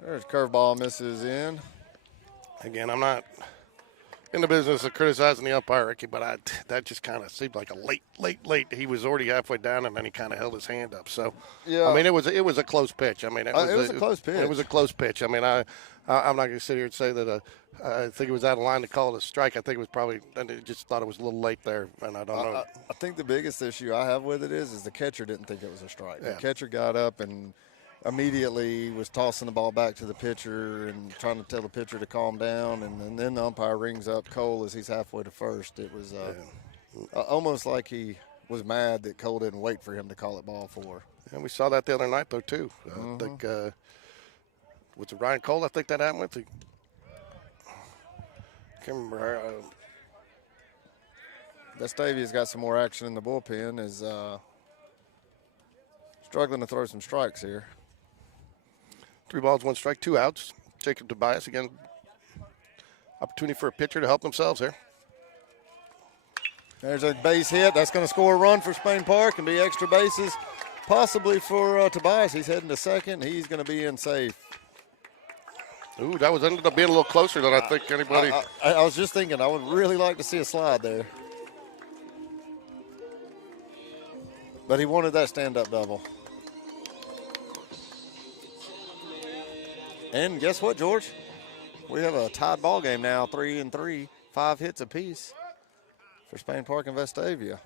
There's curveball, misses in. Again, I'm not in the business of criticizing the umpire, Ricky, but that just kind of seemed like a late. He was already halfway down, and then he kind of held his hand up. So, yeah, I mean, it was a close pitch. I mean, it was a close pitch. It was a close pitch. I mean, I'm not going to sit here and say that I think it was out of line to call it a strike. I think it was probably, and I just thought it was a little late there, and I don't know. I think the biggest issue I have with it is the catcher didn't think it was a strike. Yeah. The catcher got up and immediately was tossing the ball back to the pitcher and trying to tell the pitcher to calm down, and then the umpire rings up Cole as he's halfway to first. It was almost like he was mad that Cole didn't wait for him to call it ball 4. And we saw that the other night, though, too. I think, was it Ryan Cole I think that happened with? I can't remember. Vestavia's got some more action in the bullpen, is struggling to throw some strikes here. 3 balls, 1 strike, 2 outs. Jacob Tobias again. Opportunity for a pitcher to help themselves here. There's a base hit. That's going to score a run for Spain Park and be extra bases possibly for Tobias. He's heading to second. He's going to be in safe. Ooh, that was ended up being a little closer than I think anybody. I was just thinking I would really like to see a slide there. But he wanted that stand-up double. And guess what, George? We have a tied ball game now, 3-3, 5 hits apiece for Spain Park and Vestavia.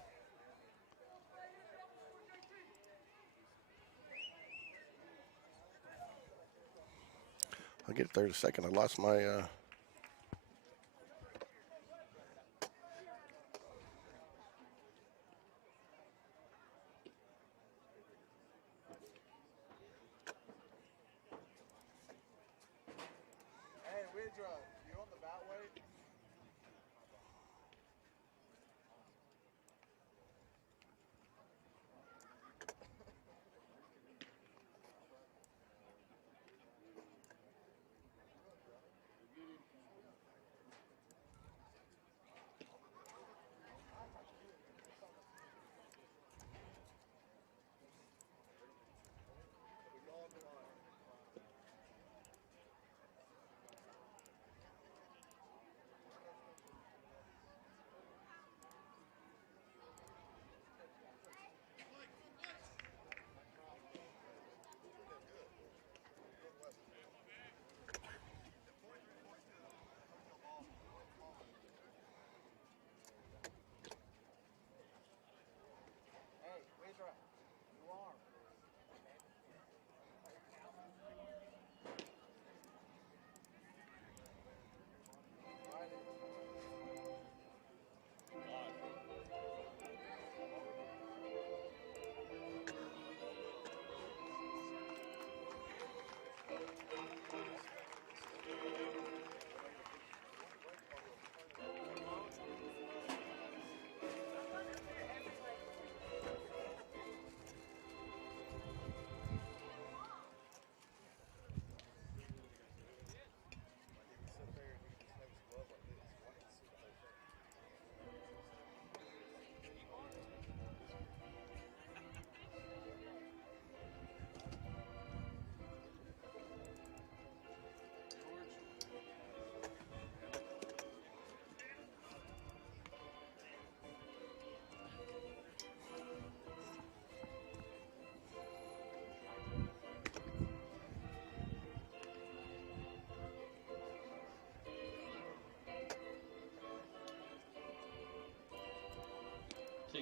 I'll get there in a second. I lost my.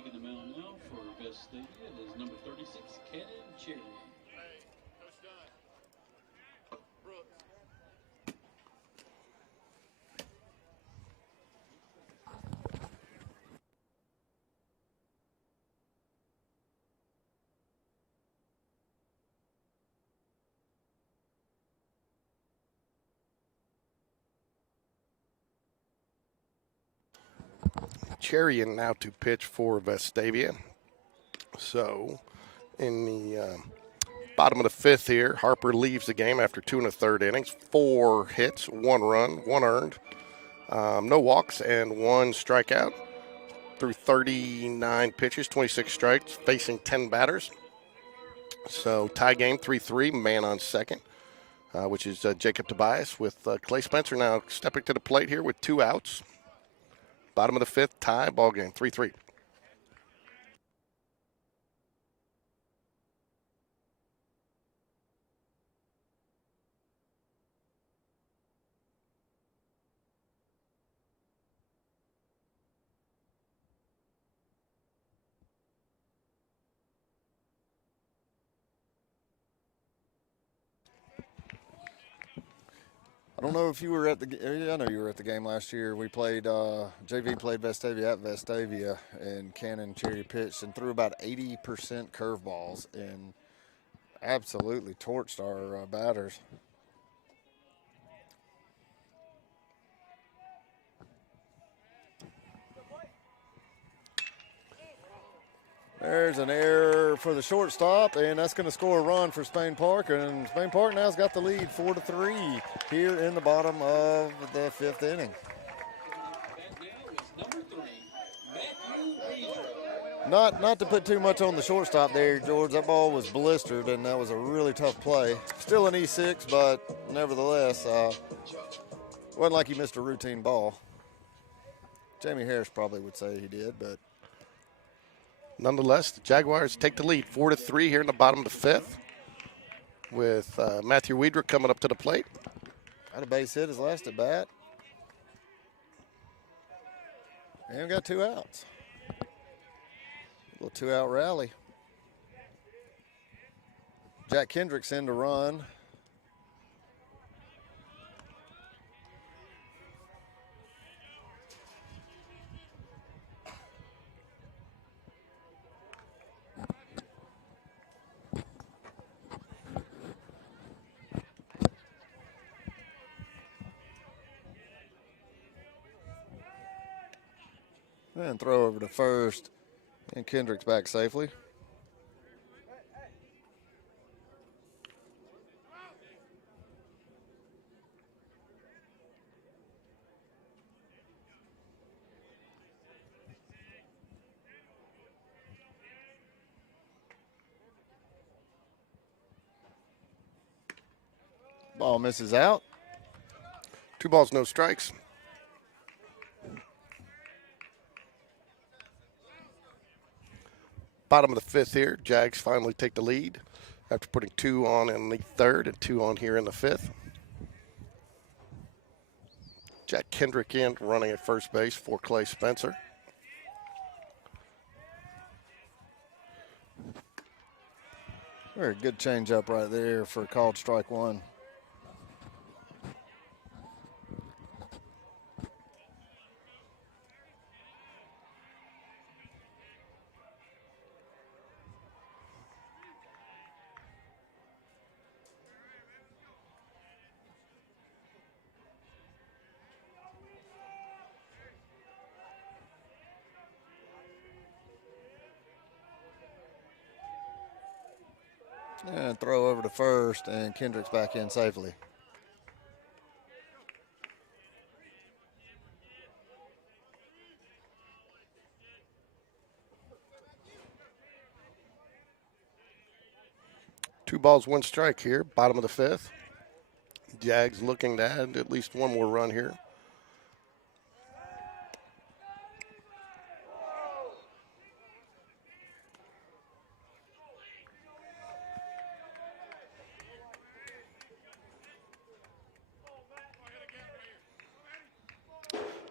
taking the mound now for Vestavia is number 36, Cannon Cherry. Hey, Coach Dunn. Brooks. Cherian now to pitch for Vestavia. So in the bottom of the fifth here, Harper leaves the game after 2 1/3 innings. 4 hits, 1 run, 1 earned, no walks, and 1 strikeout through 39 pitches, 26 strikes, facing 10 batters. So tie game 3-3, man on second, which is Jacob Tobias, with Clay Spencer now stepping to the plate here with 2 outs. Bottom of the fifth, tie, ball game 3-3. I don't know if you were at the. I know you were at the game last year. We played. JV played Vestavia at Vestavia, and Cannon Cherry pitched and threw about 80% curveballs and absolutely torched our batters. There's an error for the shortstop, and that's going to score a run for Spain Park. And Spain Park now's got the lead 4-3 here in the bottom of the fifth inning. That now is number 3, Matthew Weidra. Not to put too much on the shortstop there, George. That ball was blistered, and that was a really tough play. Still an E6, but nevertheless, wasn't like he missed a routine ball. Jamie Harris probably would say he did, but Nonetheless, the Jaguars take the lead 4-3 here in the bottom of the fifth, with Matthew Weidra coming up to the plate. had a base hit his last at bat. And got 2 outs. A little 2-out rally. Jack Kendricks in to run. And throw over to first. And Kendrick's back safely. Ball misses out. 2 balls, no strikes. Bottom of the fifth here, Jags finally take the lead after putting 2 on in the third and 2 on here in the fifth. Jack Kendrick in, running at first base for Clay Spencer. Very good changeup right there for called strike 1. And throw over to first, and Kendrick's back in safely. Two balls, 1 strike here, bottom of the fifth. Jags looking to add at least 1 more run here.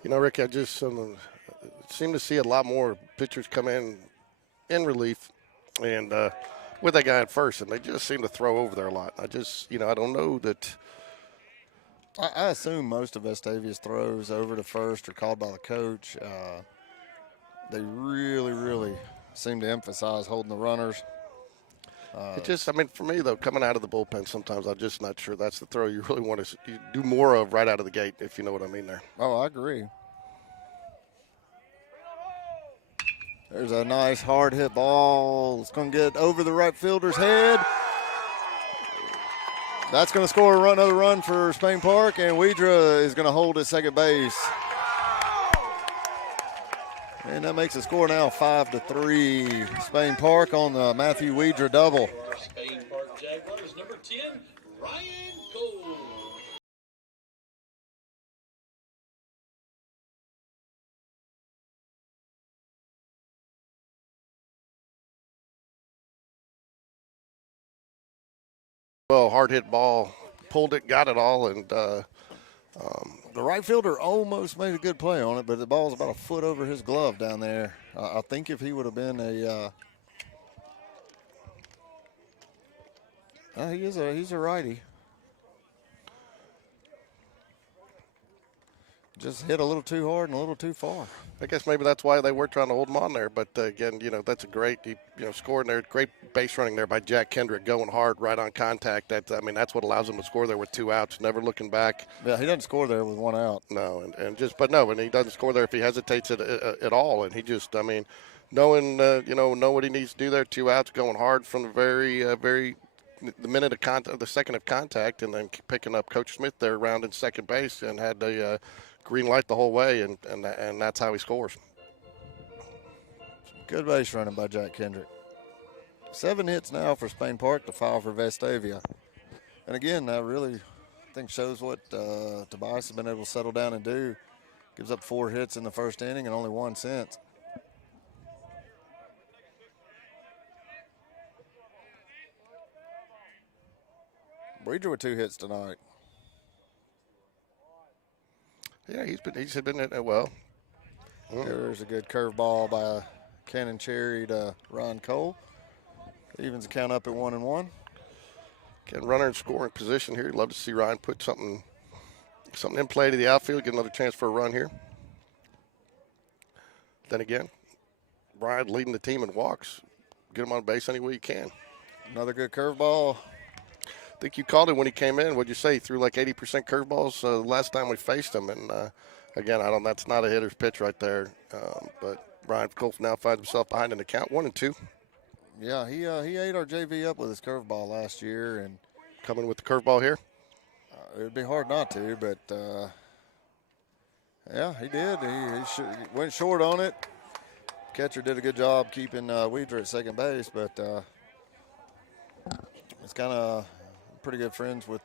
You know, Rick, I just seem to see a lot more pitchers come in relief and with that guy at first, and they just seem to throw over there a lot. I don't know that. I assume most of Vestavia's throws over to first are called by the coach. They really, really seem to emphasize holding the runners. For me, though, coming out of the bullpen, sometimes I'm just not sure that's the throw you really want to do more of right out of the gate, if you know what I mean there. Oh, I agree. There's a nice hard hit ball. It's going to get over the right fielder's head. That's going to score another run for Spain Park, and Widra is going to hold at second base. And that makes the score now 5-3. Spain Park on the Matthew Widra double. Spain Park Jaguars, number 10, Ryan Cole. Well, hard hit ball, pulled it, got it all, and the right fielder almost made a good play on it, but the ball's about a foot over his glove down there. I think if he would have been he's a righty. Just hit a little too hard and a little too far. I guess maybe that's why they were trying to hold him on there. But again, that's a great, scoring there. Great base running there by Jack Kendrick, going hard right on contact. That's what allows him to score there with 2 outs, never looking back. Yeah, he doesn't score there with 1 out. No, and he doesn't score there if he hesitates at all. And he just, knowing what he needs to do there, 2 outs, going hard from the the minute of contact, the second of contact, and then picking up Coach Smith there around in second base and had the green light the whole way, and that's how he scores. Good base running by Jack Kendrick. 7 hits now for Spain Park to 5 for Vestavia. And again, that really, I think, shows what Tobias has been able to settle down and do. Gives up 4 hits in the first inning and only 1 since. Breeder with 2 hits tonight. Yeah, he's been in it well. There's a good curveball by Cannon Cherry to Ron Cole. Evens the count up at 1-1. Again, runner in scoring position here. Love to see Ryan put something in play to the outfield, get another chance for a run here. Then again, Ryan leading the team in walks. Get him on base any way you can. Another good curveball. I think you called it when he came in. What'd you say? He threw like 80% curveballs last time we faced him. And again, that's not a hitter's pitch right there. But Ryan Cole now finds himself behind in the count, 1-2. Yeah, he ate our JV up with his curveball last year, and coming with the curveball here. It'd be hard not to, but yeah, he did. He went short on it. Catcher did a good job keeping Widra at second base, but it's kind of pretty good friends with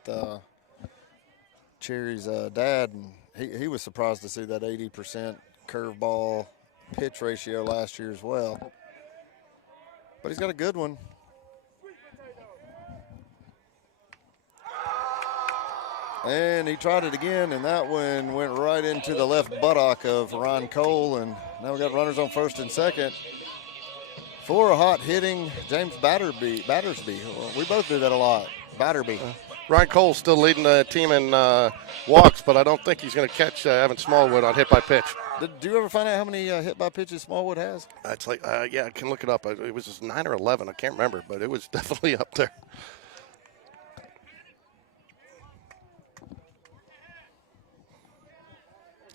Cherry's dad, and he was surprised to see that 80% curveball pitch ratio last year as well. But he's got a good one. And he tried it again, and that one went right into the left buttock of Ron Cole, and now we got runners on first and second for a hot hitting James Battersby. Well, we both do that a lot. Batterby. Ryan Cole's still leading the team in walks, but I don't think he's going to catch Evan Smallwood on hit by pitch. Did you ever find out how many hit by pitches Smallwood has? It's like, yeah, I can look it up. It was just 9 or 11. I can't remember, but it was definitely up there.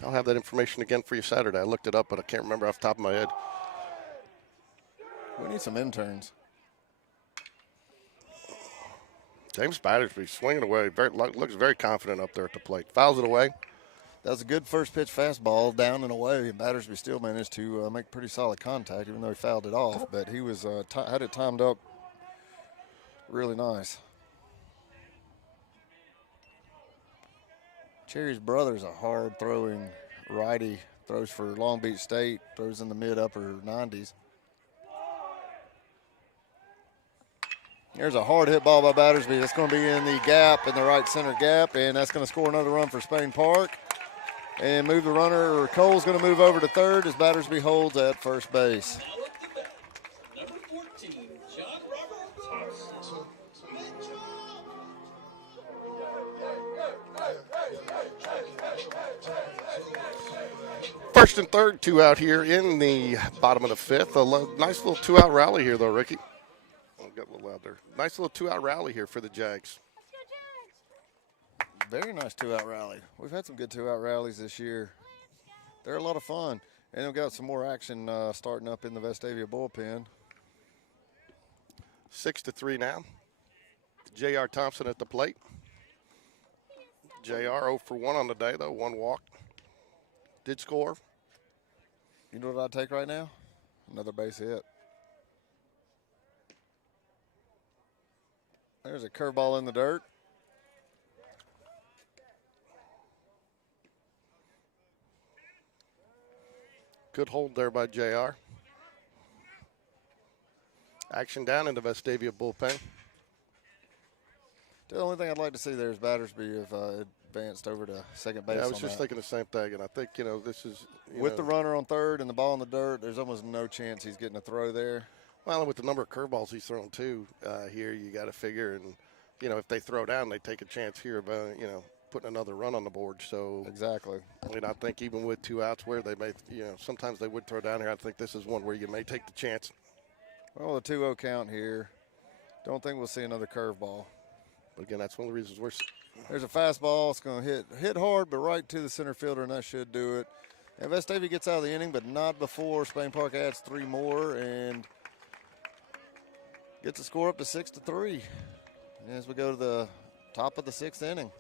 I'll have that information again for you Saturday. I looked it up, but I can't remember off the top of my head. We need some interns. James Battersby swinging away. Looks very confident up there at the plate. Fouls it away. That was a good first pitch fastball down and away. Battersby still managed to make pretty solid contact, even though he fouled it off. But he was had it timed up really nice. Cherry's brother's a hard-throwing righty. Throws for Long Beach State. Throws in the mid-upper 90s. There's a hard hit ball by Battersby. That's going to be in the gap, in the right center gap, and that's going to score another run for Spain Park. and move the runner. Cole's going to move over to third as Battersby holds at first base. Now up to bat, number 14, John Robert Thompson. First and third, 2 out here in the bottom of the fifth. Nice little 2-out rally here, though, Ricky. Oh, got a little out there. Nice little 2-out rally here for the Jags. Very nice 2-out rally. We've had some good 2-out rallies this year. They're a lot of fun. And we've got some more action starting up in the Vestavia bullpen. 6-3 now. J.R. Thompson at the plate. J.R. 0 for 1 on the day, though. 1 walk. Did score. You know what I'd take right now? Another base hit. There's a curveball in the dirt. Good hold there by JR. Action down in the Vestavia bullpen. The only thing I'd like to see there is Battersby if advanced over to second base. Yeah, I was just thinking the same thing, and I think, this is... With the runner on third and the ball in the dirt, there's almost no chance he's getting a throw there. Well, and with the number of curveballs he's thrown, too, here, you got to figure, and, if they throw down, they take a chance here about, putting another run on the board. So exactly. I think even with 2 outs where they may, sometimes they would throw down here, I think this is one where you may take the chance. Well, the 2-0 count here. Don't think we'll see another curveball. But again, that's one of the reasons we're... There's a fastball. It's going to hit hard, but right to the center fielder, and that should do it. And Vestavia gets out of the inning, but not before Spain Park adds 3 more and gets the score up to 6-3 as we go to the top of the 6th inning.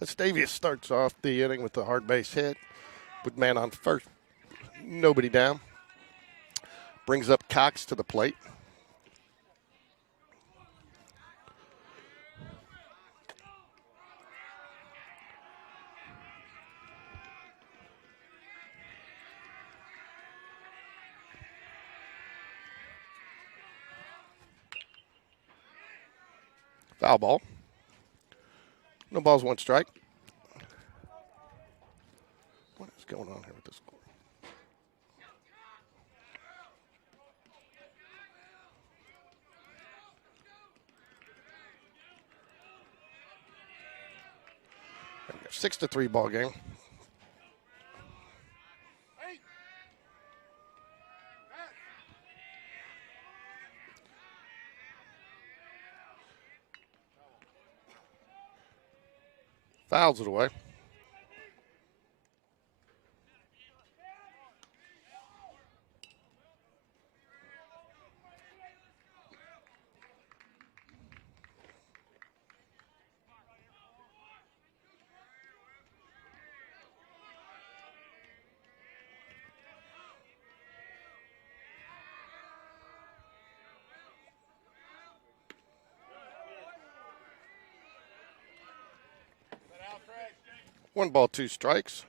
Vestavia starts off the inning with a hard base hit with man on first, nobody down. Brings up Cox to the plate. Foul ball. No balls, 1 strike. What is going on here with this score? There we go. 6-3 ball game. Fouls it away. One ball, two strikes.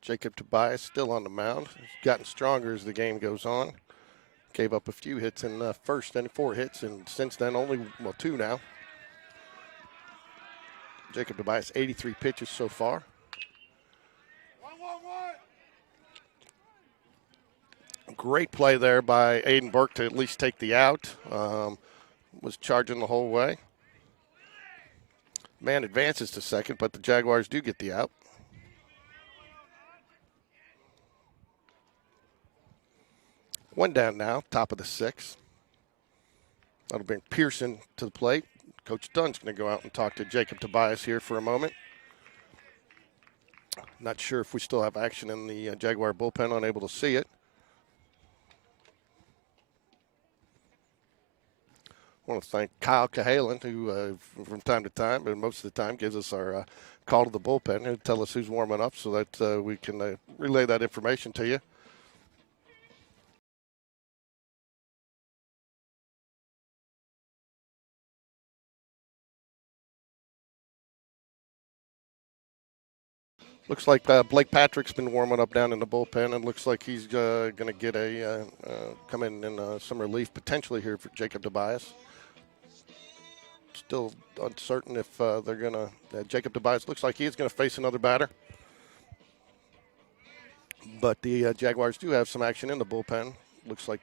Jacob Tobias still on the mound. He's gotten stronger as the game goes on. Gave up a few hits in the first and 4 hits, and since then only, 2 now. Jacob Tobias, 83 pitches so far. Great play there by Aiden Burke to at least take the out. Was charging the whole way. Man advances to second, but the Jaguars do get the out. One down now, top of the 6th. That'll bring Pearson to the plate. Coach Dunn's going to go out and talk to Jacob Tobias here for a moment. Not sure if we still have action in the Jaguar bullpen, unable to see it. I want to thank Kyle Cahalan, who from time to time, and most of the time, gives us our call to the bullpen and tell us who's warming up so that we can relay that information to you. Looks like Blake Patrick's been warming up down in the bullpen, and looks like he's going to get come in some relief potentially here for Jacob Tobias. Still uncertain if they're going to. Jacob Tobias looks like he is going to face another batter. But the Jaguars do have some action in the bullpen. Looks like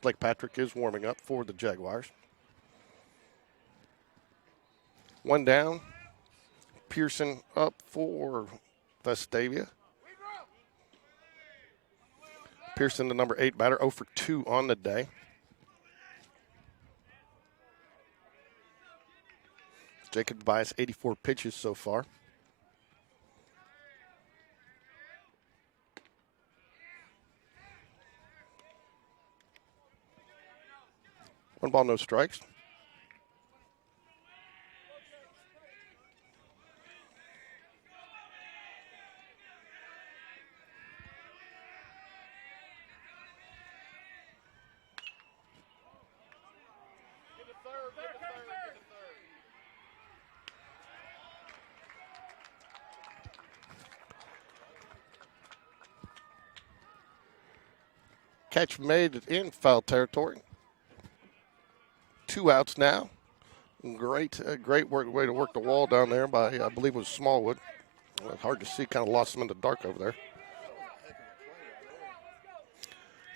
Blake Patrick is warming up for the Jaguars. One down. Pearson up for Vestavia. Pearson, the number 8 batter, 0 for 2 on the day. Jacob Tobias, 84 pitches so far. One ball, no strikes. Catch made in foul territory. 2 outs now. Great way to work the wall down there by, I believe it was Smallwood. Hard to see, kind of lost him in the dark over there.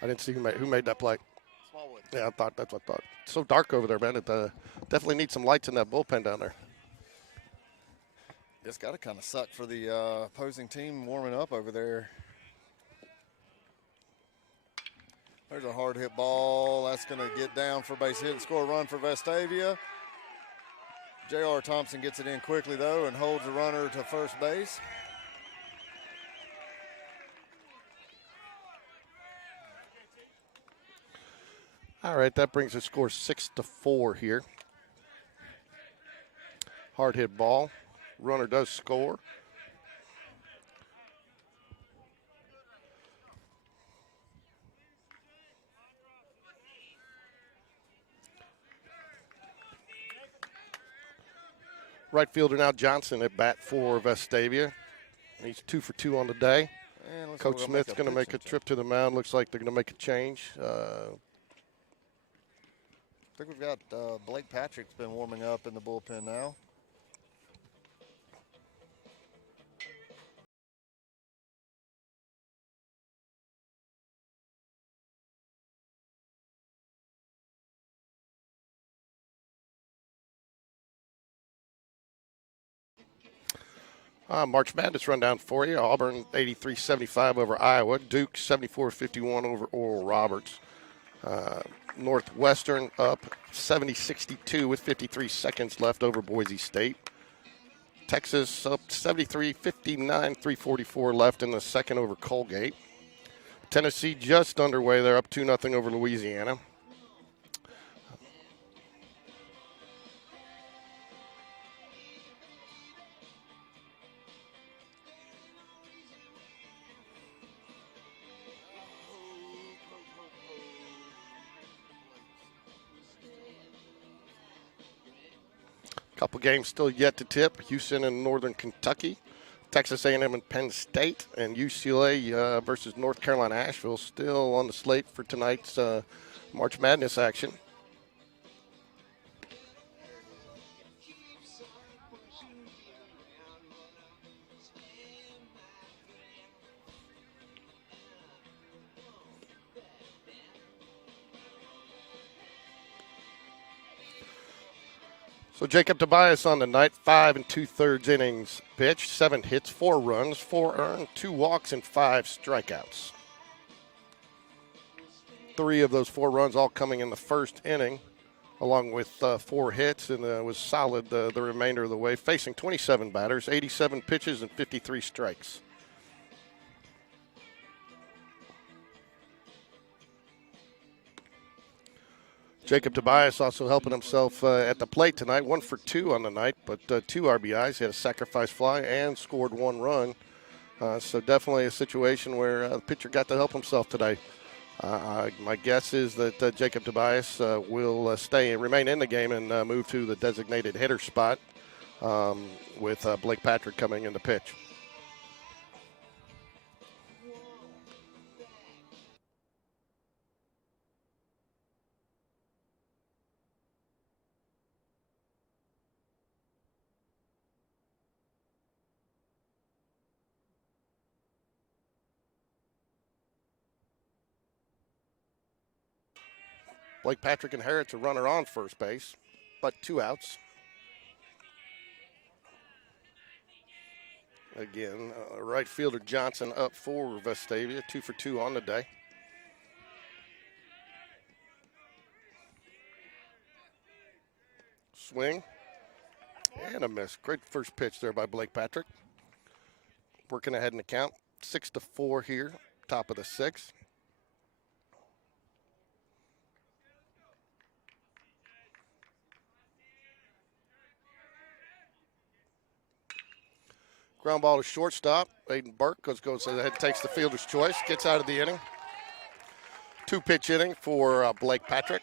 I didn't see who made that play. Smallwood. Yeah, that's what I thought. It's so dark over there, man. It definitely needs some lights in that bullpen down there. It's got to kind of suck for the opposing team warming up over there. There's a hard hit ball. That's going to get down for base hit and score a run for Vestavia. J.R. Thompson gets it in quickly, though, and holds the runner to first base. All right, that brings the score 6-4 here. Hard hit ball. Runner does score. Right fielder now Johnson at bat for Vestavia. He's 2 for 2 on the day. Coach Smith's going to make a trip to the mound. Looks like they're going to make a change. I think we've got Blake Patrick's been warming up in the bullpen now. March Madness rundown for you. Auburn 83-75 over Iowa. Duke 74-51 over Oral Roberts. Northwestern up 70-62 with 53 seconds left over Boise State. Texas up 73-59, 3:44 left in the second over Colgate. Tennessee just underway. They're up 2-0 over Louisiana. Couple games still yet to tip. Houston and Northern Kentucky. Texas A&M and Penn State, and UCLA versus North Carolina Asheville still on the slate for tonight's March Madness action. So Jacob Tobias on the night, 5 2/3 innings pitched, 7 hits, 4 runs, 4 earned, 2 walks, and 5 strikeouts. 3 of those 4 runs all coming in the first inning, along with 4 hits, and was solid the remainder of the way, facing 27 batters, 87 pitches, and 53 strikes. Jacob Tobias also helping himself at the plate tonight, 1 for 2 on the night, but 2 RBIs. He had a sacrifice fly and scored 1 run. So definitely a situation where the pitcher got to help himself today. My guess is that Jacob Tobias will remain in the game and move to the designated hitter spot with Blake Patrick coming in to pitch. Blake Patrick inherits a runner on first base, but 2 outs. Again, right fielder Johnson up for Vestavia, 2 for 2 on the day. Swing and a miss. Great first pitch there by Blake Patrick. Working ahead in the count, 6-4 here, top of the 6th. Ground ball to shortstop. Aiden Burke goes ahead, takes the fielder's choice, gets out of the inning. 2-pitch inning for Blake Patrick.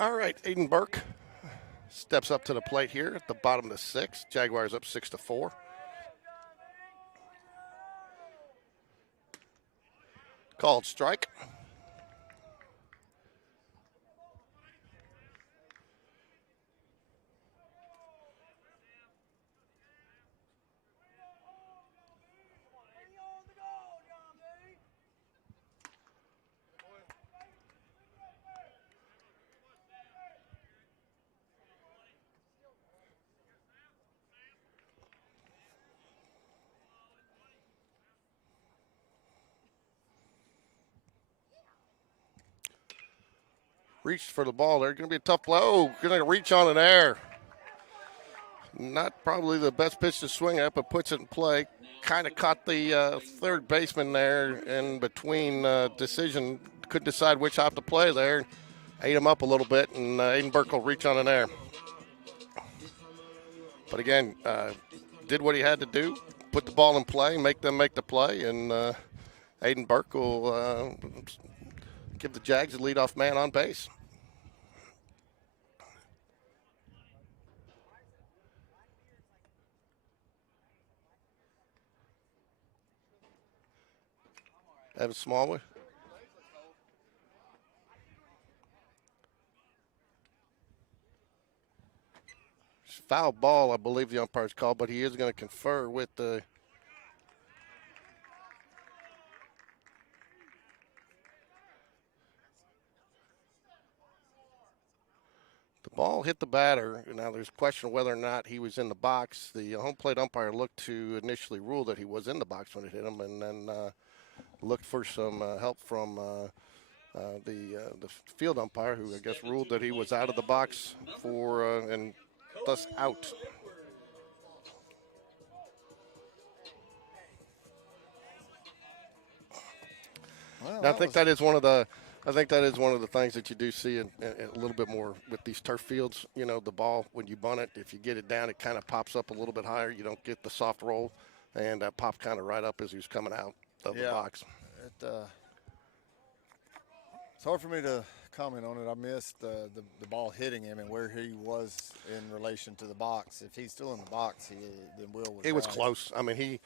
All right, Aiden Burke steps up to the plate here at the bottom of the sixth. Jaguars up 6-4. Called strike. Reached for the ball there. Going to be a tough play. Oh, going to reach on an air. Not probably the best pitch to swing at, but puts it in play. Kind of caught the third baseman there in between decision. Couldn't decide which hop to play there. Ate him up a little bit, and Aiden Burke will reach on an air. But again, did what he had to do. Put the ball in play, make them make the play, and Aiden Burke will give the Jags a leadoff man on base. Evan Smallwood. Foul ball, I believe the umpire's called, but he is going to confer with the ball hit the batter. Now there's a question of whether or not he was in the box. The home plate umpire looked to initially rule that he was in the box when it hit him, and then looked for some help from the field umpire, who I guess ruled that he was out of the box for and thus out. Well, Now, I think that is one of the things that you do see in a little bit more with these turf fields. You know, the ball, when you bunt it, if you get it down, it kind of pops up a little bit higher. You don't get the soft roll, and that popped kind of right up as he was coming out of the box. It's hard for me to comment on it. I missed the ball hitting him and where he was in relation to the box. If he's still in the box, then Will was. It was close. I mean, he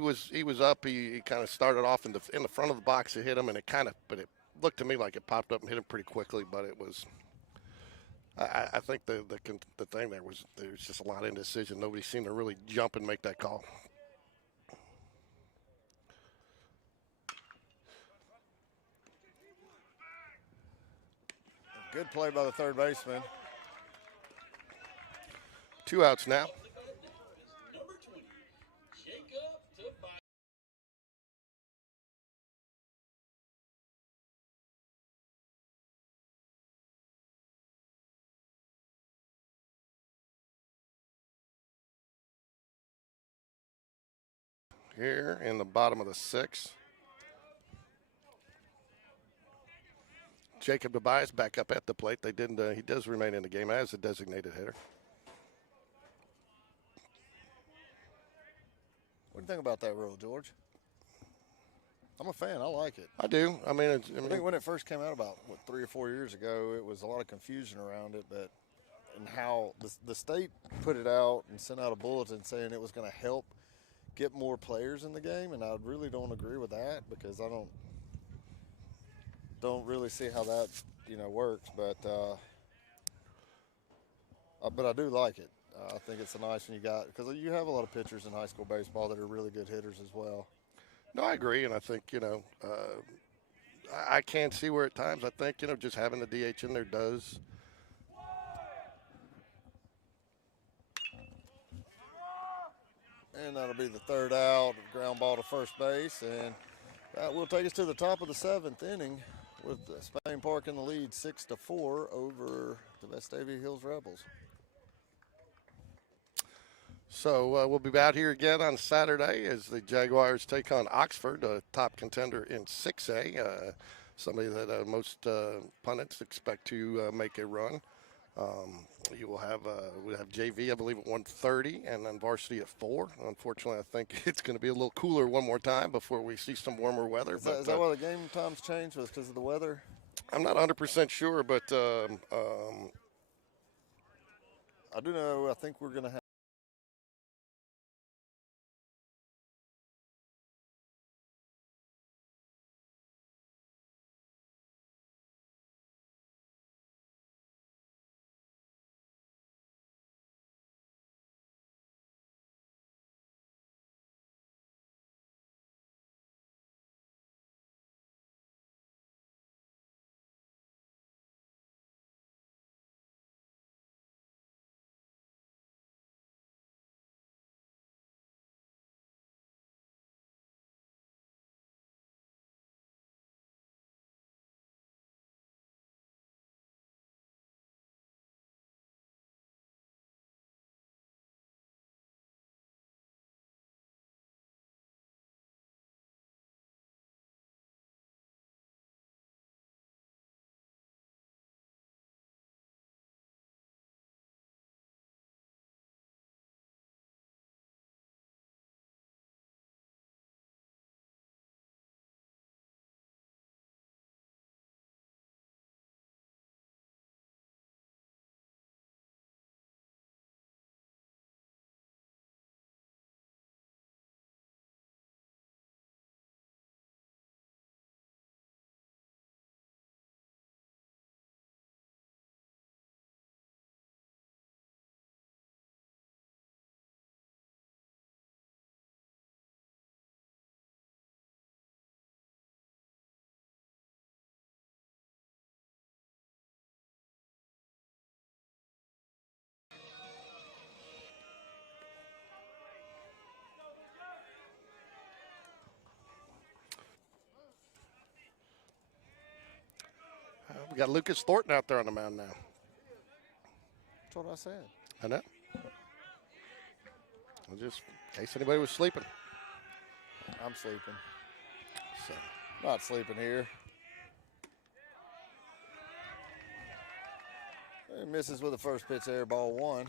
was up. He kind of started off in the front of the box. It hit him, and but it looked to me like it popped up and hit him pretty quickly. But it was. I think the thing there was just a lot of indecision. Nobody seemed to really jump and make that call. Good play by the third baseman. 2 outs now. Number 20, Jacob to Bias. Here in the bottom of the sixth. Jacob Tobias back up at the plate. He does remain in the game as a designated hitter. What do you think about that rule, George? I'm a fan. I like it. I do. I mean, I think when it first came out about 3 or 4 years ago, it was a lot of confusion around it, and how the state put it out and sent out a bulletin saying it was going to help get more players in the game, and I really don't agree with that, because I don't really see how that works, but I do like it. I think it's a nice when because you have a lot of pitchers in high school baseball that are really good hitters as well. No, I agree, and I think I can see where at times I think just having the DH in there does. And that'll be the third out, ground ball to first base, and that will take us to the top of the 7th inning, with Spain Park in the lead 6-4 over the Vestavia Hills Rebels. So we'll be out here again on Saturday as the Jaguars take on Oxford, a top contender in 6A, somebody that most pundits expect to make a run. You will have we'll have JV, I believe, at 1:30, and then Varsity at 4. Unfortunately, I think it's going to be a little cooler one more time before we see some warmer weather. Is that why the game times changed? Was because of the weather? I'm not 100% sure, but I do know. I think we're going to have. we got Lucas Thornton out there on the mound now. That's what I said. I know. Just in case anybody was sleeping. I'm sleeping. So. Not sleeping here. He misses with the first pitch there, ball 1.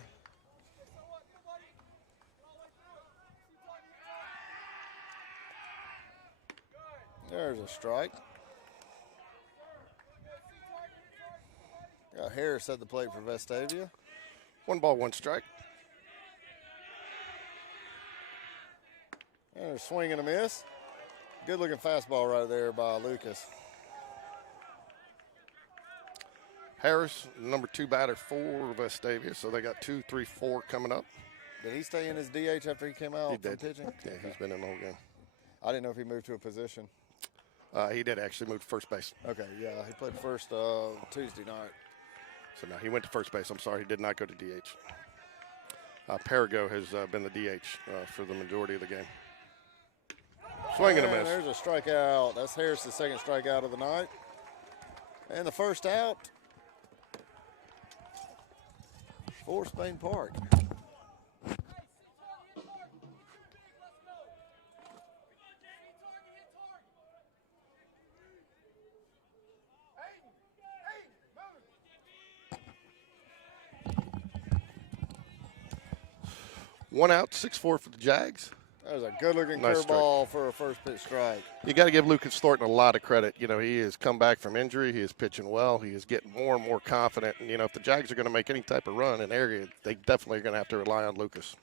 There's a strike. Got Harris at the plate for Vestavia. 1 ball, 1 strike. And a swing and a miss. Good looking fastball right there by Lucas. Harris, number 2 batter for Vestavia, so they got 2, 3, 4 coming up. Did he stay in his DH after he came out He from did. pitching? Yeah, he's been in the whole game. I didn't know if he moved to a position. He did actually move to first base. Okay, yeah, he played first Tuesday night. So no, he went to first base. I'm sorry, he did not go to DH. Perigo has been the DH for the majority of the game. Swing and a miss. There's a strikeout. That's Harris' second strikeout of the night. And the first out for Spain Park. One out, 6-4 for the Jags. That was a good-looking Nice curveball for a first pitch strike. You got to give Lucas Thornton a lot of credit. You know, he has come back from injury. He is pitching well. He is getting more and more confident. And, you know, if the Jags are going to make any type of run in area, they definitely are going to have to rely on Lucas.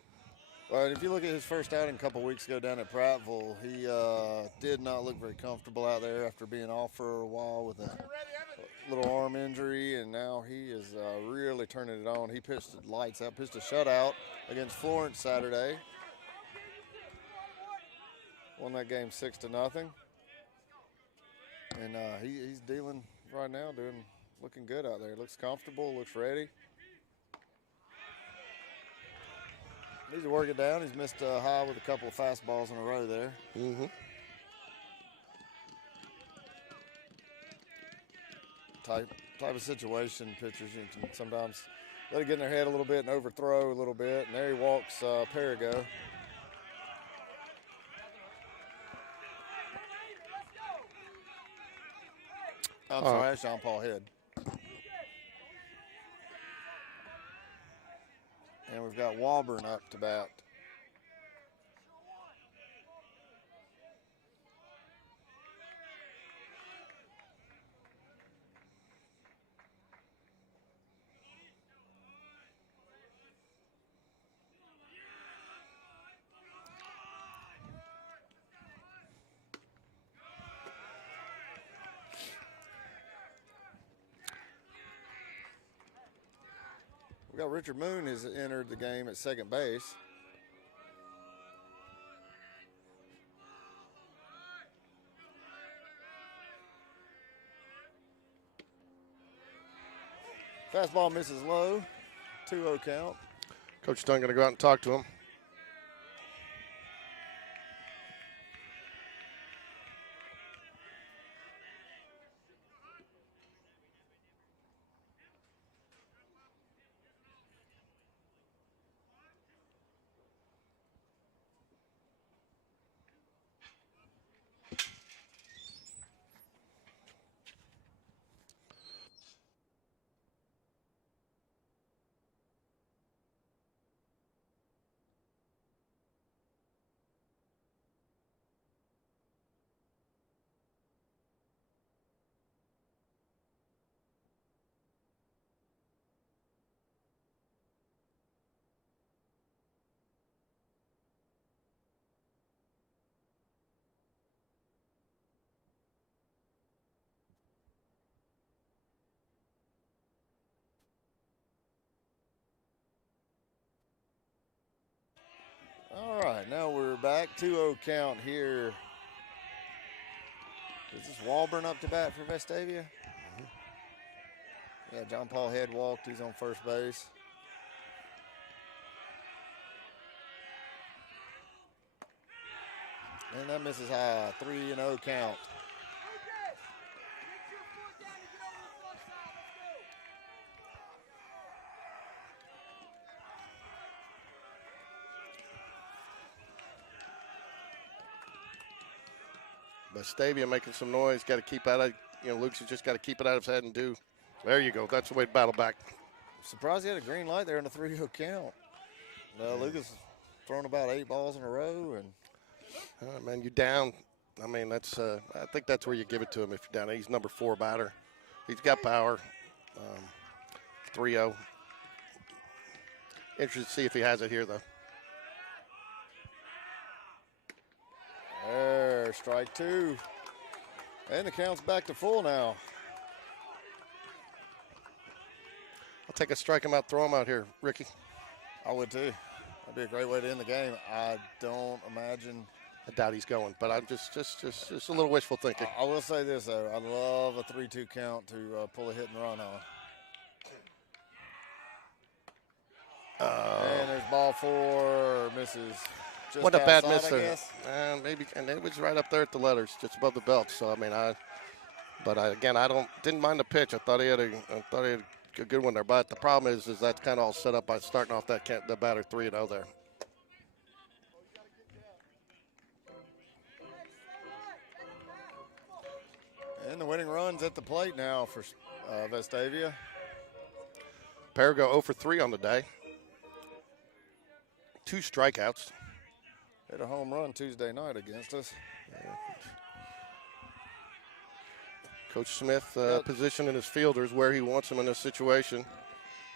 Well, if you look at his first outing a couple weeks ago down at Prattville, he did not look very comfortable out there after being off for a while with a little arm injury, and now he is really turning it on. He pitched lights out, pitched a shutout against Florence Saturday. Won that game 6-0. And he's dealing right now, looking good out there. Looks comfortable, looks ready. Needs to work it down. He's missed high with a couple of fastballs in a row there. Mm-hmm. Type of situation pitchers, you can sometimes let it get in their head a little bit and overthrow a little bit. And there he walks Perigo. I'm sorry, that's Jean Paul Head. And we've got Walburn up to bat. We got Richard Moon has entered the game at second base. Fastball misses low, 2-0 count. Coach Dunn going to go out and talk to him. All right, now we're back. 2-0 count here. Is this Walburn up to bat for Vestavia? Yeah, John Paul Head walked. He's on first base. And that misses high. 3-0 count. Vestavia making some noise. Got to keep out of, Lucas has just got to keep it out of his head and do. There you go. That's the way to battle back. Surprised he had a green light there on the 3-0 count. Lucas thrown about 8 balls in a row. And man, you're down. I mean, that's. I think that's where you give it to him if you're down. He's number 4 batter. He's got power. 3-0. Interested to see if he has it here, though. There, strike 2. And the count's back to full now. I'll take a strike him out, throw him out here, Ricky. I would too. That'd be a great way to end the game. I don't imagine. I doubt he's going, but I'm just a little wishful thinking. I will say this, though. I love a 3-2 count to pull a hit and run on. And there's ball 4, misses. Just what a bad outside, miss I there. guess. Maybe, and it was right up there at the letters, just above the belt. So I mean, I didn't mind the pitch. I thought he had a good one there. But the problem is that's kind of all set up by starting off the batter 3-0 there. And the winning run's at the plate now for Vestavia. Perigo 0 for 3 on the day. 2 strikeouts. Hit a home run Tuesday night against us. Coach Smith positioning his fielders where he wants them in this situation.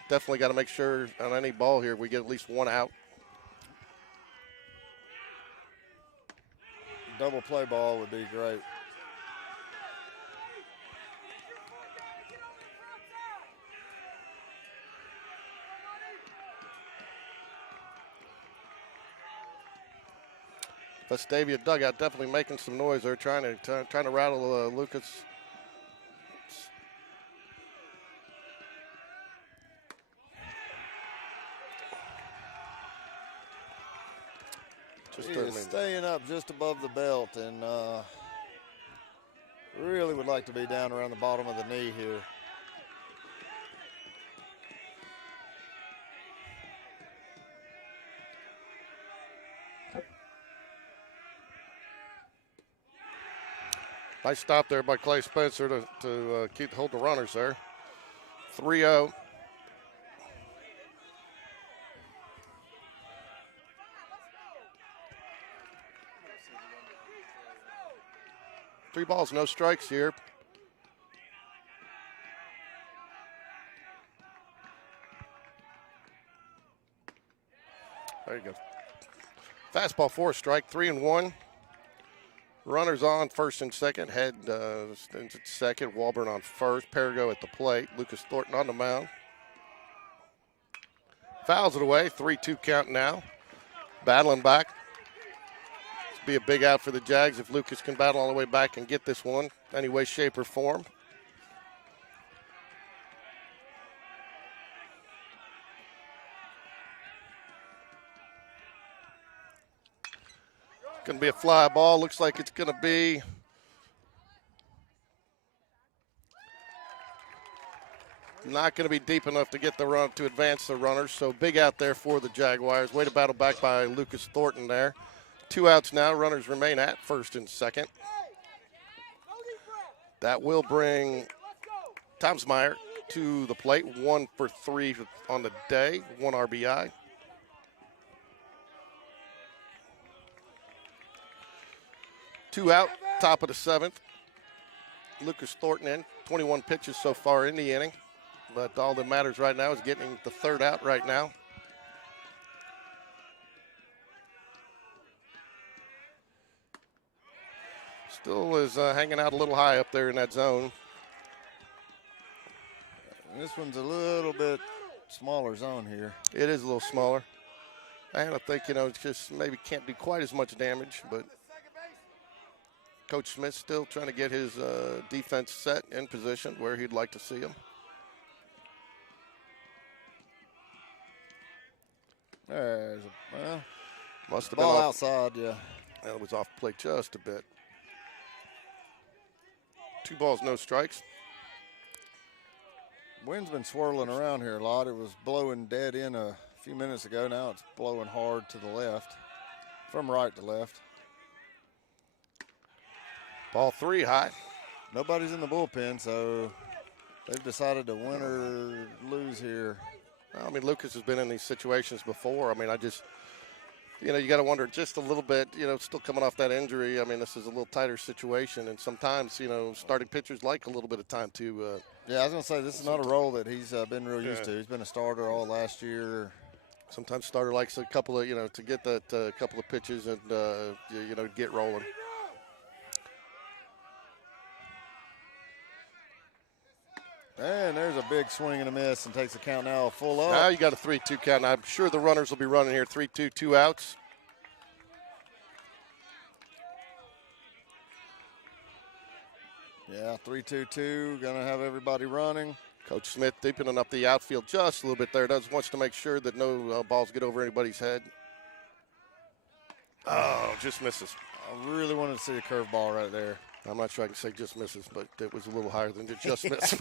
Definitely got to make sure on any ball here we get at least 1 out. Double play ball would be great. Vestavia dugout definitely making some noise. They're trying to rattle Lucas. He is staying up just above the belt, and really would like to be down around the bottom of the knee here. Nice stop there by Clay Spencer to hold the runners there. 3-0. Three balls, no strikes here. There you go. Fastball 4 strike, 3-1. Runners on first and second. Head stands at second. Walburn on first. Perigo at the plate. Lucas Thornton on the mound. Fouls it away. 3-2 count now. Battling back. This be a big out for the Jags if Lucas can battle all the way back and get this one any way, shape, or form. Going to be a fly ball. Looks like it's going to be not going to be deep enough to get the run to advance the runners. So big out there for the Jaguars. Way to battle back by Lucas Thornton there. 2 outs now. Runners remain at first and second. That will bring Tomsmeyer to the plate. 1 for 3 on the day. 1 RBI. Two out, top of the 7th. Lucas Thornton in, 21 pitches so far in the inning. But all that matters right now is getting the 3rd out right now. Still is hanging out a little high up there in that zone. This one's a little bit smaller zone here. It is a little smaller. And I think, it's just maybe can't do quite as much damage, but Coach Smith still trying to get his defense set in position where he'd like to see him. There's Must have ball been outside, yeah. That was off play just a bit. 2 balls, no strikes. Wind's been swirling around here a lot. It was blowing dead in a few minutes ago. Now it's blowing hard to the left, from right to left. Ball 3 high. Nobody's in the bullpen, so they've decided to win or lose here. I mean, Lucas has been in these situations before. I mean, I just, you got to wonder just a little bit, still coming off that injury. I mean, this is a little tighter situation, and sometimes, starting pitchers like a little bit of time to. Yeah, I was going to say, this is not a role that he's been real used to. He's been a starter all last year. Sometimes starter likes a couple of, to get that couple of pitches and, get rolling. And there's a big swing and a miss and takes the count now full up. Now you got a 3-2 count. I'm sure the runners will be running here. 3-2, 2 outs. Yeah, 3-2-2. Going to have everybody running. Coach Smith deepening up the outfield just a little bit there. Wants to make sure that no balls get over anybody's head. Oh, just misses. I really wanted to see a curveball right there. I'm not sure I can say just misses, but it was a little higher than just miss.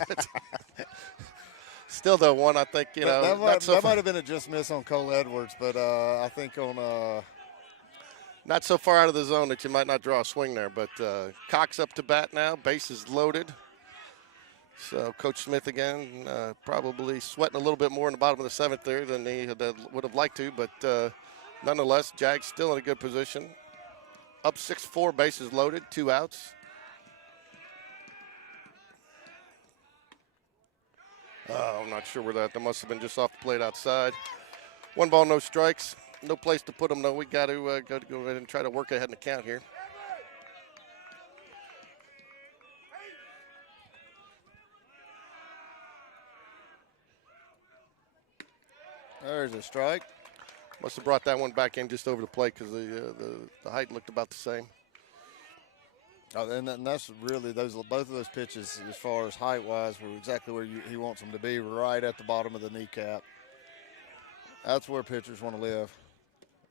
Still, though, one I think, that might have been a just miss on Cole Edwards, but I think on not so far out of the zone that you might not draw a swing there. But Cox up to bat now, bases loaded. So Coach Smith again probably sweating a little bit more in the bottom of the 7th there than he would have liked to, but nonetheless, Jags still in a good position. Up 6-4, bases loaded, 2 outs. I'm not sure where that must have been just off the plate outside. 1 ball, no strikes. No place to put them, though. We got to go ahead and try to work ahead in the count here. There's a strike. Must have brought that one back in just over the plate because the height looked about the same. Oh, and that's really both of those pitches, as far as height-wise, were exactly where he wants them to be, right at the bottom of the kneecap. That's where pitchers want to live.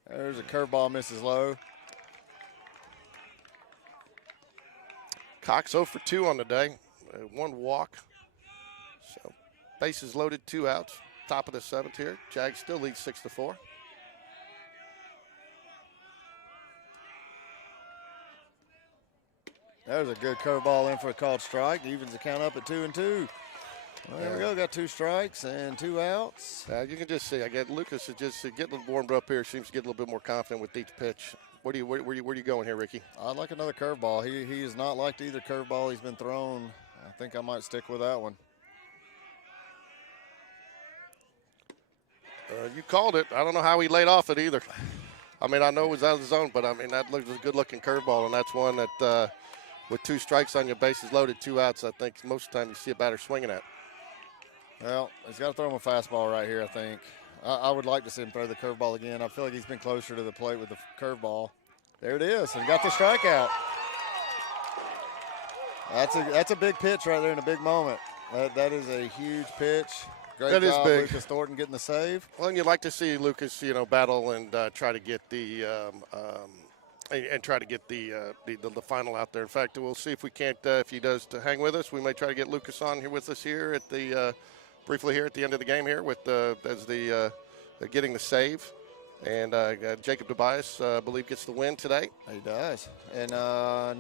There's a curveball, misses low. Cox 0 for 2 on the day, 1 walk. So bases loaded, 2 outs. Top of the 7th here. Jags still lead 6-4. There's a good curveball in for a called strike. Evens the count up at 2-2. Well, there we go. Got 2 strikes and 2 outs. You can just see. I get Lucas is just getting a little warmed up here. Seems to get a little bit more confident with each pitch. Where are you going here, Ricky? I'd like another curveball. He has not liked either curveball he's been thrown. I think I might stick with that one. You called it. I don't know how he laid off it either. I mean, I know it was out of the zone, but I mean that looks a good-looking curveball, and that's one that with 2 strikes on your bases loaded, 2 outs, I think most of the time you see a batter swinging at. Well, he's got to throw him a fastball right here, I think. I would like to see him throw the curveball again. I feel like he's been closer to the plate with the curveball. There it is, and got the strikeout. That's a big pitch right there in a big moment. That is a huge pitch. Great That is job, big. Lucas Thornton getting the save. Well, and you'd like to see Lucas, battle and try to get the the final out there. In fact, we'll see if we can't, if he does, to hang with us. We may try to get Lucas on here with us here at the briefly here at the end of the game here with getting the save. And Jacob Tobias, I believe, gets the win today. He does. And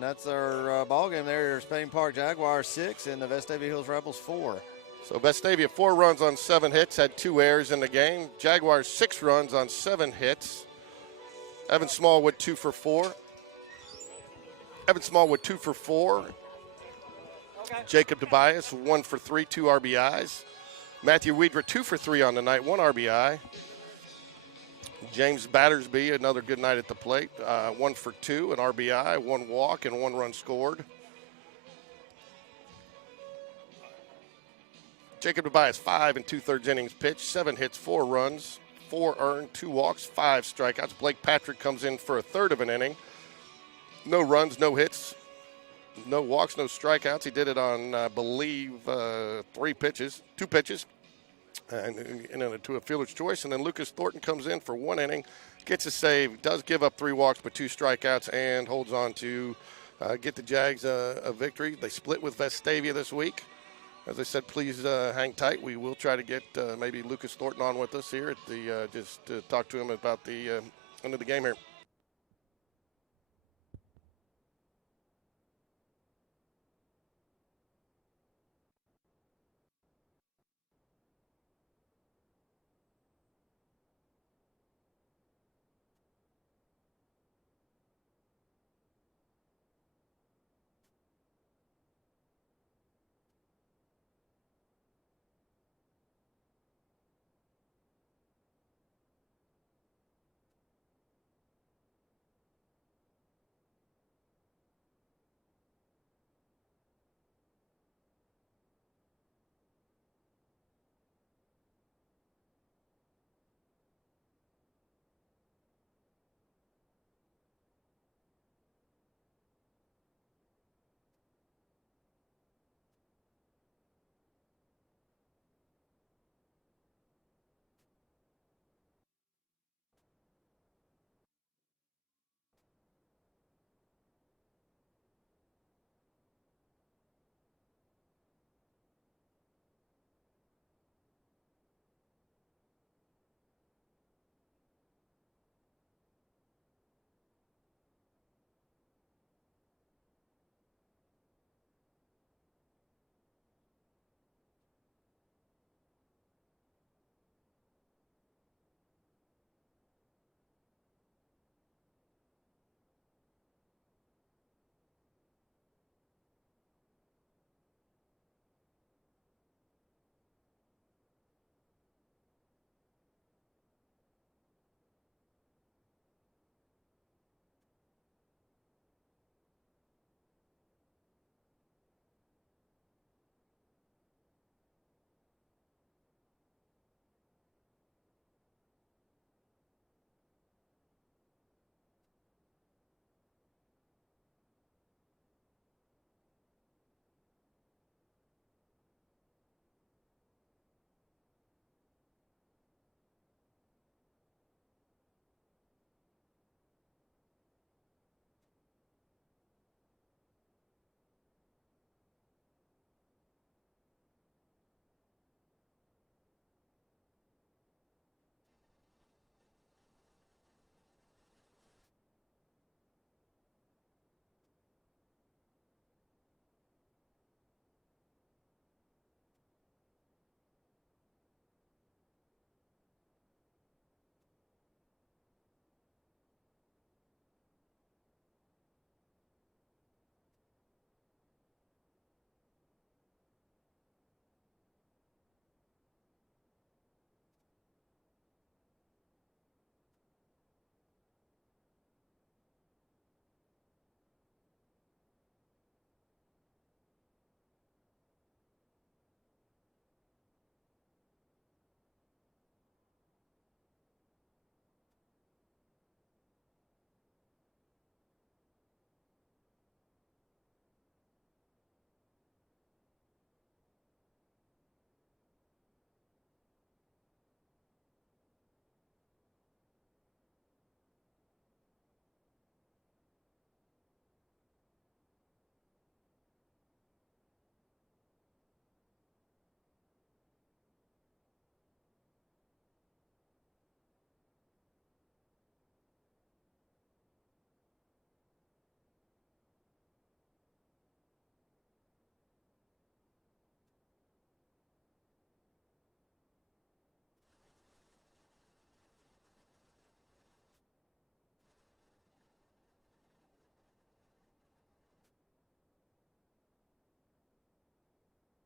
that's our ball game there. Spain Park Jaguars 6 and the Vestavia Hills Rebels 4. So Vestavia 4 runs on 7 hits, had 2 errors in the game. Jaguars 6 runs on 7 hits. Evan Smallwood 2 for 4. Evan Smallwood 2 for 4. Okay. Jacob Tobias 1 for 3, 2 RBIs. Matthew Weidra 2 for 3 on the night, 1 RBI. James Battersby, another good night at the plate, 1 for 2, an RBI, 1 walk, and 1 run scored. Jacob Tobias, 5 2/3 innings pitched, 7 hits, 4 runs, 4 earned, 2 walks, 5 strikeouts. Blake Patrick comes in for a third of an inning. No runs, no hits, no walks, no strikeouts. He did it on, I believe, 2 pitches, and to a fielder's choice. And then Lucas Thornton comes in for 1 inning, gets a save, does give up 3 walks but 2 strikeouts, and holds on to get the Jags a victory. They split with Vestavia this week. As I said, please hang tight. We will try to get maybe Lucas Thornton on with us here at the just to talk to him about the end of the game here.